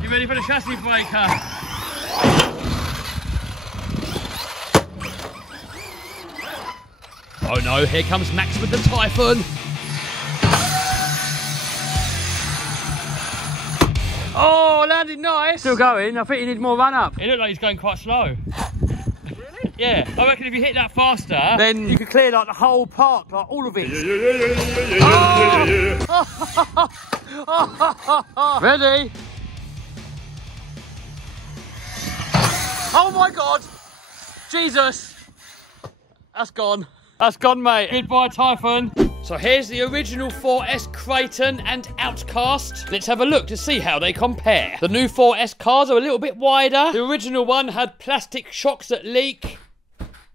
You ready for the chassis breaker? Oh no, here comes Max with the Typhoon. Oh, landed nice. Still going. I think he needs more run up. It looked like he's going quite slow. Really? Yeah. I reckon if you hit that faster, then you could clear like the whole park, like all of it. Oh! Ready? Oh my God! Jesus! That's gone. That's gone, mate. Goodbye, Typhoon. So here's the original 4S Creighton and Outcast. Let's have a look to see how they compare. The new 4S cars are a little bit wider. The original one had plastic shocks that leak.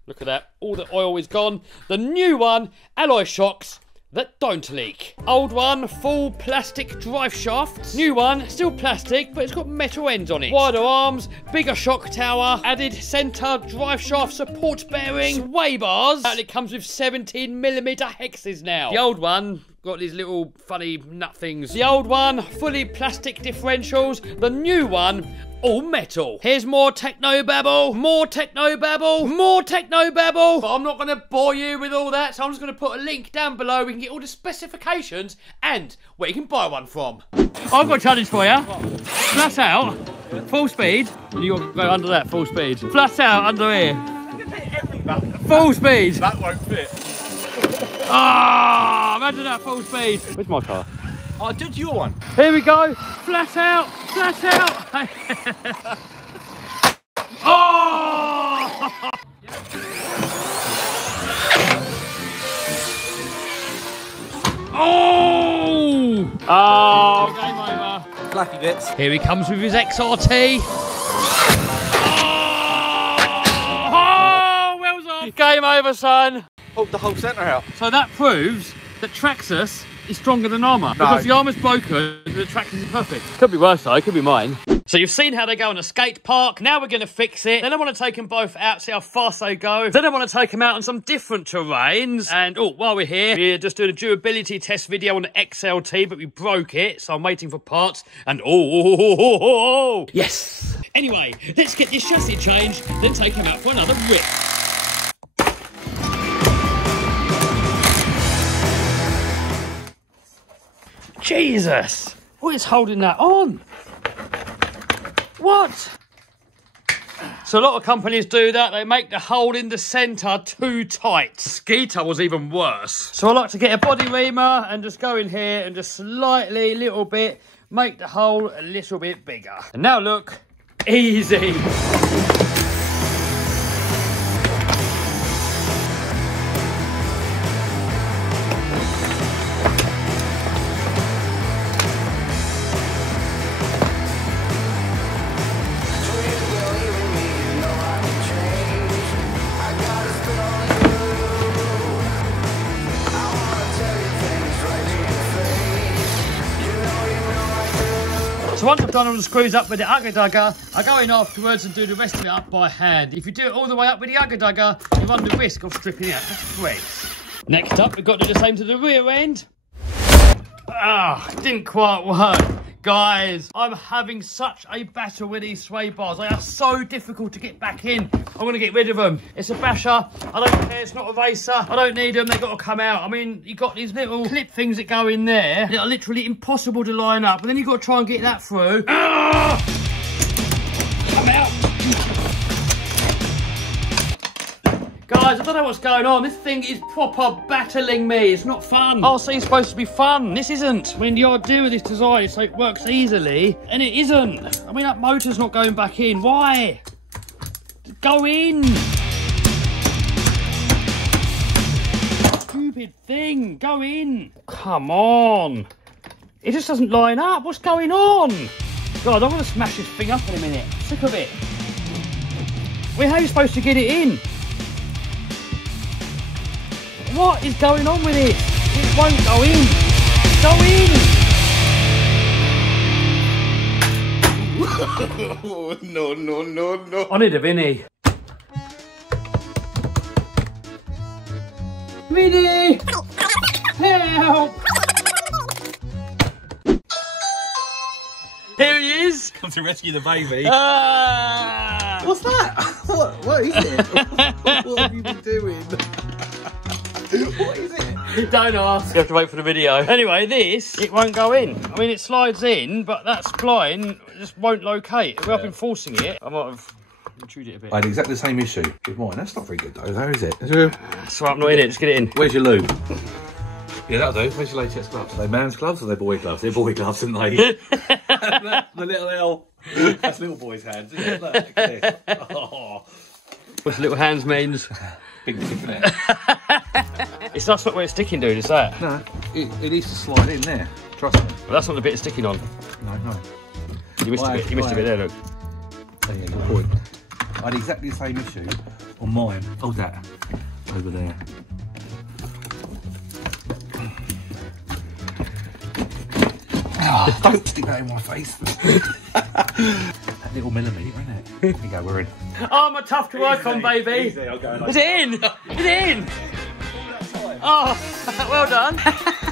Look at that. All the oil is gone. The new one, alloy shocks that don't leak. Old one, full plastic drive shaft. New one, still plastic, but it's got metal ends on it. Wider arms, bigger shock tower, added centre drive shaft support bearing, sway bars. And it comes with 17mm hexes now. The old one got these little funny nut things. The old one, fully plastic differentials. The new one, all metal. Here's more techno-babble, more techno-babble, more techno-babble. But I'm not going to bore you with all that, so I'm just going to put a link down below. We can get all the specifications and where you can buy one from. I've got a challenge for you. Flat out, full speed. You got to go under that, full speed. Flat out, under here. Full speed. That won't fit. Ah, imagine that full speed. Where's my car? I did your one. Here we go. Flat out, flat out. Oh! Oh! Oh, game over. Flappy bits. Here he comes with his XRT. Oh, well done. Game over, son. Pulled the whole centre out. So that proves that Traxxas is stronger than Armour. No. Because the Armour's broken, the Traxxas is perfect. Could be worse though, could be mine. So you've seen how they go on a skate park. Now we're going to fix it. Then I want to take them both out, see how fast they go. Then I want to take them out on some different terrains. And, oh, while we're here, we're just doing a durability test video on the XLT, but we broke it, so I'm waiting for parts. And, oh, yes. Anyway, let's get this chassis changed, then take them out for another rip. Jesus! What is holding that on? What? So a lot of companies do that. They make the hole in the centre too tight. Skeeter was even worse. So I like to get a body reamer and just go in here and just slightly, little bit, make the hole a little bit bigger. And now look, easy. So once I've done all the screws up with the Ugger Dugger, I go in afterwards and do the rest of it up by hand. If you do it all the way up with the Ugger Dugger, you run the risk of stripping out the threads. Next up, we've got to do the same to the rear end. Ah, didn't quite work. Guys, I'm having such a battle with these sway bars. They are so difficult to get back in. I'm going to get rid of them. It's a basher. I don't care. It's not a racer. I don't need them. They've got to come out. I mean, you've got these little clip things that go in there that are literally impossible to line up. But then you've got to try and get that through. Ah! Come out. Guys, I don't know what's going on. This thing is proper battling me. It's not fun. RC is supposed to be fun. This isn't. I mean, the idea with this design is so it works easily, and it isn't. I mean, that motor's not going back in. Why? Go in. Stupid thing. Go in. Come on. It just doesn't line up. What's going on? God, I'm going to smash this thing up in a minute. Sick of it. Well, how are you supposed to get it in? What is going on with it? It won't go in. Go in. No. I need a Vinny. Vinny! Help! Here he is. Come to rescue the baby. What's that? What is it? What have you been doing? What is it? Don't ask. You have to wait for the video. Anyway, this, it won't go in. I mean, it slides in, but that spline just won't locate. If I've been forcing it, I might have chewed it a bit. I had exactly the same issue with mine. That's not very good though, is it? So I'm not in it, just get it in. Where's your lube? Yeah, that'll do. Where's your latex gloves? Are they man's gloves or are they boy gloves? They're boy gloves, aren't they? The little L. That's little boy's hands, isn't it? Look at this. Oh. What's little hands means? Big dick, isn't it? It's not where it's sticking, dude, is that? No, it needs to slide in there. Trust me. Well, that's not the bit it's sticking on. No. You missed a bit. You missed a bit there, look. Oh, yeah, good point. I had exactly the same issue on mine. Hold that. Over there. Oh, don't stick that in my face. That little millimetre, isn't it? There you go, we're in. Oh, I'm a tough to work on, baby. Easy, I'll go. Is it in? Is it in? Oh, well done.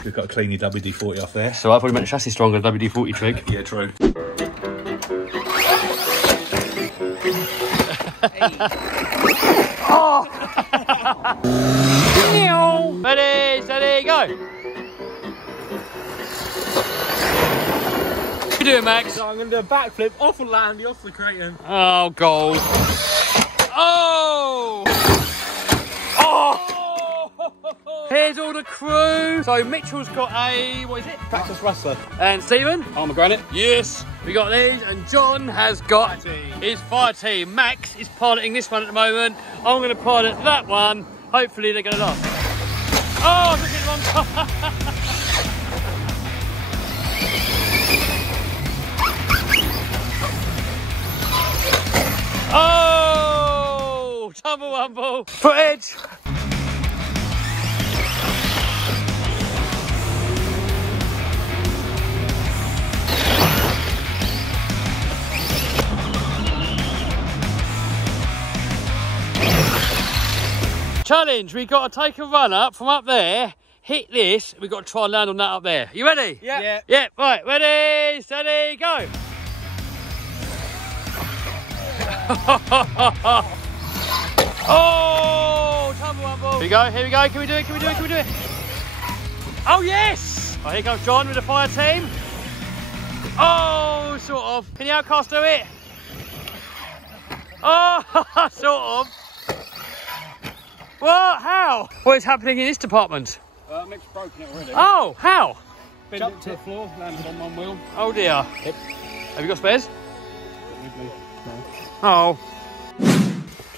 We've got to clean your WD-40 off there. So I probably meant the chassis stronger than WD-40 trig. Yeah, true. Oh! Ready, steady, go. What are you doing, Max? So I'm going to do a backflip off and land off the Creighton. Oh, gold. Oh! Oh! Here's all the crew. So Mitchell's got a, what is it? Practice wrestler. And Stephen? Armour Granite. Yes, we got these. And John has got his fire team. Max is piloting this one at the moment. I'm going to pilot that one. Hopefully they're going to last. Oh, look at one. Oh, tumble wumble. Footage. Challenge, we've got to take a run up from up there, hit this, we've got to try and land on that up there. You ready? Yeah. Yeah, right, ready, steady, go. Oh, tumble wumble. Here we go, can we do it, can we do it? Oh, yes! Right, here comes John with the fire team. Oh, sort of. Can the Outcast do it? Oh, sort of. What? How? What is happening in this department? Mick's broken it already. Oh, how? Jumped to the floor, landed on one wheel. Oh dear. Yep. Have you got spares? Oh.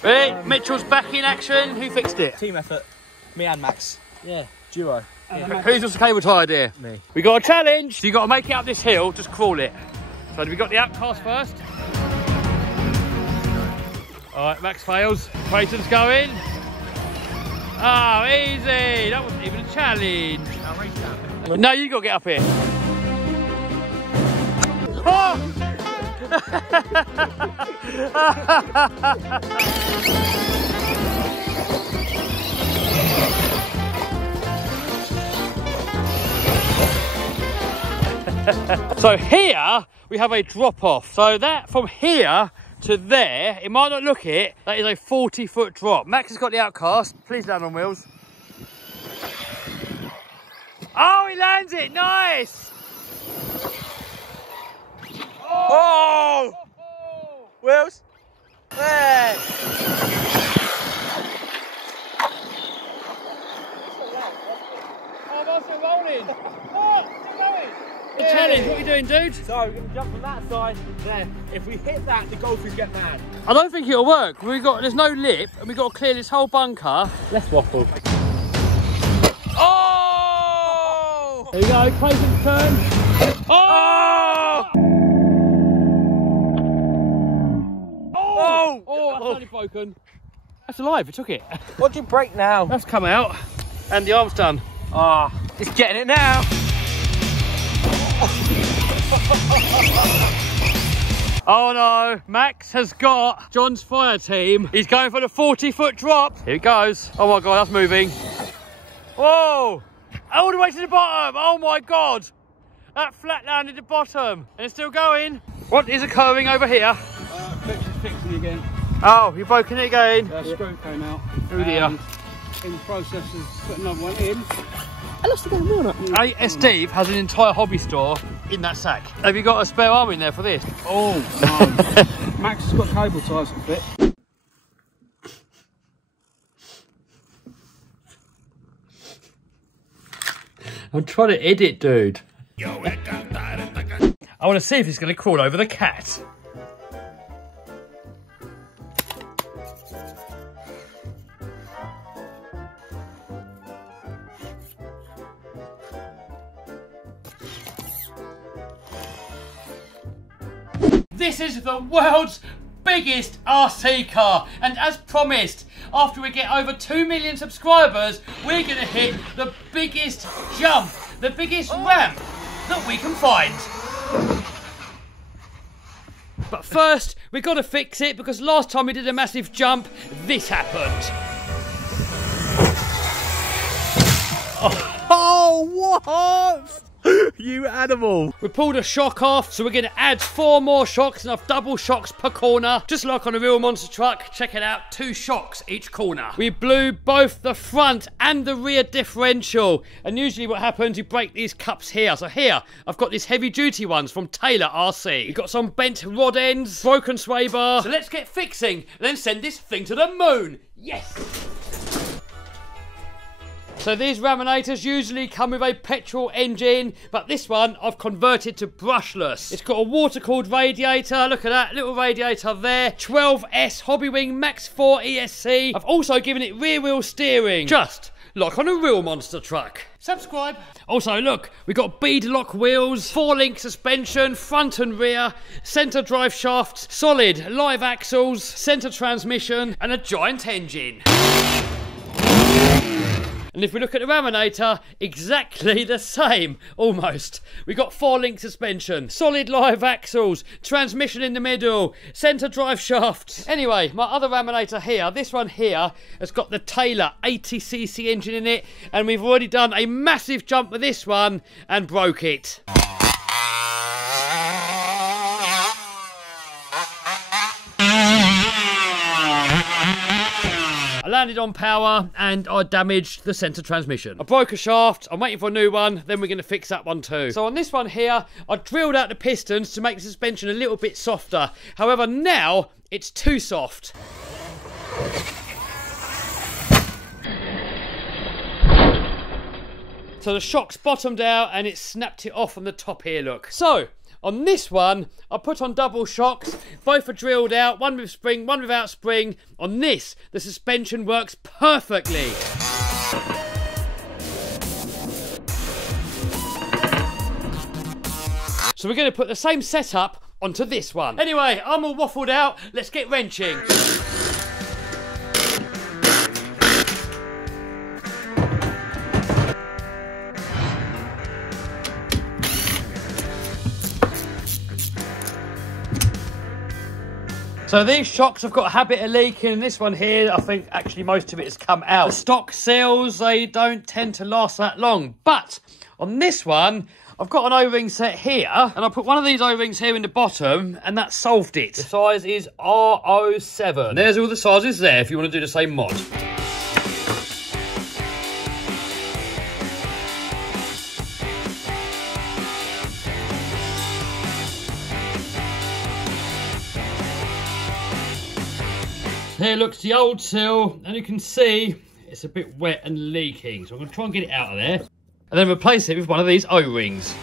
Right, Mitchell's back in action. Who fixed it? Team effort. Me and Max. Yeah, duo. Yeah. Who's just the cable tie idea? Me. We got a challenge. So you got to make it up this hill, just crawl it. So we got the outcast first. All right, Max fails. Creighton's going. Oh, easy. That wasn't even a challenge. No, you got to get up here. Oh! So here we have a drop off. So that from here to there, it might not look it, that is a 40-foot drop. Max has got the outcast. Please land on wheels. Oh, he lands it, nice! Oh! Wheels? There! Oh, that's it rolling. Oh, it's going. The challenge, what are you doing, dude? So we're going to jump from that side there. If we hit that, the golfers get mad. I don't think it'll work. There's no lip, and we've got to clear this whole bunker. Let's waffle. Oh! There you go, Clayton's turn. Oh! Oh! Oh, that's only broken. That's alive, it took it. What do you break now? That's come out, and the arm's done. Ah, it's getting it now. Oh no, Max has got John's fire team. He's going for the 40-foot drop. Here it goes. Oh my God, that's moving. Whoa, all the way to the bottom. Oh my God. That flat landed at the bottom and it's still going. What is occurring over here? Fixing again. Oh, you've broken it again. Screw came out. Oh dear. In the process of putting another one in. I lost the damn wheel nut. Steve has an entire hobby store in that sack. Have you got a spare arm in there for this? Oh, no. Max has got cable ties that fit. I'm trying to edit, dude. I want to see if he's going to crawl over the cat. This is the world's biggest RC car, and as promised, after we get over 2 million subscribers, we're going to hit the biggest jump, the biggest ramp that we can find. But first, we've got to fix it, because last time we did a massive jump, this happened. Oh, what? You animal. We pulled a shock off, so we're going to add 4 more shocks, enough double shocks per corner. Just like on a real monster truck, check it out, 2 shocks each corner. We blew both the front and the rear differential. And usually what happens, you break these cups here. So here, I've got these heavy duty ones from Taylor RC. We've got some bent rod ends, broken sway bar. So let's get fixing and then send this thing to the moon. Yes! So these Raminators usually come with a petrol engine, but this one I've converted to brushless. It's got a water-cooled radiator, look at that, little radiator there. 12S Hobbywing Max 4 ESC. I've also given it rear-wheel steering, just like on a real monster truck. Subscribe. Also, look, we've got bead lock wheels, 4-link suspension, front and rear, centre drive shafts, solid live axles, centre transmission, and a giant engine. And if we look at the Raminator, exactly the same, almost. We got 4-link suspension, solid live axles, transmission in the middle, centre drive shafts. Anyway, my other Raminator here, this one here, has got the Taylor 80cc engine in it, and we've already done a massive jump with this one and broke it. I landed on power and I damaged the centre transmission. I broke a shaft, I'm waiting for a new one, then we're going to fix that one too. So on this one here, I drilled out the pistons to make the suspension a little bit softer. However, now it's too soft. So the shock's bottomed out and it snapped it off on the top here, look. So, on this one, I put on double shocks. Both are drilled out, one with spring, one without spring. On this, the suspension works perfectly. So we're going to put the same setup onto this one. Anyway, I'm all waffled out. Let's get wrenching. So these shocks have got a habit of leaking, and this one here, I think actually most of it has come out. The stock seals, they don't tend to last that long. But on this one, I've got an O-ring set here, and I put one of these O-rings here in the bottom, and that solved it. The size is R07. There's all the sizes there if you want to do the same mod. Here looks the old seal, and you can see it's a bit wet and leaking. So I'm going to try and get it out of there, and then replace it with one of these O-rings.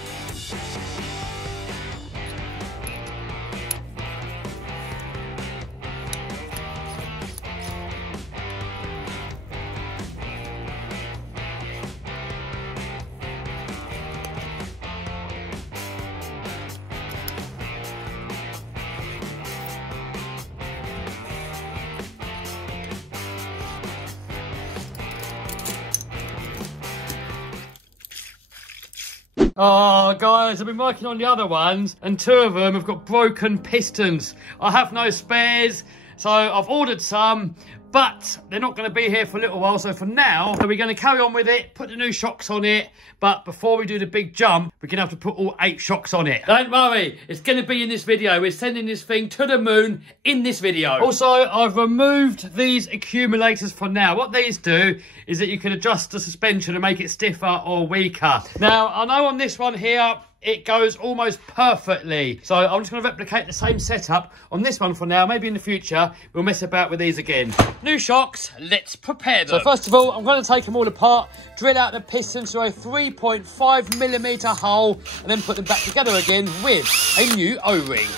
Oh, guys, I've been working on the other ones, and two of them have got broken pistons. I have no spares, so I've ordered some, but they're not going to be here for a little while. So for now, we're going to carry on with it, put the new shocks on it, but before we do the big jump, we're going to have to put all 8 shocks on it. Don't worry, it's going to be in this video. We're sending this thing to the moon in this video. Also, I've removed these accumulators for now. What these do is that you can adjust the suspension and make it stiffer or weaker. Now, I know on this one here, it goes almost perfectly. So I'm just going to replicate the same setup on this one for now. Maybe in the future, we'll mess about with these again. New shocks, let's prepare them. So first of all, I'm going to take them all apart, drill out the pistons through a 3.5mm hole, and then put them back together again with a new O-ring.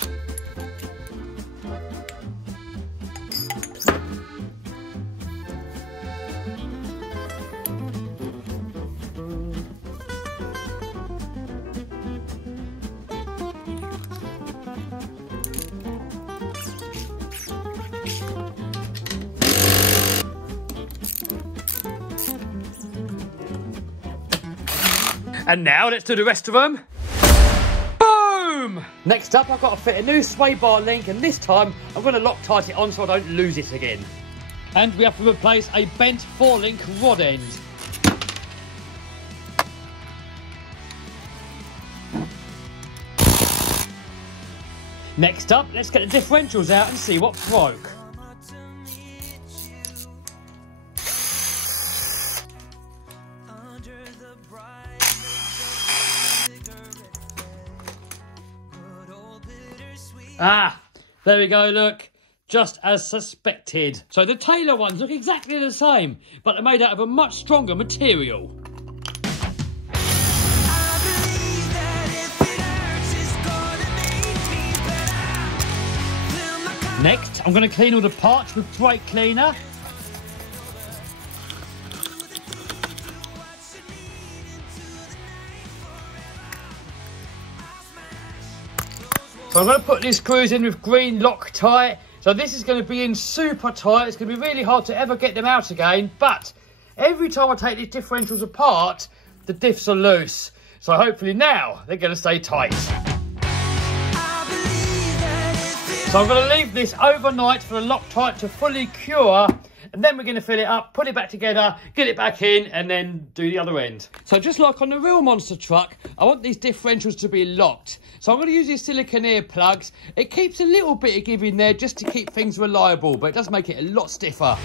And now let's do the rest of them. Boom! Next up, I've got to fit a new sway bar link, and this time I'm going to Loctite it on so I don't lose it again. And we have to replace a bent 4-link rod end. Next up, let's get the differentials out and see what broke. Ah, there we go, look. Just as suspected. So the Taylor ones look exactly the same, but they're made out of a much stronger material. Next, I'm going to clean all the parts with brake cleaner. So I'm going to put these screws in with green Loctite. So this is going to be in super tight. It's going to be really hard to ever get them out again. But every time I take these differentials apart, the diffs are loose. So hopefully now they're going to stay tight. So I'm going to leave this overnight for the Loctite to fully cure. And then we're going to fill it up, put it back together, get it back in, and then do the other end. So just like on the real monster truck, I want these differentials to be locked. So I'm going to use these silicone ear plugs. It keeps a little bit of give in there just to keep things reliable, but it does make it a lot stiffer.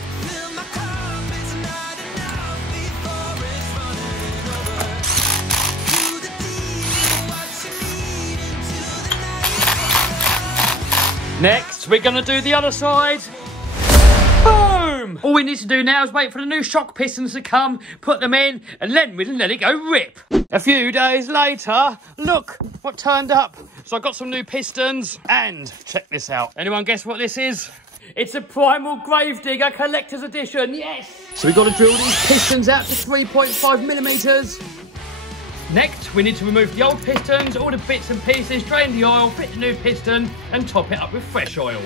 Next, we're gonna do the other side. Boom! All we need to do now is wait for the new shock pistons to come, put them in, and then we'll let it go rip. A few days later, look what turned up. So I got some new pistons, and check this out. Anyone guess what this is? It's a Primal Gravedigger Collector's Edition, yes! So we've got to drill these pistons out to 3.5 millimeters. Next, we need to remove the old pistons, all the bits and pieces, drain the oil, fit the new piston, and top it up with fresh oil.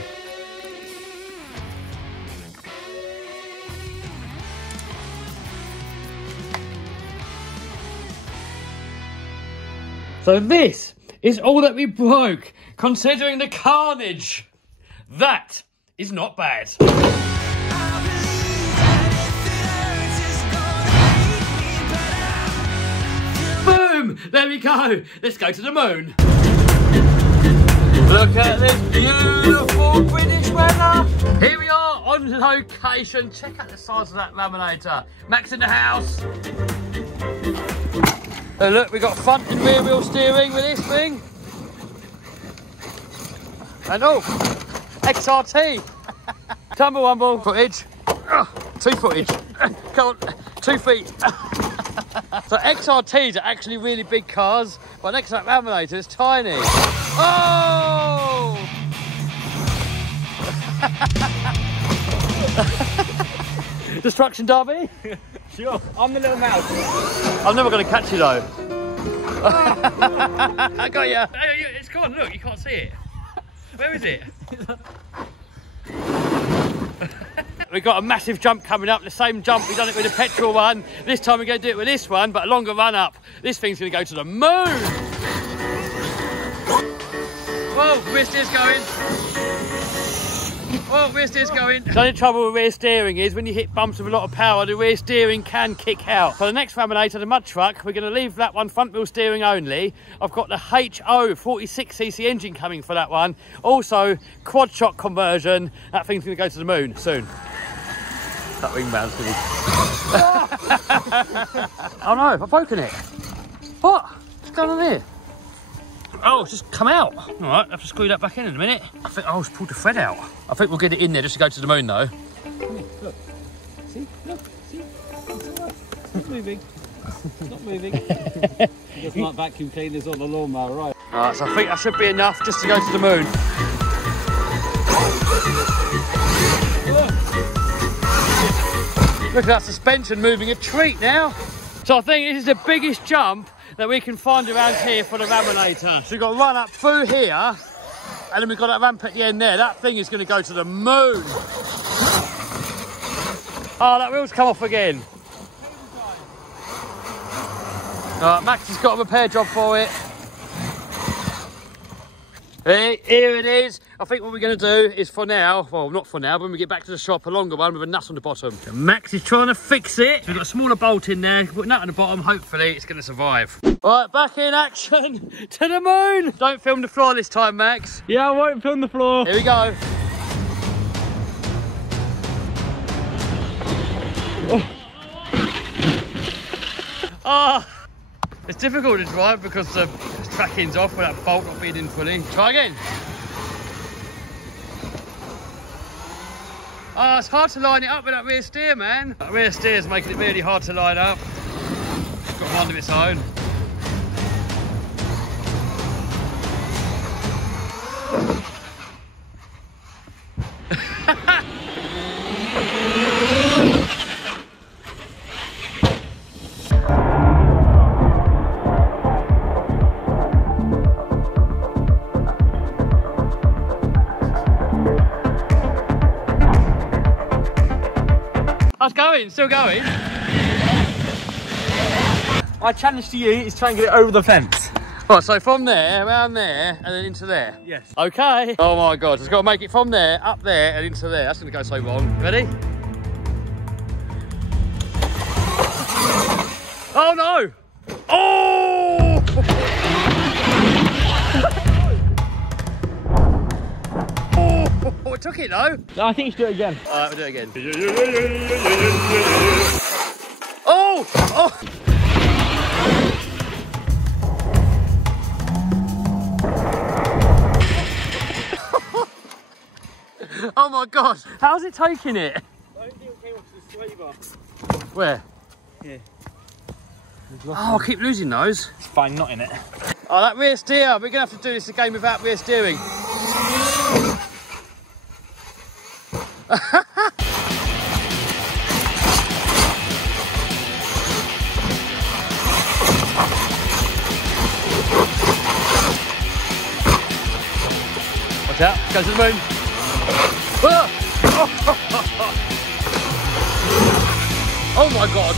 So this is all that we broke, considering the carnage. That is not bad. Boom! There we go. Let's go to the moon. Look at this beautiful British weather. Here we are on location. Check out the size of that laminator. Max in the house. And look, we got front and rear wheel steering with this thing. And oh, XRT. Tumble wumble. Footage. 2 footage. Come on, 2 feet. So XRTs are actually really big cars, but next to that laminator is tiny. Oh! Destruction derby? Sure, I'm the little mouse. I'm never going to catch you though. I got you. It's gone, look, you can't see it. Where is it? We've got a massive jump coming up, the same jump we've done it with the petrol one. This time we're going to do it with this one, but a longer run up. This thing's going to go to the moon. Whoa, rear steer's going. Whoa, rear steer's going. The only trouble with rear steering is when you hit bumps with a lot of power, the rear steering can kick out. For the next laminator, the mud truck, we're going to leave that one front wheel steering only. I've got the HO 46cc engine coming for that one. Also, quad shock conversion. That thing's going to go to the moon soon. That wingman's going to... Oh no, I've broken it. What? What's going on here? Oh, it's just come out. All right, I have to screw that back in a minute. I think I just pulled the thread out. I think we'll get it in there just to go to the moon though. Look. See? Look. See? It's not moving. It's not moving. It doesn't like vacuum cleaners on the lawnmower, right? All right, so I think that should be enough just to go to the moon. Look at that suspension moving a treat now. So I think this is the biggest jump that we can find around here for the laminator. So we've got to run up through here, and then we've got that ramp at the end there. That thing is going to go to the moon. Oh, that wheel's come off again. Max has got a repair job for it. Here it is. I think what we're going to do is for now, well, not for now, but when we get back to the shop, a longer one with a nut on the bottom. And Max is trying to fix it. So we've got a smaller bolt in there, put a nut on the bottom, hopefully it's going to survive. All right, back in action to the moon. Don't film the floor this time, Max. Yeah, I won't film the floor. Here we go. Oh. It's difficult to drive because the tracking's off with that bolt not being in fully. Try again. Oh, it's hard to line it up with that rear steer, man. That rear steer's making it really hard to line up. It's got a mind of its own. How's going? Still going? My challenge to you is try and get it over the fence. Right, so from there, around there, and then into there? Yes. Okay. Oh my God, it's got to make it from there, up there, and into there. That's going to go so wrong. Ready? Oh no! Oh! Oh, it took it though. No, I think you should do it again. All right, we'll do it again. Oh! Oh! Oh my god! How's it taking it? I don't think it came off the sway bar. Where? Yeah. Oh, I keep losing those. It's fine, not in it. Oh, that rear steer. We're going to have to do this again without rear steering. Watch out, go to the moon. Oh my god.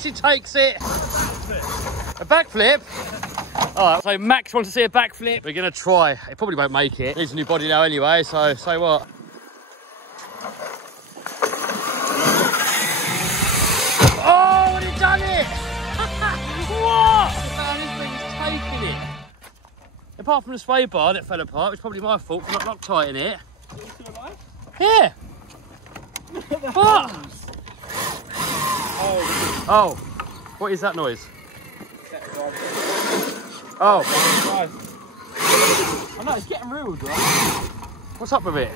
She takes it. A backflip? Alright, so Max wants to see a backflip. We're going to try. It probably won't make it. Needs a new body now anyway, so say what? Oh, and he done it! What? Man, this thing's taking it. Apart from the sway bar that fell apart, it's probably my fault for not Loctiting it. Are you still alive? Yeah. What? Oh, what is that noise? Oh. I know, it's getting real, right? What's up with it?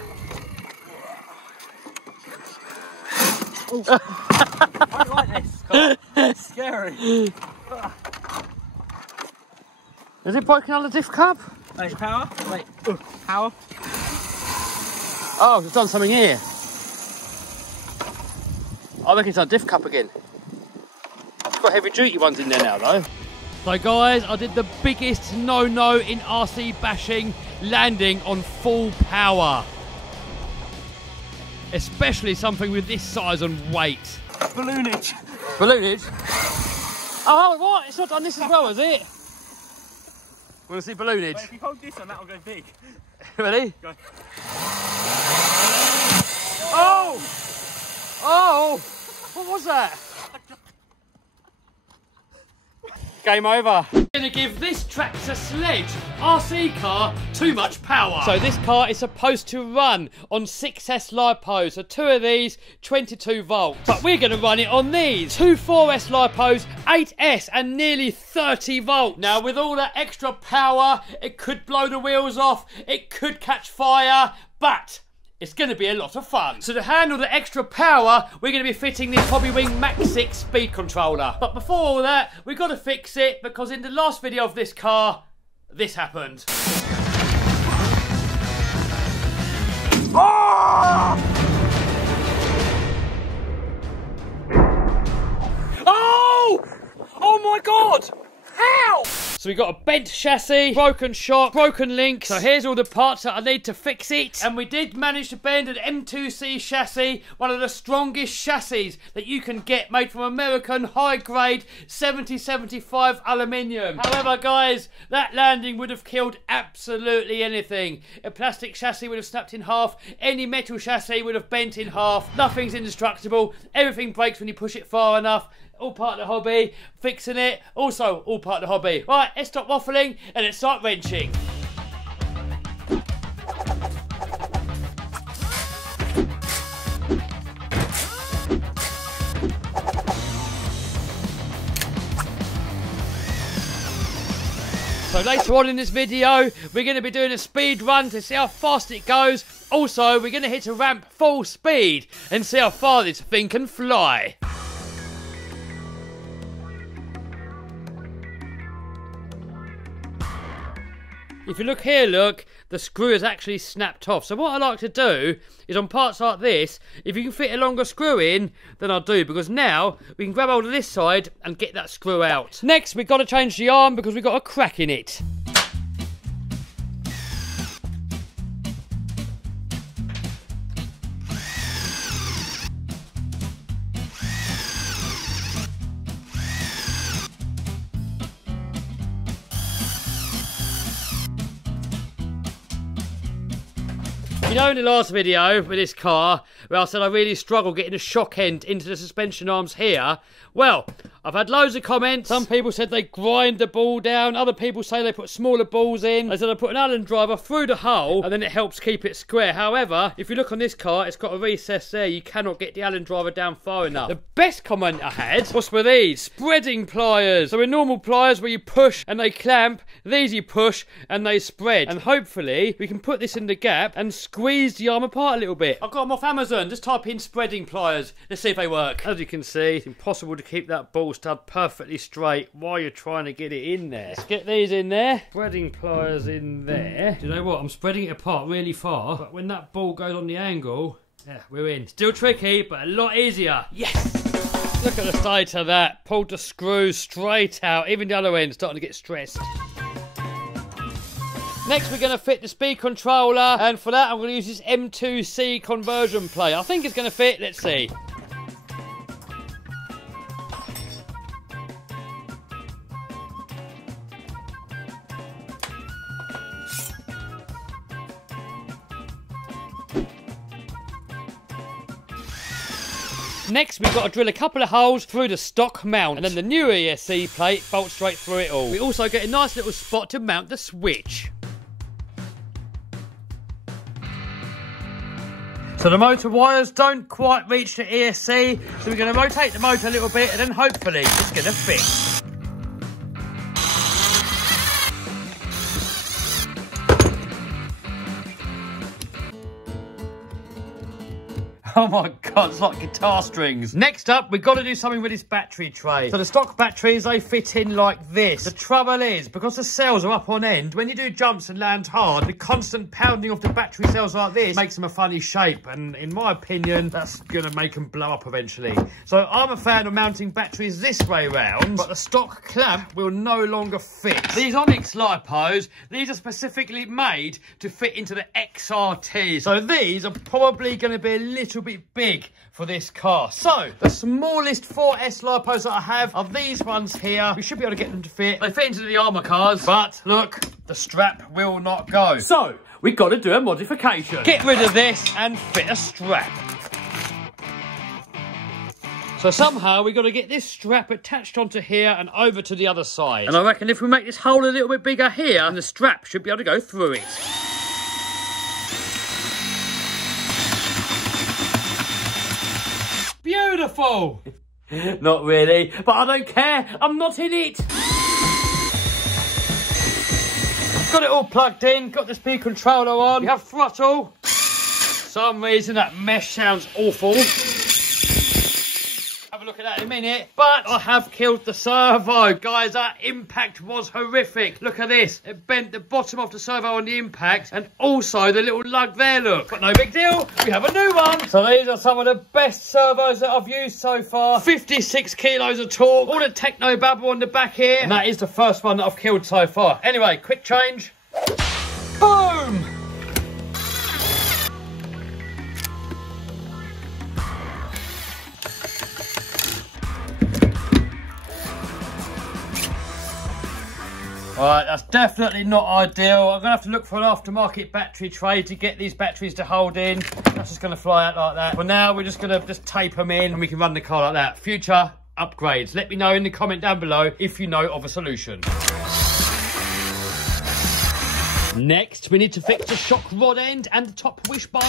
I don't like this. It's scary. Is it broken on the diff cup? Wait, power? Wait, power? Oh, it's done something here. I reckon it's our diff cup again. It's got heavy duty ones in there now though. So guys, I did the biggest no-no in RC bashing, landing on full power. Especially something with this size and weight. Balloonage. Balloonage? Oh, what? It's not done this as well, is it? Want to see balloonage? Wait, if you hold this on, that'll go big. Ready? Go. Oh! Oh! What was that? Game over. I'm gonna give this tractor sledge RC car too much power. So this car is supposed to run on 6S LiPos. So 2 of these, 22 volts. But we're gonna run it on these. 2 4S LiPos, 8S and nearly 30 volts. Now with all that extra power, it could blow the wheels off, it could catch fire, but it's going to be a lot of fun. So to handle the extra power, we're going to be fitting this Hobbywing Max 6 speed controller. But before all that, we've got to fix it because in the last video of this car, this happened. Oh! Oh! Oh my God! How? So we got a bent chassis, broken shock, broken links. So here's all the parts that I need to fix it. And we did manage to bend an M2C chassis, one of the strongest chassis that you can get, made from American high-grade 7075 aluminium. However, guys, that landing would have killed absolutely anything. A plastic chassis would have snapped in half. Any metal chassis would have bent in half. Nothing's indestructible. Everything breaks when you push it far enough. All part of the hobby. Fixing it, also all part of the hobby. Right, let's stop waffling and let's start wrenching. So later on in this video, we're going to be doing a speed run to see how fast it goes. Also, we're going to hit a ramp full speed and see how far this thing can fly. If you look here, look, the screw is actually snapped off. So what I like to do is on parts like this, if you can fit a longer screw in, then I'll do, because now we can grab hold of this side and get that screw out. Next, we've got to change the arm because we've got a crack in it. You know, in the last video with this car, where I said I really struggle getting the shock end into the suspension arms here, well, I've had loads of comments. Some people said they grind the ball down. Other people say they put smaller balls in. They said I put an Allen driver through the hole and then it helps keep it square. However, if you look on this car, it's got a recess there. You cannot get the Allen driver down far enough. The best comment I had was for these spreading pliers. So in normal pliers where you push and they clamp, these you push and they spread. And hopefully we can put this in the gap and squeeze the arm apart a little bit. I got them off Amazon. Just type in spreading pliers. Let's see if they work. As you can see, it's impossible to keep that ball stud perfectly straight while you're trying to get it in there. Let's get these in there. Spreading pliers in there. Do you know what? I'm spreading it apart really far, but when that ball goes on the angle, yeah, we're in. Still tricky, but a lot easier. Yes! Look at the state of that. Pulled the screws straight out. Even the other end starting to get stressed. Next, we're going to fit the speed controller, and for that, I'm going to use this M2C conversion plate. I think it's going to fit. Let's see. Next, we've got to drill a couple of holes through the stock mount, and then the new ESC plate bolts straight through it all. We also get a nice little spot to mount the switch. So the motor wires don't quite reach the ESC, so we're going to rotate the motor a little bit, and then hopefully it's going to fit. Oh my god, it's like guitar strings. Next up, we've got to do something with this battery tray. So the stock batteries, they fit in like this. The trouble is, because the cells are up on end, when you do jumps and land hard, the constant pounding of the battery cells like this makes them a funny shape. And in my opinion, that's going to make them blow up eventually. So I'm a fan of mounting batteries this way round, but the stock clamp will no longer fit. These Onyx lipos, these are specifically made to fit into the XRT. So these are probably going to be a little bit big for this car. So the smallest 4S lipos that I have are these ones here. We should be able to get them to fit. They fit into the armour cars, but look, the strap will not go. So we've got to do a modification. Get rid of this and fit a strap. So somehow we've got to get this strap attached onto here and over to the other side. And I reckon if we make this hole a little bit bigger here, then the strap should be able to go through it. Beautiful! Not really, but I don't care. I'm not in it. Got it all plugged in, got the speed controller on. We have throttle. For some reason that mesh sounds awful. Have a look at that in a minute. But I have killed the servo. Guys, that impact was horrific. Look at this. It bent the bottom of the servo on the impact, and also the little lug there, look. But no big deal. We have a new one. So these are some of the best servos that I've used so far. 56 kilos of torque. All the techno babble on the back here. And that is the first one that I've killed so far. Anyway, quick change. Boom! Alright, that's definitely not ideal. I'm going to have to look for an aftermarket battery tray to get these batteries to hold in. That's just going to fly out like that. For now, we're just going to tape them in and we can run the car like that. Future upgrades. Let me know in the comment down below if you know of a solution. Next, we need to fix the shock rod end and the top wishbone.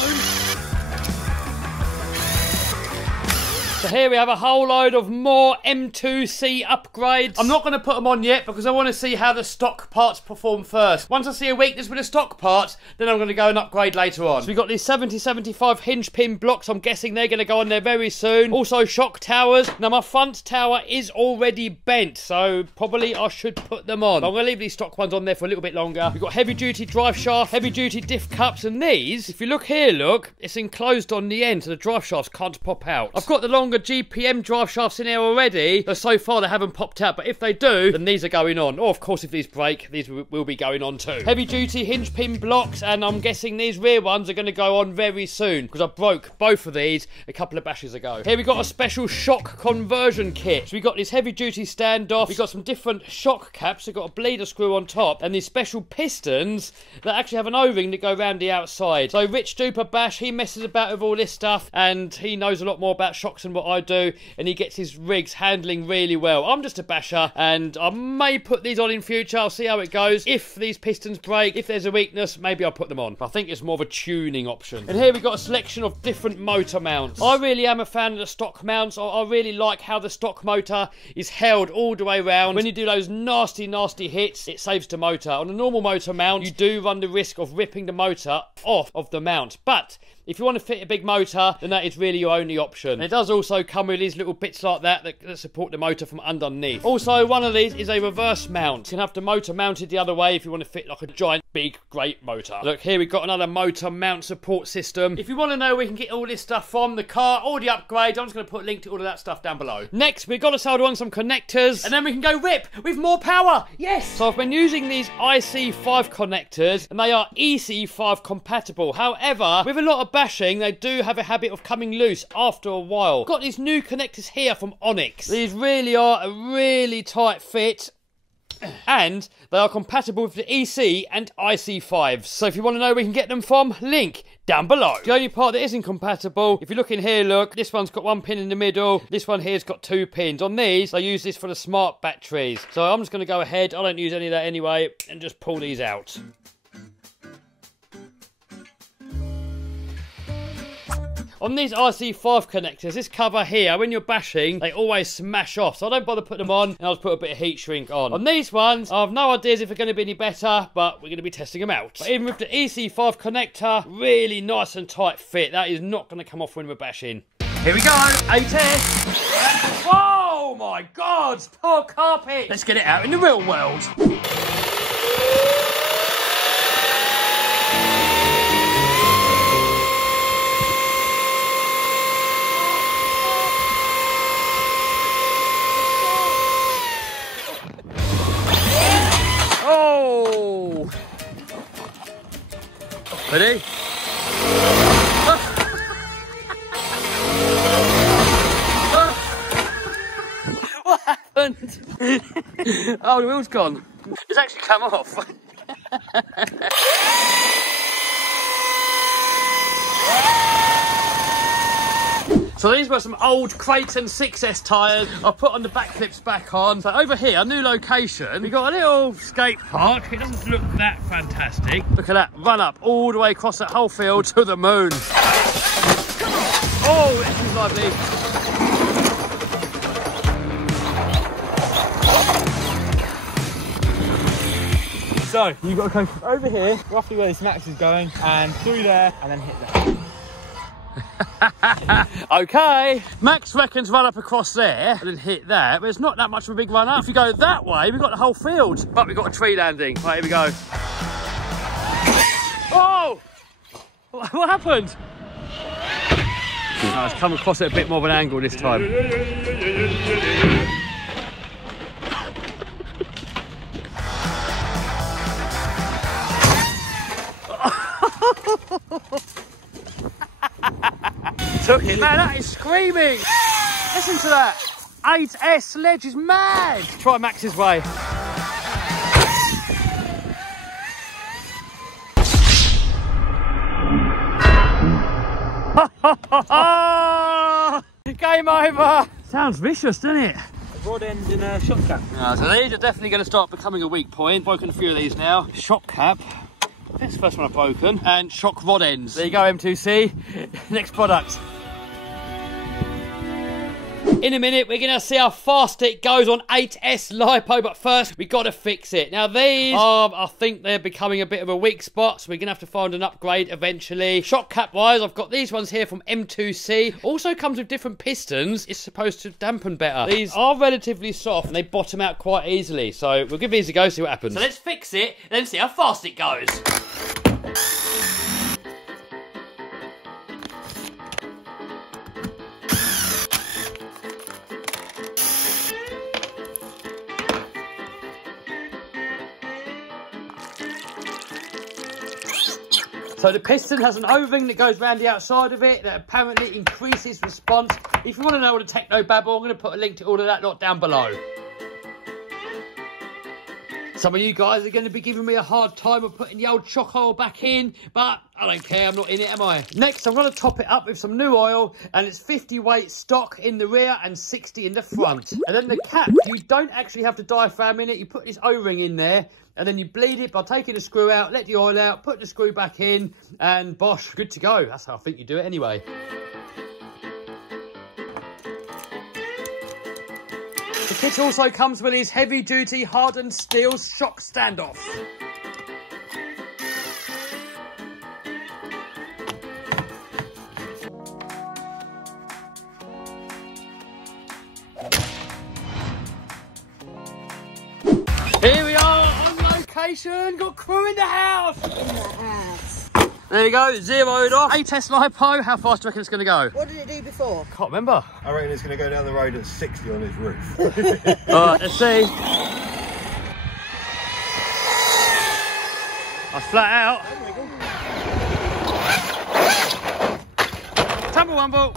So here we have a whole load of more M2C upgrades. I'm not going to put them on yet because I want to see how the stock parts perform first. Once I see a weakness with the stock parts, then I'm going to go and upgrade later on. So we've got these 70-75 hinge pin blocks. I'm guessing they're going to go on there very soon. Also shock towers. Now my front tower is already bent, so probably I should put them on. I'm going to leave these stock ones on there for a little bit longer. We've got heavy duty drive shaft, heavy duty diff cups, and these, if you look here, look, it's enclosed on the end so the drive shafts can't pop out. I've got the long longer GPM drive shafts in here already, so far they haven't popped out, but if they do, then these are going on. Or of course if these break, these will be going on too. Heavy duty hinge pin blocks, and I'm guessing these rear ones are going to go on very soon, because I broke both of these a couple of bashes ago. Here we got a special shock conversion kit. So we got this heavy duty standoff, we got some different shock caps, we've got a bleeder screw on top, and these special pistons that actually have an O-ring that go around the outside. So Rich Duper Bash, he messes about with all this stuff, and he knows a lot more about shocks than what I do, and he gets his rigs handling really well. I'm just a basher, and I may put these on in future. I'll see how it goes. If these pistons break, if there's a weakness, maybe I'll put them on. But I think it's more of a tuning option. And here we got a selection of different motor mounts. I really am a fan of the stock mounts. I really like how the stock motor is held all the way around. When you do those nasty, nasty hits, it saves the motor. On a normal motor mount, you do run the risk of ripping the motor off of the mount. But if you want to fit a big motor, then that is really your only option. And it does also come with these little bits like that support the motor from underneath. Also, one of these is a reverse mount. You can have the motor mounted the other way if you want to fit like a giant, big, great motor. Look, here we've got another motor mount support system. If you want to know where we can get all this stuff from, the car, all the upgrades, I'm just going to put a link to all of that stuff down below. Next, we've got to solder on some connectors, and then we can go rip with more power. Yes! So I've been using these IC5 connectors, and they are EC5 compatible. However, with a lot of bashing, they do have a habit of coming loose after a while. Got these new connectors here from Onyx. These really are a really tight fit, and they are compatible with the EC and IC5s. So if you want to know where we can get them from, link down below. The only part that isn't compatible, if you look in here, look, this one's got one pin in the middle, this one here's got 2 pins. On these, I use this for the smart batteries. So I'm just going to go ahead, I don't use any of that anyway, and just pull these out. On these IC5 connectors, this cover here, when you're bashing, they always smash off. So I don't bother putting them on, and I'll just put a bit of heat shrink on. On these ones, I have no ideas if they're going to be any better, but we're going to be testing them out. But even with the EC5 connector, really nice and tight fit. That is not going to come off when we're bashing. Here we go, A test. Whoa, my God, poor carpet. Let's get it out in the real world. Oh! Ready? What happened? Oh, the wheel's gone. It's actually come off. So these were some old Creighton 6S tyres. I put on the back clips back on. So over here, new location. We've got a little skate park. It doesn't look that fantastic. Look at that, run up all the way across that whole field to the moon. Oh, this is lovely. So, you've got to go over here, roughly where this max is going, and through there, and then hit that. Okay, Max reckons run up across there and then hit that, but it's not that much of a big run up. If you go that way, we've got the whole field, but we've got a tree landing. Right, here we go. Oh! What happened? Oh, it's come across at a bit more of an angle this time. Took it, man, that is screaming. Listen to that. 8S sledge is mad. Try Max's way. Game over. Sounds vicious, doesn't it? Rod end in a shock cap. So these are definitely going to start becoming a weak point. Broken a few of these now. Shock cap. That's the first one I've broken. And shock rod ends. There you go, M2C. Next product. In a minute, we're going to see how fast it goes on 8S LiPo, but first, we've got to fix it. Now, these are, I think they're becoming a bit of a weak spot, so we're going to have to find an upgrade eventually. Shock cap-wise, I've got these ones here from M2C. Also comes with different pistons. It's supposed to dampen better. These are relatively soft, and they bottom out quite easily, so we'll give these a go, see what happens. So let's fix it, and then see how fast it goes. So the piston has an O-ring that goes around the outside of it that apparently increases response. If you want to know all the techno babble, I'm going to put a link to all of that lot down below. Some of you guys are going to be giving me a hard time of putting the old shock oil back in, but I don't care, I'm not in it, am I? Next, I'm going to top it up with some new oil, and it's 50 weight stock in the rear and 60 in the front. And then the cap, you don't actually have to diaphragm in it, you put this O-ring in there, and then you bleed it by taking the screw out, let the oil out, put the screw back in, and bosh, good to go. That's how I think you do it anyway. The kit also comes with these heavy-duty hardened steel shock standoffs. Here we are on location, got crew in the house! There you go, zeroed off. A-test LiPo, how fast do you reckon it's going to go? What did it do before? Can't remember. I reckon it's going to go down the road at 60 on his roof. Alright, let's see. That's flat out. Tumble wumble.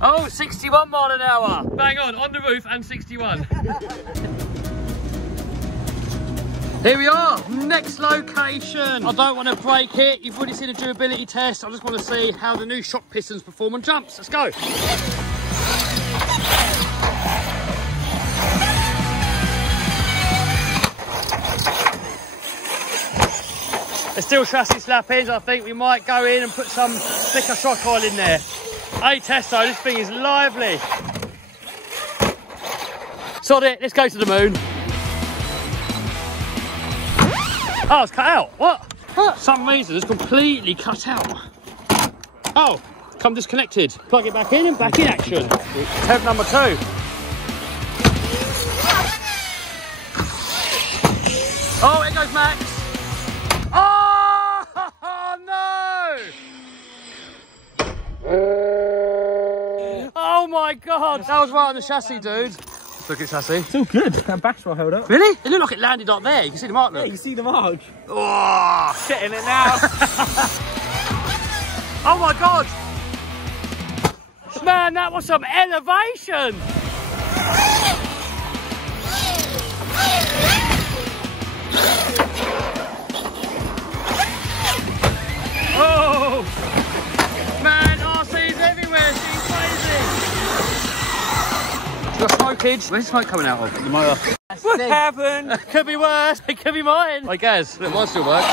Oh, 61 mile an hour. Bang on the roof and 61. Here we are, next location. I don't want to break it. You've already seen a durability test. I just want to see how the new shock pistons perform on jumps. Let's go. There's still chassis slap-ins. I think we might go in and put some thicker shock oil in there. Hey Testo, this thing is lively. Sod it, let's go to the moon. Oh, it's cut out. What? For some reason, it's completely cut out. Oh, come disconnected. Plug it back in and back in action. Step number 2. Oh, here goes Max. Oh, no! Oh my God, that was right on the chassis, dude. Look at chassis. It's all good. That back's well held up. Really? It looked like it landed up there. You can see the mark, look. Yeah, you see the mark. Oh, Shitting it now. oh my God. Man, that was some elevation. Oh, man, RC's everywhere. She's crazy. Got smokage. Where's smoke coming out of? The motor. What happened? It could be worse. It could be mine. I guess. It might still work.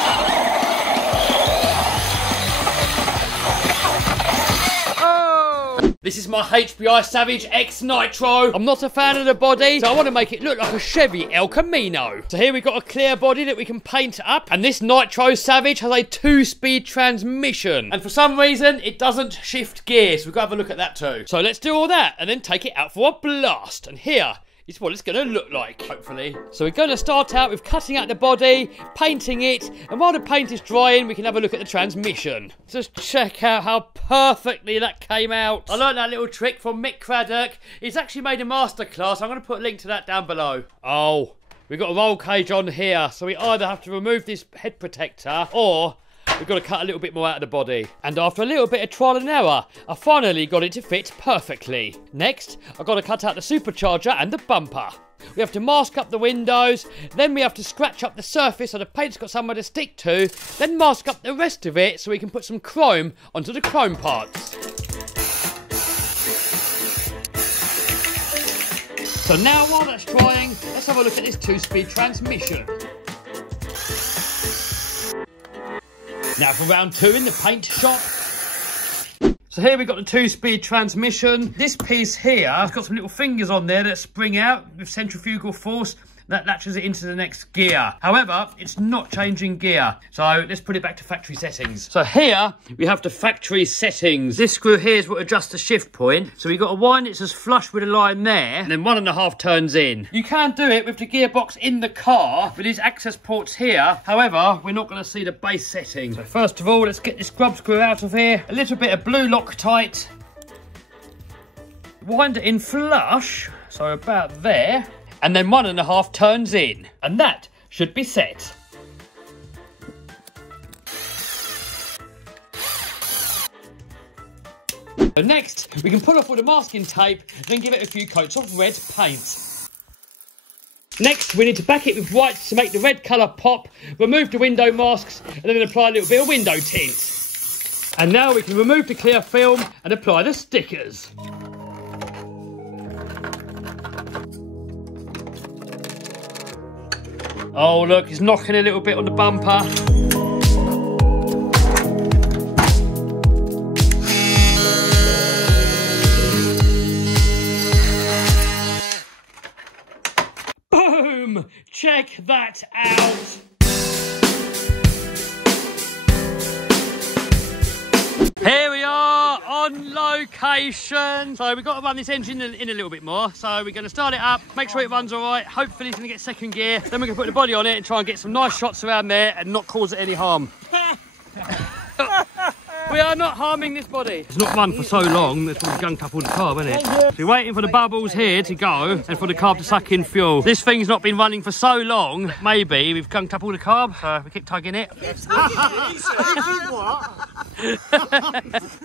Oh! This is my HBI Savage X Nitro. I'm not a fan of the body, so I want to make it look like a Chevy El Camino. So here we've got a clear body that we can paint up, and this Nitro Savage has a 2-speed transmission. And for some reason, it doesn't shift gears. We've got to have a look at that too. So let's do all that, and then take it out for a blast. And here is what it's going to look like, hopefully. So we're going to start out with cutting out the body, painting it, and while the paint is drying, we can have a look at the transmission. Just check out how perfectly that came out. I learned that little trick from Mick Craddock. He's actually made a masterclass. I'm going to put a link to that down below. Oh, we've got a roll cage on here, so we either have to remove this head protector, or we've got to cut a little bit more out of the body. And after a little bit of trial and error, I finally got it to fit perfectly. Next, I've got to cut out the supercharger and the bumper. We have to mask up the windows, then we have to scratch up the surface so the paint's got somewhere to stick to, then mask up the rest of it so we can put some chrome onto the chrome parts. So now while that's drying, let's have a look at this 2-speed transmission. Now for round 2 in the paint shop. So here we've got the 2-speed transmission. This piece here has got some little fingers on there that spring out with centrifugal force. That latches it into the next gear. However, it's not changing gear. So let's put it back to factory settings. So here we have the factory settings. This screw here is what adjusts the shift point. So we've got a one that's as flush with the line there, and then 1.5 turns in. You can do it with the gearbox in the car with these access ports here. However, we're not going to see the base setting. So first of all, let's get this grub screw out of here. A little bit of blue Loctite. Wind it in flush, so about there. And then 1.5 turns in. And that should be set. So next, we can pull off all the masking tape, then give it a few coats of red paint. Next, we need to back it with white to make the red colour pop, remove the window masks, and then apply a little bit of window tint. And now we can remove the clear film and apply the stickers. Oh look, it's knocking a little bit on the bumper. Boom! Check that out. Here we are on location. So we've got to run this engine in a little bit more. So we're going to start it up, make sure it runs all right. Hopefully it's going to get second gear. Then we're going to put the body on it and try and get some nice shots around there and not cause it any harm. We are not harming this body. It's not run for so long, that's probably gunked up all the carb, isn't it? So we're waiting for the bubbles here to go and for the carb to suck in fuel. This thing's not been running for so long, maybe we've gunked up all the carb, so we keep tugging it.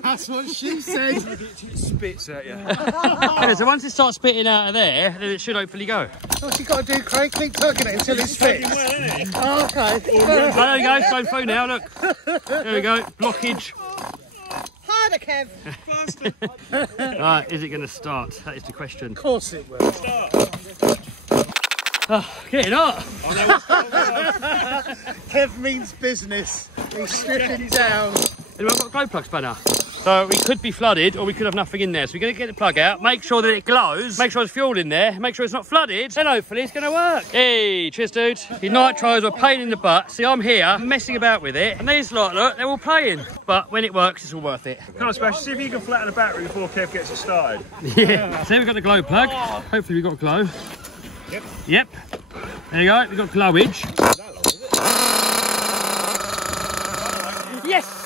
That's what she said. It spits at you. Okay, so once it starts spitting out of there, then it should hopefully go. What you got to do, Craig? Keep tugging it until it spits. Oh, okay. Oh, there we go, it's going through now, look. There we go, blockage. Harder, Kev. Right, is it going to start? That is the question. Of course it will. Oh, getting hot. Kev means business. He's stripping down. Anyway, I've got a glow plug spanner. So we could be flooded or we could have nothing in there. So we're going to get the plug out, make sure that it glows, make sure there's fuel in there, make sure it's not flooded, then hopefully it's going to work. Hey, cheers, dude. The nitros are a pain in the butt. See, I'm here messing about with it, and these lot, look, they're all playing. But when it works, it's all worth it. Come on, Smash, see if you can flatten the battery before Kev gets it started. Yeah. So we've got the glow plug. Hopefully we've got glow. Yep. There you go, we've got glowage. Yes!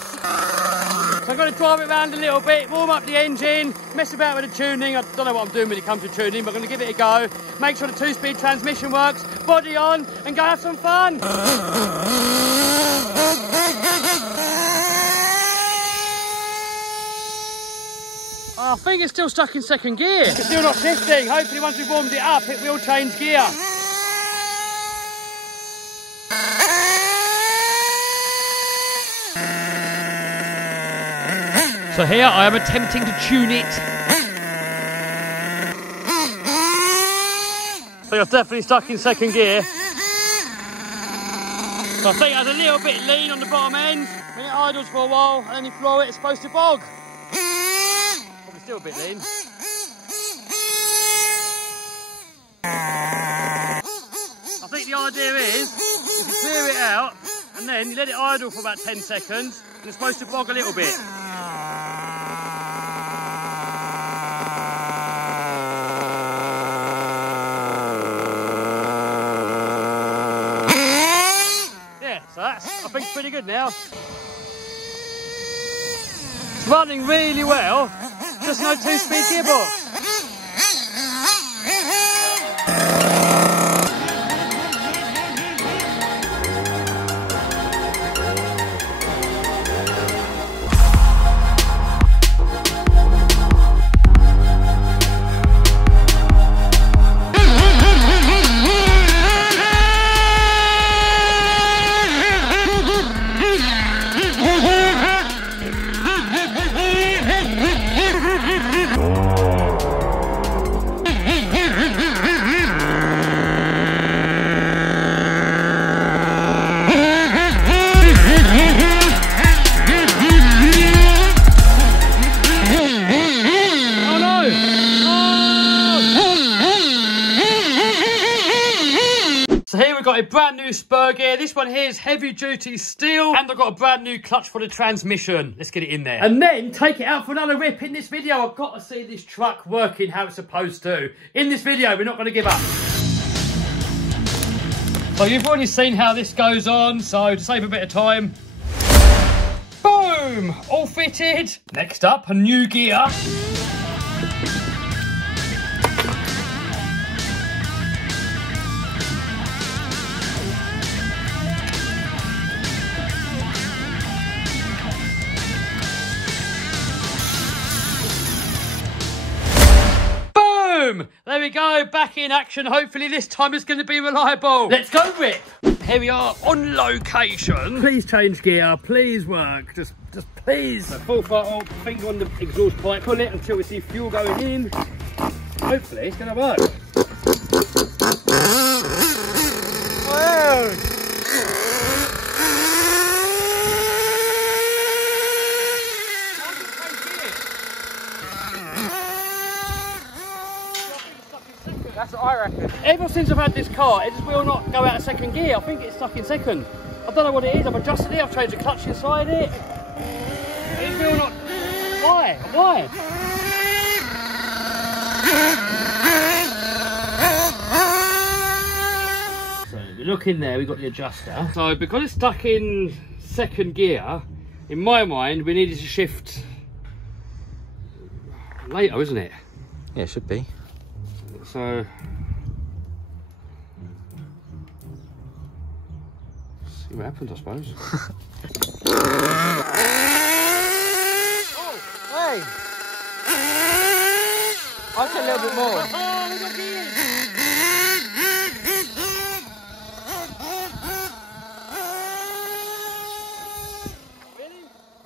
So I've got to drive it around a little bit, warm up the engine, mess about with the tuning. I don't know what I'm doing when it comes to tuning, but I'm going to give it a go. Make sure the 2-speed transmission works, body on, and go have some fun. Oh, I think it's still stuck in second gear. It's still not shifting. Hopefully once we've warmed it up, it will change gear. So here I am attempting to tune it. I think I've definitely stuck in second gear. So I think it has a little bit lean on the bottom end. When it idles for a while and then you floor it, it's supposed to bog. Probably still a bit lean. I think the idea is you clear it out and then you let it idle for about 10 seconds and it's supposed to bog a little bit. So that's, I think, it's pretty good now. It's running really well, just no 2-speed gearbox. We've got a brand new spur gear. This one here is heavy duty steel, and I've got a brand new clutch for the transmission. Let's get it in there. And then take it out for another rip. In this video, I've got to see this truck working how it's supposed to. In this video, we're not going to give up. So you've already seen how this goes on, so to save a bit of time. Boom! All fitted. Next up, a new gear. Boom! There we go, back in action. Hopefully this time it's going to be reliable. Let's go, Rip. Here we are on location. Please change gear, please work, just please. So full throttle, finger on the exhaust pipe, pull it until we see fuel going in. Hopefully it's going to work. Whoa. That's what I reckon. Ever since I've had this car, it just will not go out of second gear. I think it's stuck in second. I don't know what it is. I've adjusted it. I've changed the clutch inside it. It will not. Why? Why? So we look in there. We've got the adjuster. So because it's stuck in second gear, in my mind, we needed to shift later, isn't it? Yeah, it should be. So see what happens, I suppose. Oh, hey! I'll take a little bit more. Oh, we got gears!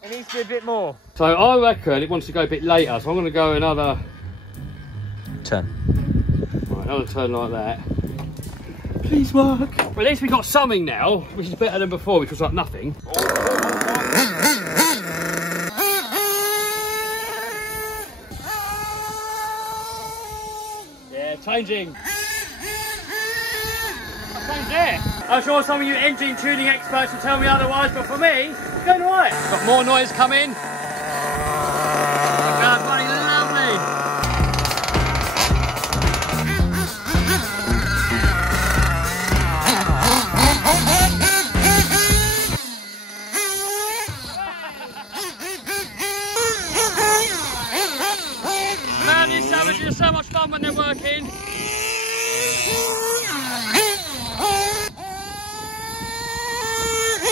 It needs to be a bit more. So I reckon it wants to go a bit later, so I'm going to go another turn. Right, another turn like that. Please work. Well, at least we got something now, which is better than before, which was like nothing. Yeah, changing. Changed there. I'm sure some of you engine tuning experts will tell me otherwise, but for me, it's going right. Got more noise coming. The car's running lovely. Man, these savages are so much fun when they're working.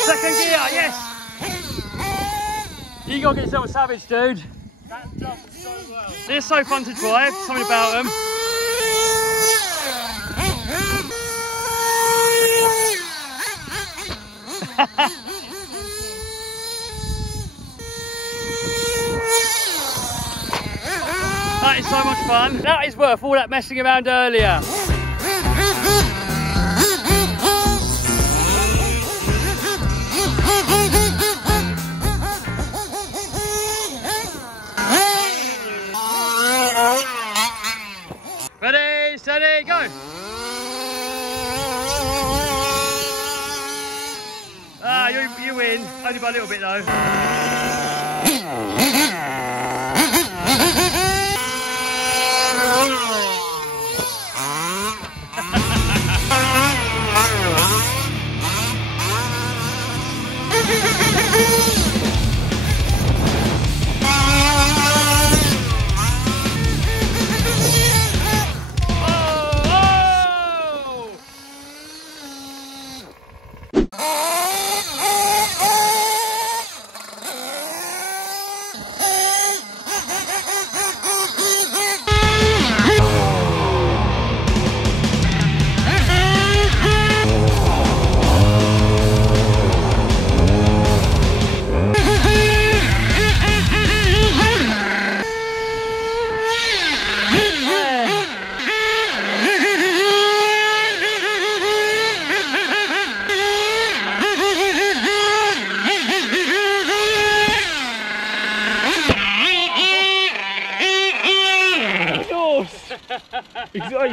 Second gear, yes! You gotta get yourself a Savage, dude. That jumps so well. They're so fun to drive, something about them. That is so much fun. That is worth all that messing around earlier. Ready, steady, go! Ah, you win. Only by a little bit though.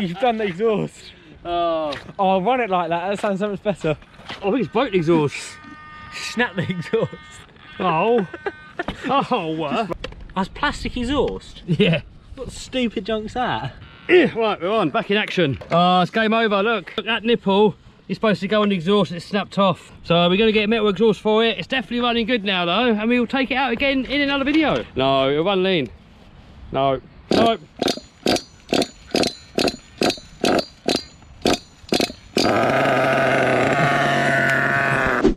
You've done the exhaust. Oh, I'll run it like that. That sounds so much better. I think it's broke the exhaust. Snap the exhaust. Oh. Oh. That's plastic exhaust? Yeah. What stupid junk's that? Right, we're on. Back in action. Oh, it's game over. Look, that nipple is supposed to go on the exhaust. It's snapped off. So we're going to get a metal exhaust for it. It's definitely running good now, though. And we'll take it out again in another video. No, it'll run lean. No. No.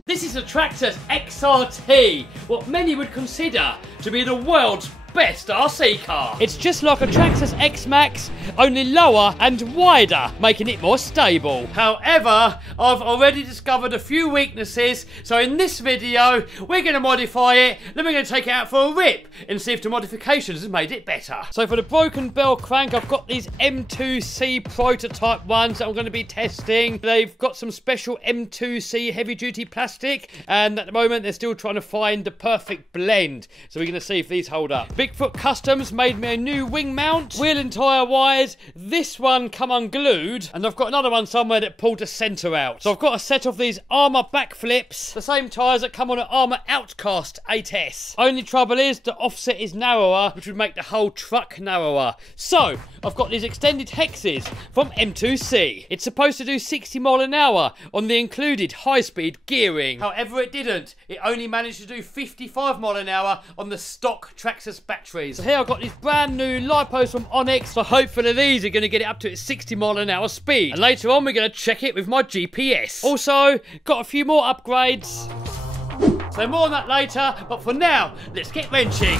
This is a Tractors XRT, what many would consider to be the world's best RC car. It's just like a Traxxas X-Max, only lower and wider, making it more stable. However, I've already discovered a few weaknesses, so in this video, we're going to modify it, then we're going to take it out for a rip and see if the modifications have made it better. So for the broken bell crank, I've got these M2C prototype ones that I'm going to be testing. They've got some special M2C heavy duty plastic, and at the moment they're still trying to find the perfect blend. So we're going to see if these hold up. Bigfoot Customs made me a new wing mount, wheel and tyre wires. This one come unglued, and I've got another one somewhere that pulled the centre out. So I've got a set of these Armour backflips, the same tyres that come on an Armour Outcast 8S. Only trouble is the offset is narrower, which would make the whole truck narrower. So I've got these extended hexes from M2C. It's supposed to do 60 miles an hour on the included high-speed gearing. However, it didn't. It only managed to do 55 miles an hour on the stock Traxxas batteries. So here I've got these brand new lipos from Onyx. So hopefully these are going to get it up to its 60 miles an hour speed. And later on we're going to check it with my GPS. Also, got a few more upgrades. So more on that later, but for now, let's get wrenching.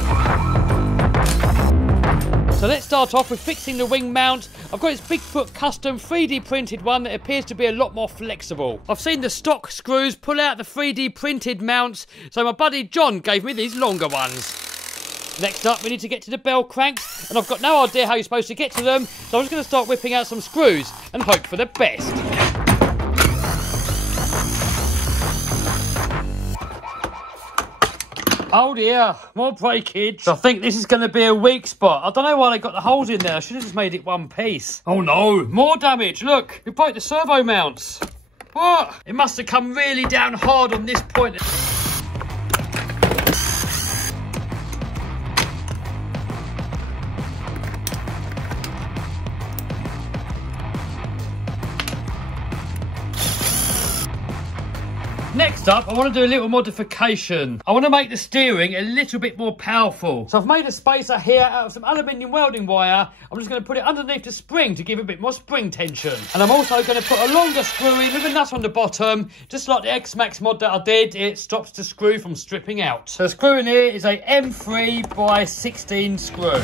So let's start off with fixing the wing mount. I've got this Bigfoot custom 3D printed one that appears to be a lot more flexible. I've seen the stock screws pull out the 3D printed mounts, so my buddy John gave me these longer ones. Next up, we need to get to the bell cranks, and I've got no idea how you're supposed to get to them, so I'm just going to start whipping out some screws and hope for the best. Oh dear, more breakage. I think this is going to be a weak spot. I don't know why they got the holes in there. I should have just made it one piece. Oh no, more damage. Look, we broke the servo mounts. What? It must have come really down hard on this point. Next up, I want to do a little modification. I want to make the steering a little bit more powerful. So I've made a spacer here out of some aluminium welding wire. I'm just going to put it underneath the spring to give it a bit more spring tension. And I'm also going to put a longer screw in with a nut on the bottom. Just like the X-Max mod that I did, it stops the screw from stripping out. So the screw in here is a M3 by 16 screw.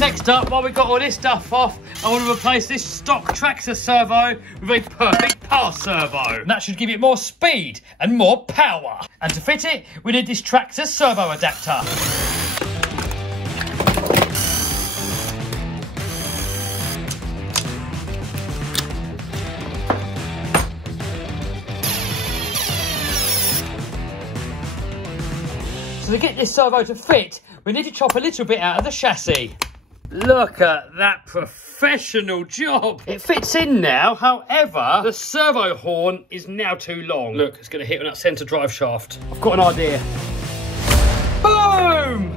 Next up, while we've got all this stuff off, I want to replace this stock Traxxas servo with a perfect pass servo. That should give it more speed and more power. And to fit it, we need this Traxxas servo adapter. So to get this servo to fit, we need to chop a little bit out of the chassis. Look at that professional job. It fits in now, however, the servo horn is now too long. Look, it's going to hit on that centre drive shaft. I've got an idea. Boom!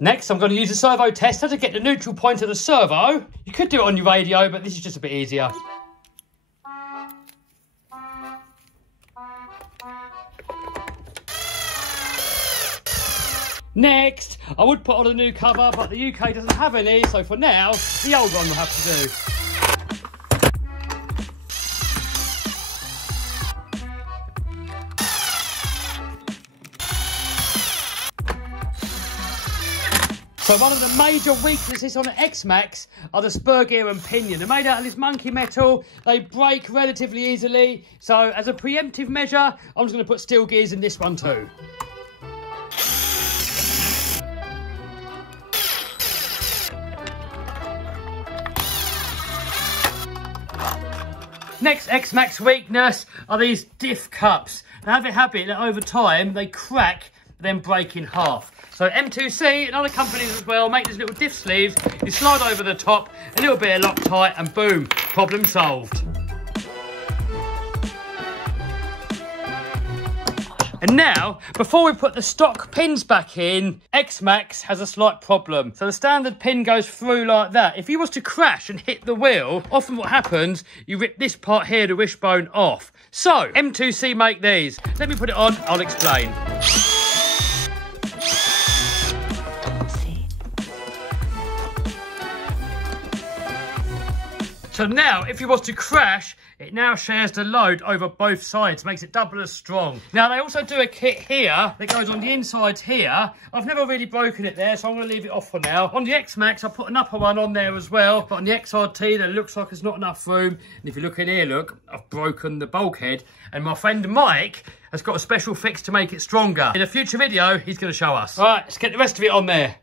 Next, I'm going to use a servo tester to get the neutral point of the servo. You could do it on your radio, but this is just a bit easier. Next, I would put on a new cover, but the UK doesn't have any, so for now, the old one will have to do. So one of the major weaknesses on an X-Max are the spur gear and pinion. They're made out of this monkey metal, they break relatively easily, so as a preemptive measure, I'm just going to put steel gears in this one too. Next X-Max weakness are these diff cups. They have a habit that over time they crack, then break in half. So M2C and other companies as well make these little diff sleeves. You slide over the top, a little bit of Loctite, and boom, problem solved. And now, before we put the stock pins back in, X-Max has a slight problem. So the standard pin goes through like that. If you was to crash and hit the wheel, often what happens, you rip this part here, the wishbone, off. So, M2C make these. Let me put it on, I'll explain. So now, if you was to crash, it now shares the load over both sides, makes it double as strong. Now they also do a kit here that goes on the insides here. I've never really broken it there, so I'm going to leave it off for now. On the X-Max, I put an upper one on there as well, but on the XRT, there looks like there's not enough room. And if you look in here, look, I've broken the bulkhead, and my friend Mike has got a special fix to make it stronger. In a future video, he's going to show us. All right, let's get the rest of it on there.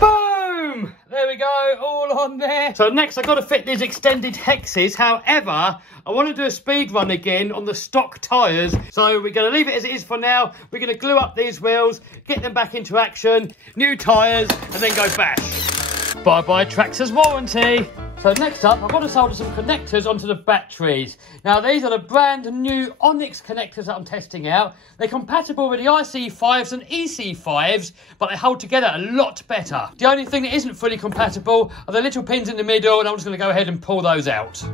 Boom! There we go, all on there. So next I've got to fit these extended hexes. However, I want to do a speed run again on the stock tyres. So we're going to leave it as it is for now. We're going to glue up these wheels, get them back into action, new tyres, and then go bash. Bye-bye Traxxas warranty. So next up, I've got to solder some connectors onto the batteries. Now these are the brand new Onyx connectors that I'm testing out. They're compatible with the IC5s and EC5s, but they hold together a lot better. The only thing that isn't fully compatible are the little pins in the middle, and I'm just going to go ahead and pull those out.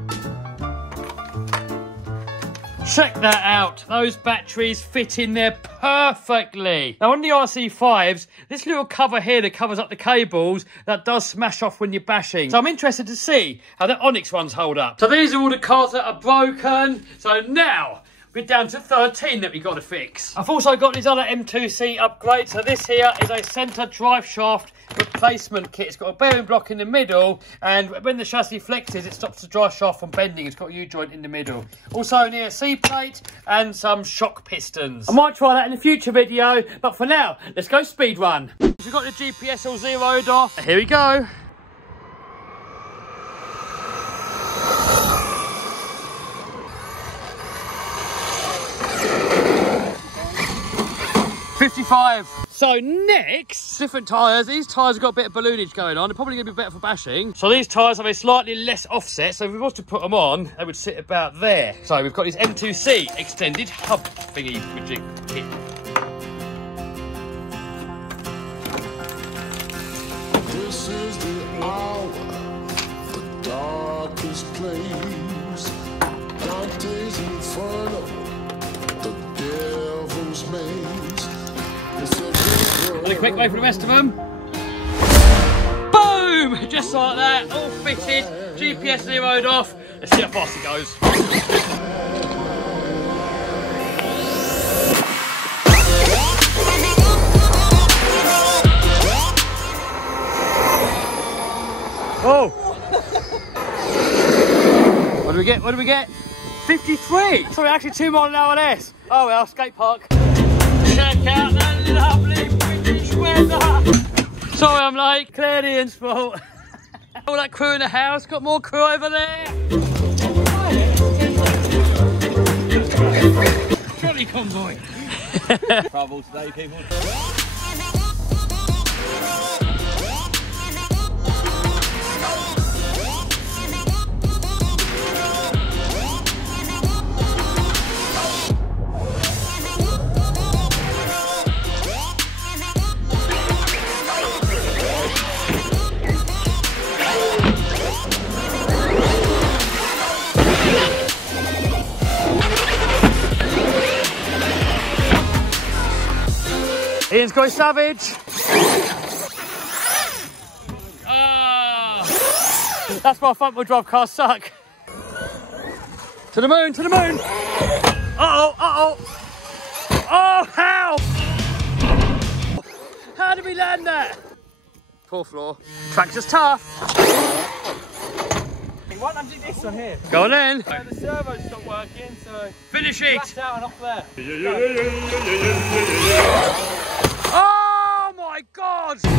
Check that out. Those batteries fit in there perfectly. Now on the RC5s, this little cover here that covers up the cables, that does smash off when you're bashing. So I'm interested to see how the Onyx ones hold up. So these are all the cars that are broken. So now we're down to 13 that we've got to fix. I've also got these other M2C upgrades. So this here is a centre drive shaft replacement kit. It's got a bearing block in the middle, and when the chassis flexes, it stops the drive shaft from bending. It's got a U-joint in the middle. Also near a C-plate and some shock pistons. I might try that in a future video, but for now, let's go speed run. We've got the GPS all zeroed off. Here we go. So next, different tyres. These tyres have got a bit of balloonage going on. They're probably going to be better for bashing. So these tyres have a slightly less offset. So if we was to put them on, they would sit about there. So we've got this M2C extended hub thingy jig kit. This is the hour, the darkest place. Dante's Inferno, the devil's maze. Really quick way for the rest of them. Boom! Just like that, all fitted, GPS zeroed off. Let's see how fast it goes. Oh! What do we get? What do we get? 53! Sorry, actually 2 miles an hour less. Oh well, skate park. Check out that lovely British weather. Sorry I'm late, clearly Ian's fault. All that crew in the house, got more crew over there. Trolley convoy. Trouble today, people. Ian's got his savage. That's why front wheel drive cars suck. To the moon, to the moon. Uh-oh, uh-oh. Oh, how? How did we land that? 4th floor. Track's just tough. Why don't I do this one here? Go on then. So the servo's not working, so finish it. flash down off there. Oh my God! Still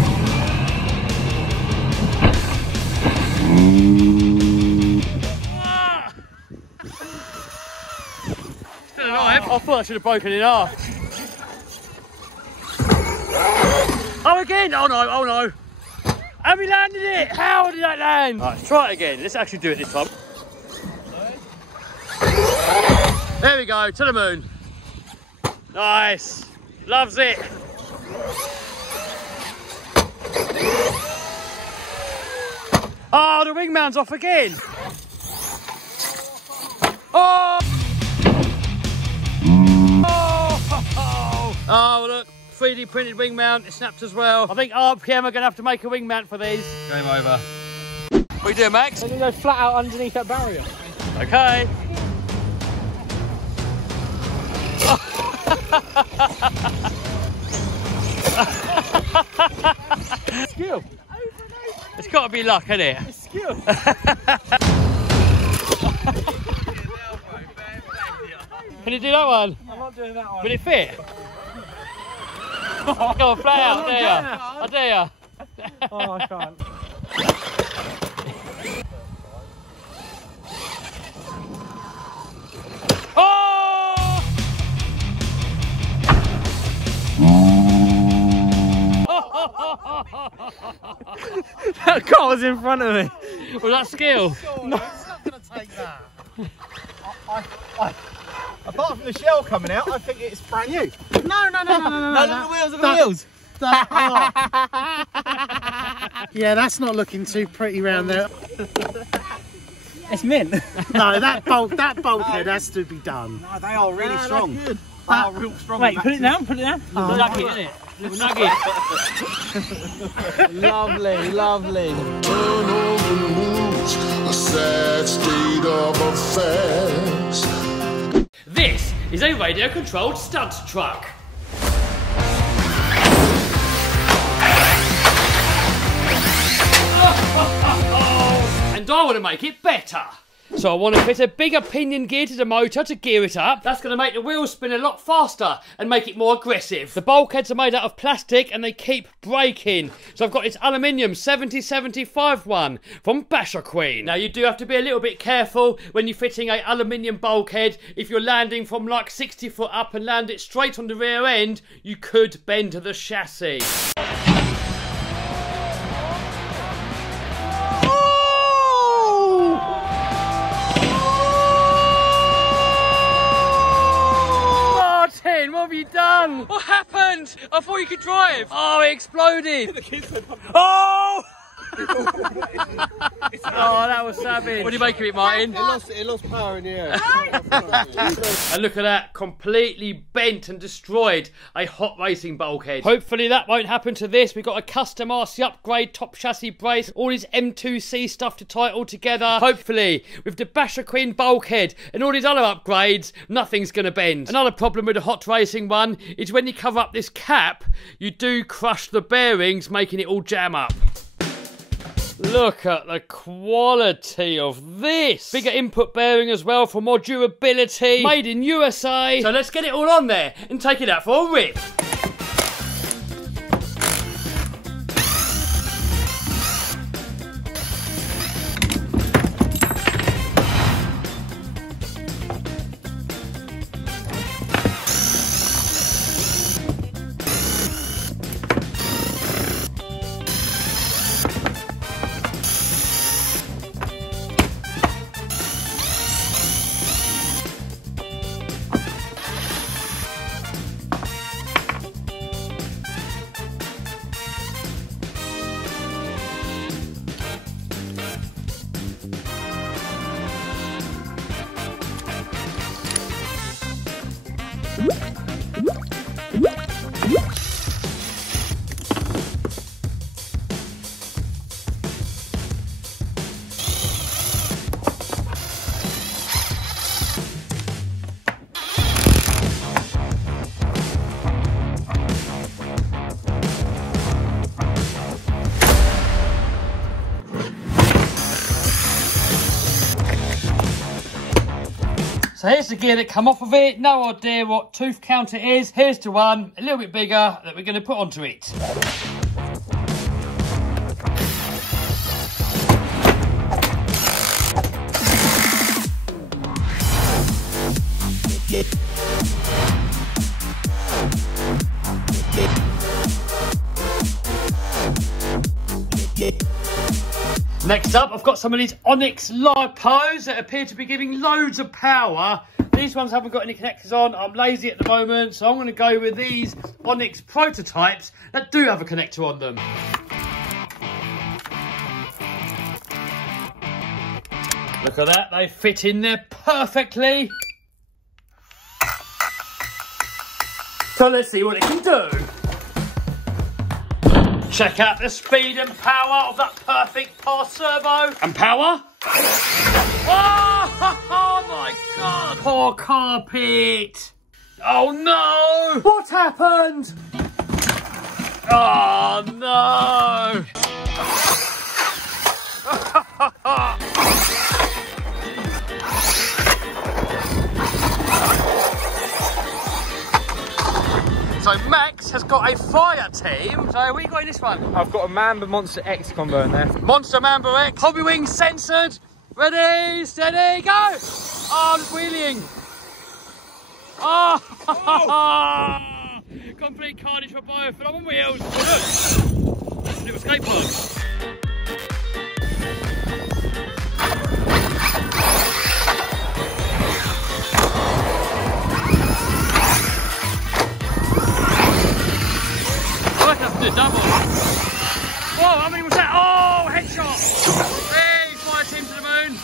alive. I thought I should have broken it off. Oh again! Oh no! Oh no! And we landed it! How did that land? Right, let's try it again. Let's actually do it this time. There we go, to the moon. Nice. Loves it. Oh, the wing mount's off again. Oh! Oh, look. 3D printed wing mount, it snapped as well. I think RPM are going to have to make a wing mount for these. Game over. What are you doing, Max? I'm going to go flat out underneath that barrier. Okay. Skill. It's got to be luck, isn't it? It's skill. Can you do that one? I'm not doing that one. Will it fit? Go on, fly out, dare ya? I dare ya. Oh, I can't. Oh! That car was in front of me. Was that skill? No, it's not going to take that. Apart from the shell coming out, I think it's brand new. No. Look at the wheels, look at the wheels. Yeah, that's not looking too pretty round there. It's mint. No, that bulkhead has to be done. No, they are really strong. They are real strong. Wait, put it down, put it down. Little nugget, isn't it? Little nugget. Lovely, lovely. Turn over the news, a sad state of affairs. This is a radio-controlled stunt truck. And I want to make it better. So I want to fit a bigger pinion gear to the motor to gear it up. That's going to make the wheels spin a lot faster and make it more aggressive. The bulkheads are made out of plastic and they keep breaking. So I've got this aluminium 7075 one from Basher Queen. Now you do have to be a little bit careful when you're fitting a aluminium bulkhead. If you're landing from like 60 foot up and land it straight on the rear end, you could bend the chassis. What have you done? What happened? I thought you could drive. Oh, it exploded. Oh! Oh, that was savage. What do you make of it, Martin? It lost power in the air. And look at that, completely bent and destroyed a hot racing bulkhead. Hopefully that won't happen to this. We've got a custom RC upgrade, top chassis brace, all this M2C stuff to tie it all together. Hopefully, with the Basher Queen bulkhead and all these other upgrades, nothing's gonna bend. Another problem with the hot racing one is when you cover up this cap, you do crush the bearings, making it all jam up. Look at the quality of this. Bigger input bearing as well for more durability. Made in USA. So let's get it all on there and take it out for a rip. So here's the gear that come off of it. No idea what tooth count it is. Here's the one, a little bit bigger, that we're going to put onto it. Next up, I've got some of these Onyx LiPos that appear to be giving loads of power. These ones haven't got any connectors on. I'm lazy at the moment, so I'm going to go with these Onyx prototypes that do have a connector on them. Look at that, they fit in there perfectly. So let's see what it can do. Check out the speed and power of that perfect pass servo. And power. Oh! poor carpet. Oh no! What happened? Oh no! So Max has got a fire team. So what you got in this one? I've got a Mamba Monster X combo in there. Monster Mamba X. Hobby wings censored. Ready, steady, go! Oh, I'm wheeling. Oh! Complete carnage for both, but I'm on wheels. Oh, look! Little skate park. The double. Whoa, how many was that? Oh, headshot. Hey, fire team to the moon.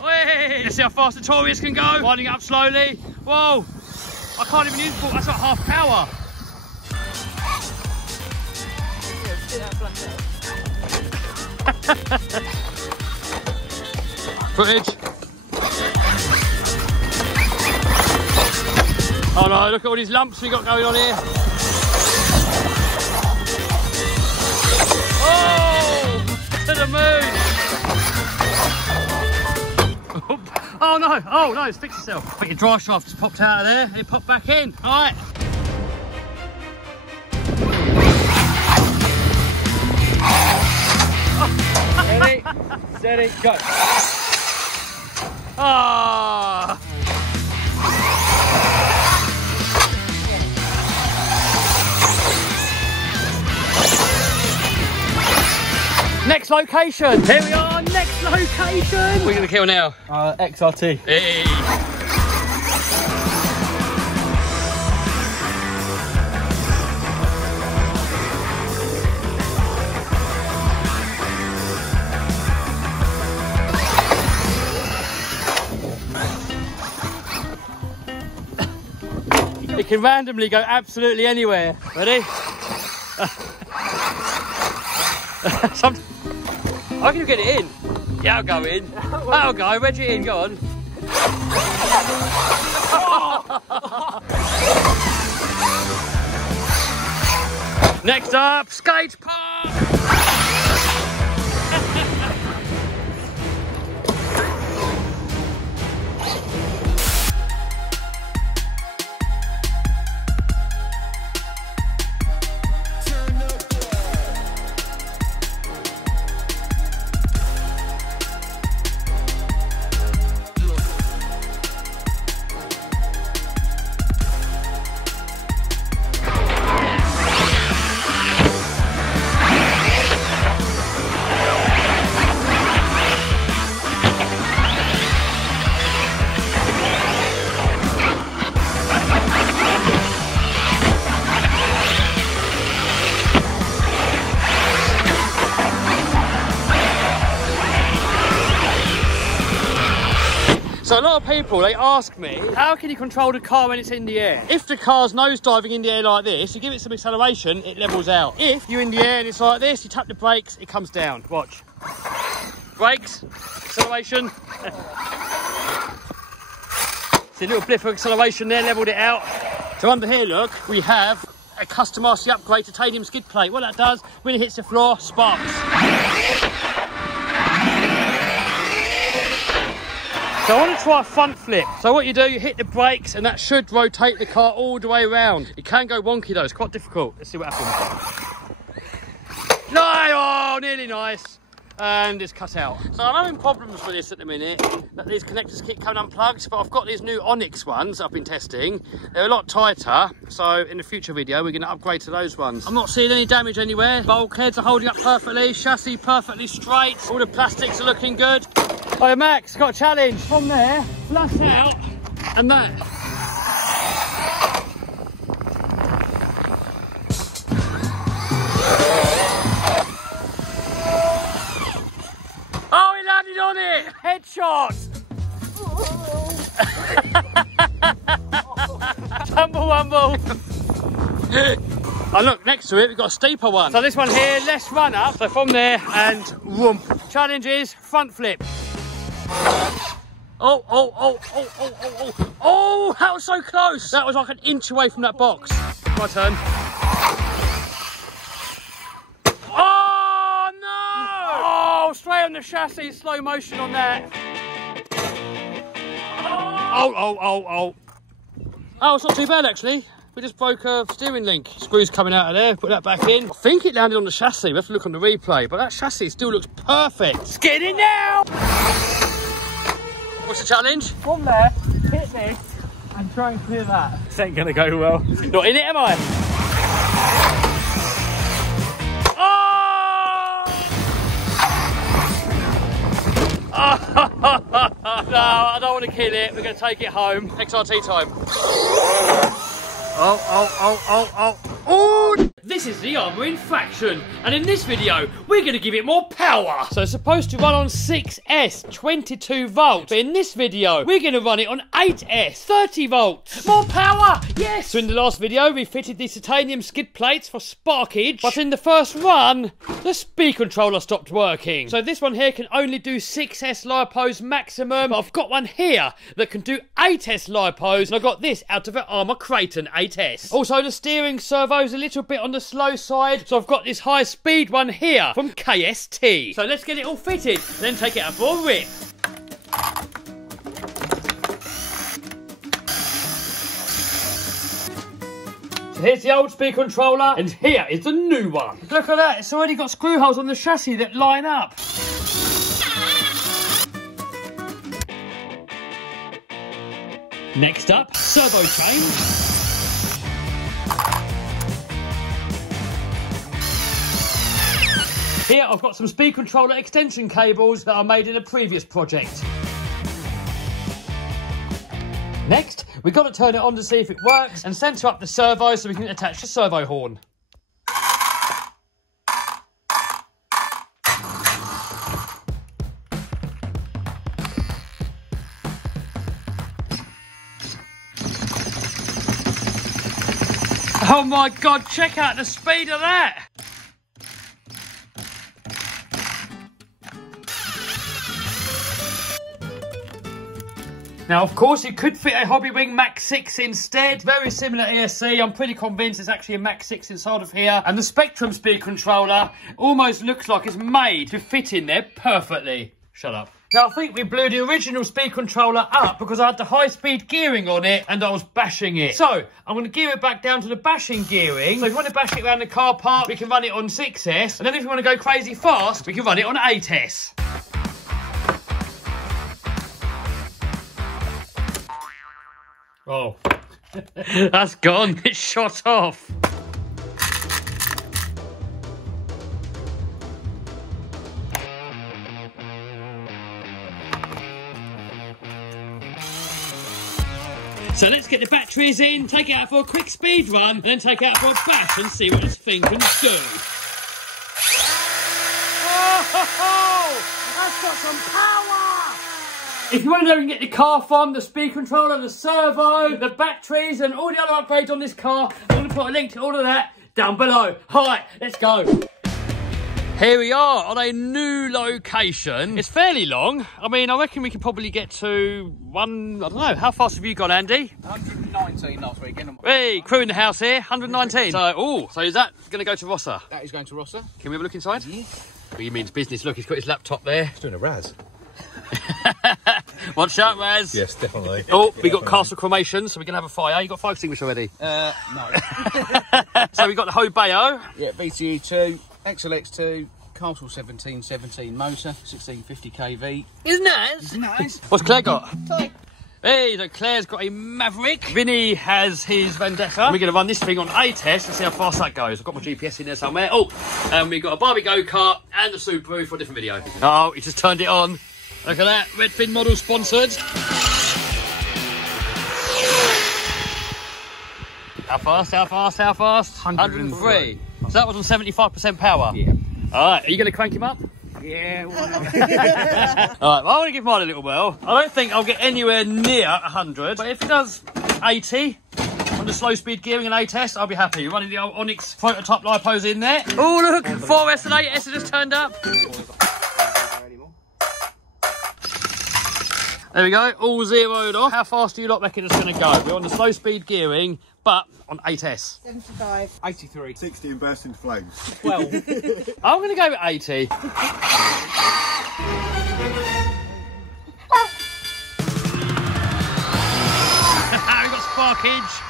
Hey. Let's see how fast the Taurus can go. Winding up slowly. Whoa, I can't even use the ball. That's like half power. Footage. Oh no, look at all these lumps we got going on here. To the moon! Oh no! Oh no! It's fixed itself. But your dry shaft just popped out of there and it popped back in. All right. Ready, steady, go. Ah. Next location. Here we are, next location. What are we gonna kill now? XRT. Hey. It can randomly go absolutely anywhere. Ready? I can get it in. Yeah, I'll go in. I'll go. Where'd you in? Go on. Next up, skate park. So a lot of people, they ask me, how can you control the car when it's in the air? If the car's nose diving in the air like this, you give it some acceleration, it levels out. If you're in the air and it's like this, you tap the brakes, it comes down. Watch. Brakes, acceleration. See a little blip of acceleration there, leveled it out. So under here, look, we have a custom RC upgrade titanium skid plate. What that does, when it hits the floor, sparks. So I want to try a front flip. So what you do, you hit the brakes and that should rotate the car all the way around. It can go wonky though, it's quite difficult. Let's see what happens. No, oh, nearly nice. And it's cut out. So I'm having problems with this at the minute, that these connectors keep coming unplugged, but I've got these new Onyx ones I've been testing. They're a lot tighter, so in the future video we're going to upgrade to those ones. I'm not seeing any damage anywhere. Bulkheads are holding up perfectly, chassis perfectly straight, all the plastics are looking good. Oh, Max, got a challenge. From there, flat out, and that. Oh, he landed on it! Headshot! Tumble wumble! Oh look, next to it we've got a steeper one. So this one here, less run up. So from there and whoomp. Challenge is front flip. Oh, oh, oh, oh, oh, oh, oh. Oh, that was so close. That was like an inch away from that box. My turn. Oh, no! Oh, straight on the chassis, slow motion on that. Oh, oh, oh, oh. Oh, it's not too bad, actually. We just broke a steering link. Screws coming out of there, put that back in. I think it landed on the chassis. We have to look on the replay, but that chassis still looks perfect. Let's get in now! What's the challenge? From there, hit this, and try and clear that. This ain't gonna go well. Not in it, am I? Oh! No, I don't want to kill it. We're going to take it home. XRT time. Oh, oh, oh, oh, oh. Oh! This is the armouring faction, and in this video, we're going to give it more power. So it's supposed to run on 6S, 22 volts, but in this video, we're going to run it on 8S, 30 volts. More power, yes! So in the last video, we fitted these titanium skid plates for sparkage, but in the first run, the speed controller stopped working. So this one here can only do 6S lipos maximum, but I've got one here that can do 8S lipos, and I got this out of an Armour Creighton 8S. Also, the steering servo's a little bit on the slow side, so I've got this high speed one here from KST. So let's get it all fitted and then take it out for a rip. So here's the old speed controller and here is the new one. Look at that, it's already got screw holes on the chassis that line up. Next up, servo chain. Here I've got some speed controller extension cables that I made in a previous project. Next, we've got to turn it on to see if it works and centre up the servo so we can attach the servo horn. Oh my God, check out the speed of that! Now, of course, you could fit a Hobbywing Max 6 instead. Very similar ESC. I'm pretty convinced it's actually a Max 6 inside of here. And the Spectrum speed controller almost looks like it's made to fit in there perfectly. Shut up. Now, I think we blew the original speed controller up because I had the high-speed gearing on it and I was bashing it. So, I'm going to gear it back down to the bashing gearing. So, if you want to bash it around the car park, we can run it on 6S. And then if you want to go crazy fast, we can run it on 8S. Oh, that's gone. It's shot off. So let's get the batteries in, take it out for a quick speed run, and then take it out for a bash and see what this thing can do. Oh, that's got some power! If you want to know where you can get the car from, the speed controller, the servo, the batteries and all the other upgrades on this car, I'm going to put a link to all of that down below. Alright, let's go. Here we are on a new location. It's fairly long. I mean, I reckon we can probably get to I don't know, how fast have you gone, Andy? 119 last weekend. Hey, crew in the house here, 119. So is that going to go to Rosser? That is going to Rosser. Can we have a look inside? Yeah. What do you mean it's business? Look, he's got his laptop there. He's doing a Raz. Watch out, Raz. Yes, definitely. Oh, we got castle cremation, so we can have a fire. You got fire extinguisher already? No. So we got the Hobeo. Yeah, VTE2, XLX2, Castle 1717 motor, 1650 kV. Isn't that nice? What's Claire got? Toy. Hey, so Claire's got a Maverick. Vinny has his Vendetta. We're going to run this thing on a test and see how fast that goes. I've got my GPS in there somewhere. Oh, and we've got a Barbie go-kart and a Subaru for a different video. Oh, he just turned it on. Look at that, Redfin model sponsored. How fast, how fast, how fast? 103. So that was on 75% power? Yeah. Alright, are you going to crank him up? Yeah, why not? Alright, well, I want to give mine a little whirl. I don't think I'll get anywhere near 100, but if it does 80 on the slow speed gearing and A-test, I'll be happy. Running the old Onyx prototype lipos in there. Oh, look, 4S and 8S have just turned up. There we go, all zeroed off. How fast do you lot reckon it's going to go? We're on the slow speed gearing, but on 8S. 75. 83. 60 and burst into flames. 12. I'm going to go with 80. Oh, We've got sparkage.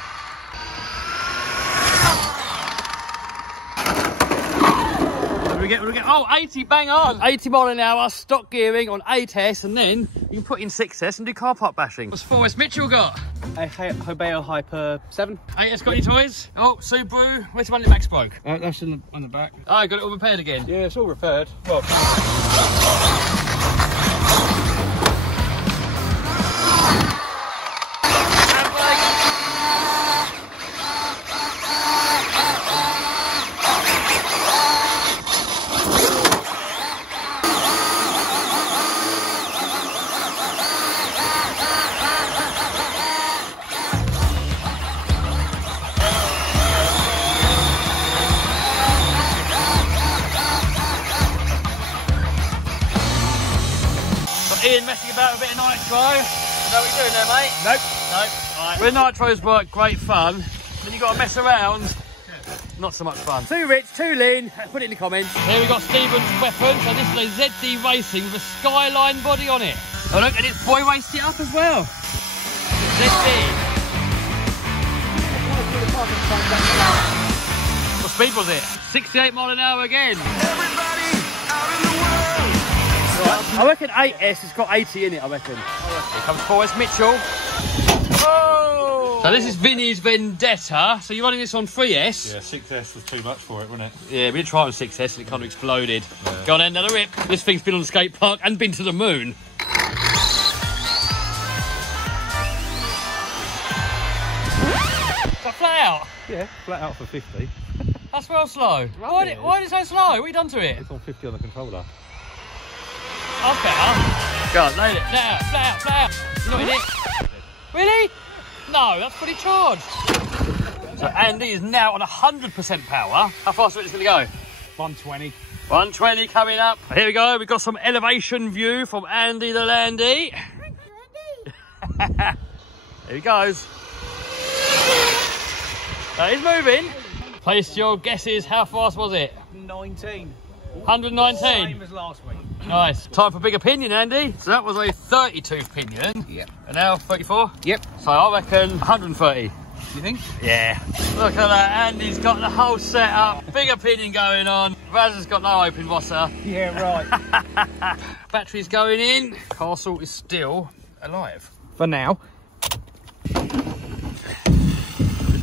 What do we get? Oh, 80, bang on. 80 mile an hour, stock gearing on 8S, and then you can put in 6S and do car park bashing. What's 4S Mitchell got? A Hobeo Hyper 7. 8S got any toys? Oh, Subaru. Where's the one that Max broke? That's on the back. Oh, I got it all repaired again. Yeah, it's all repaired. Well, Ian messing about with a bit of nitro. You know what you're doing there, mate? nope. Nope. Right. When nitros work, great fun. Then you got to mess around. Not so much fun. Too rich, too lean. Put it in the comments. Here we got Stephen's weapon. So this is a ZD Racing with a Skyline body on it. Oh look, and it's boy raced it up as well. ZD. What speed was it? 68 mile an hour again. I reckon 8S has got 80 in it, I reckon. Here comes 4S Mitchell. Oh! So this is Vinny's Vendetta. So you're running this on 3S? Yeah, 6S was too much for it, wasn't it? Yeah, we did try it on 6S and it kind of exploded. Yeah. Go on then, another rip. This thing's been on the skate park and been to the moon. Is that flat out? Yeah, flat out for 50. That's well slow. Why is it so slow? What have you done to it? It's on 50 on the controller. Okay. Go on, load it. Flat out. You're not in it. Really? No, that's fully charged. So Andy is now on 100% power. How fast is it going to go? 120. 120 coming up. Here we go. We've got some elevation view from Andy the Landy. Here he goes. He's moving. Place your guesses. How fast was it? 19. 119. Same as last week. Nice. Time for big opinion, Andy. So that was a 30-tooth pinion. Yep. And now 34? Yep. So I reckon 130. You think? Yeah. Look at that. Andy's got the whole setup. Big opinion going on. Raz has got no open wasser. Yeah, right. Battery's going in. Castle is still alive. For now. The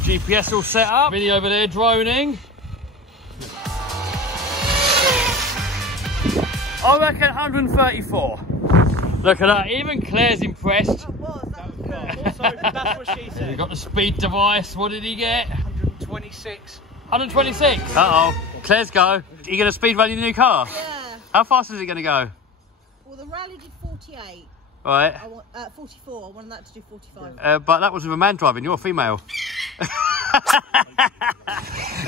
GPS all set up. Vinny over there droning. I reckon 134. Look at that, even Claire's impressed. That's what she said. We've got the speed device, what did he get? 126. 126? Uh-oh. Claire's go. Are you going to speed run your new car? Yeah. How fast is it going to go? Well, the rally did 48. Right. 44. I wanted that to do 45. But that was with a man driving, you're a female.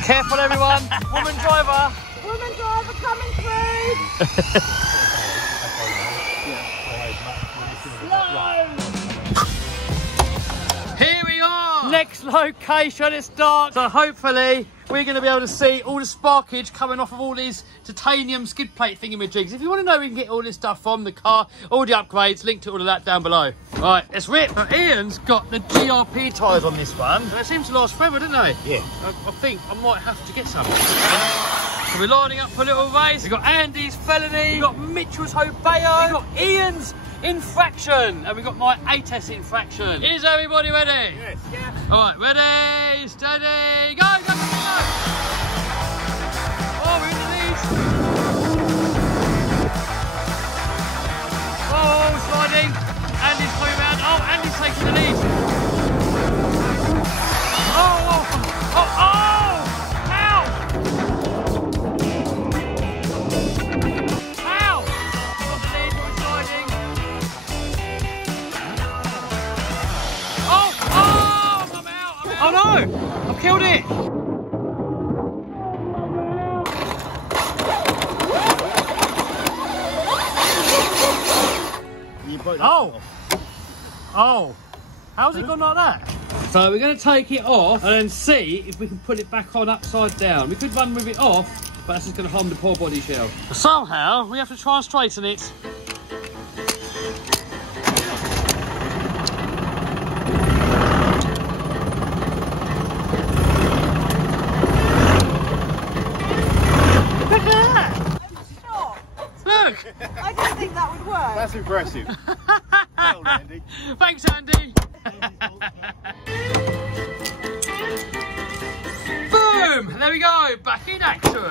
Careful everyone, woman driver. Woman driver coming through. Here we are. Next location, it's dark. So hopefully we're going to be able to see all the sparkage coming off of all these titanium skid plate thingamajigs. If you want to know where we can get all this stuff from, the car, all the upgrades, link to all of that down below. Right, let's rip. Now, Ian's got the GRP tyres on this one. They seem to last forever, don't they? Yeah. I think I might have to get some. So we're lining up for a little race. We've got Andy's Felony, we've got Mitchell's Hobeo, we've got Ian's Infraction, and we've got my 8S Infraction. Is everybody ready? Yes. Yeah. All right, ready, steady, go, go, go, go. Oh, we're in the lead. Oh, sliding. Andy's coming round. Oh, Andy's taking the lead. Oh, oh, oh, oh. Ow. Ow. Got the lead, we're sliding. Oh, oh, I'm out. Oh no, I've killed it. You broke that Oh, off. Oh, how's it gone like that? So we're going to take it off and then see if we can put it back on upside down. We could run with it off, but that's just going to harm the poor body shell. Somehow, we have to try and straighten it. Look at that! Look! I didn't think that would work. That's impressive. Well done, Andy. Thanks, Andy. Boom! There we go, back in action.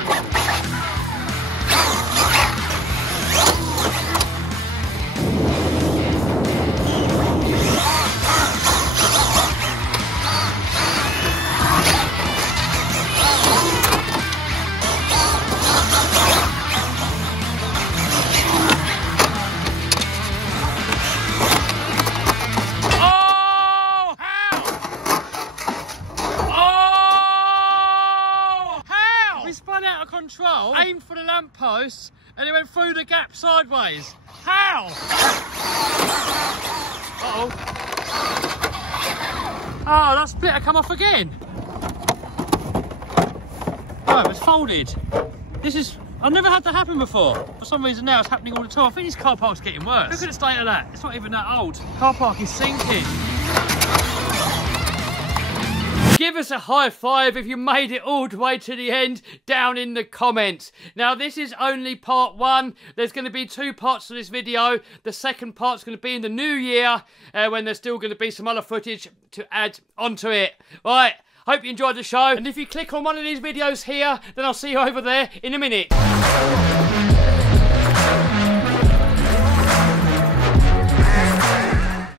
Control, aimed for the lamppost, and it went through the gap sideways. How? Uh-oh. Oh, that splitter come off again. Oh, it was folded. This is, I've never had that happen before. For some reason now it's happening all the time. I think this car park's getting worse. Look at the state of that. It's not even that old. Car park is sinking. Give us a high five if you made it all the way to the end down in the comments. Now, this is only part one. There's going to be 2 parts to this video. The second part's going to be in the new year when there's still going to be some other footage to add onto it. Right, hope you enjoyed the show. And if you click on one of these videos here, then I'll see you over there in a minute.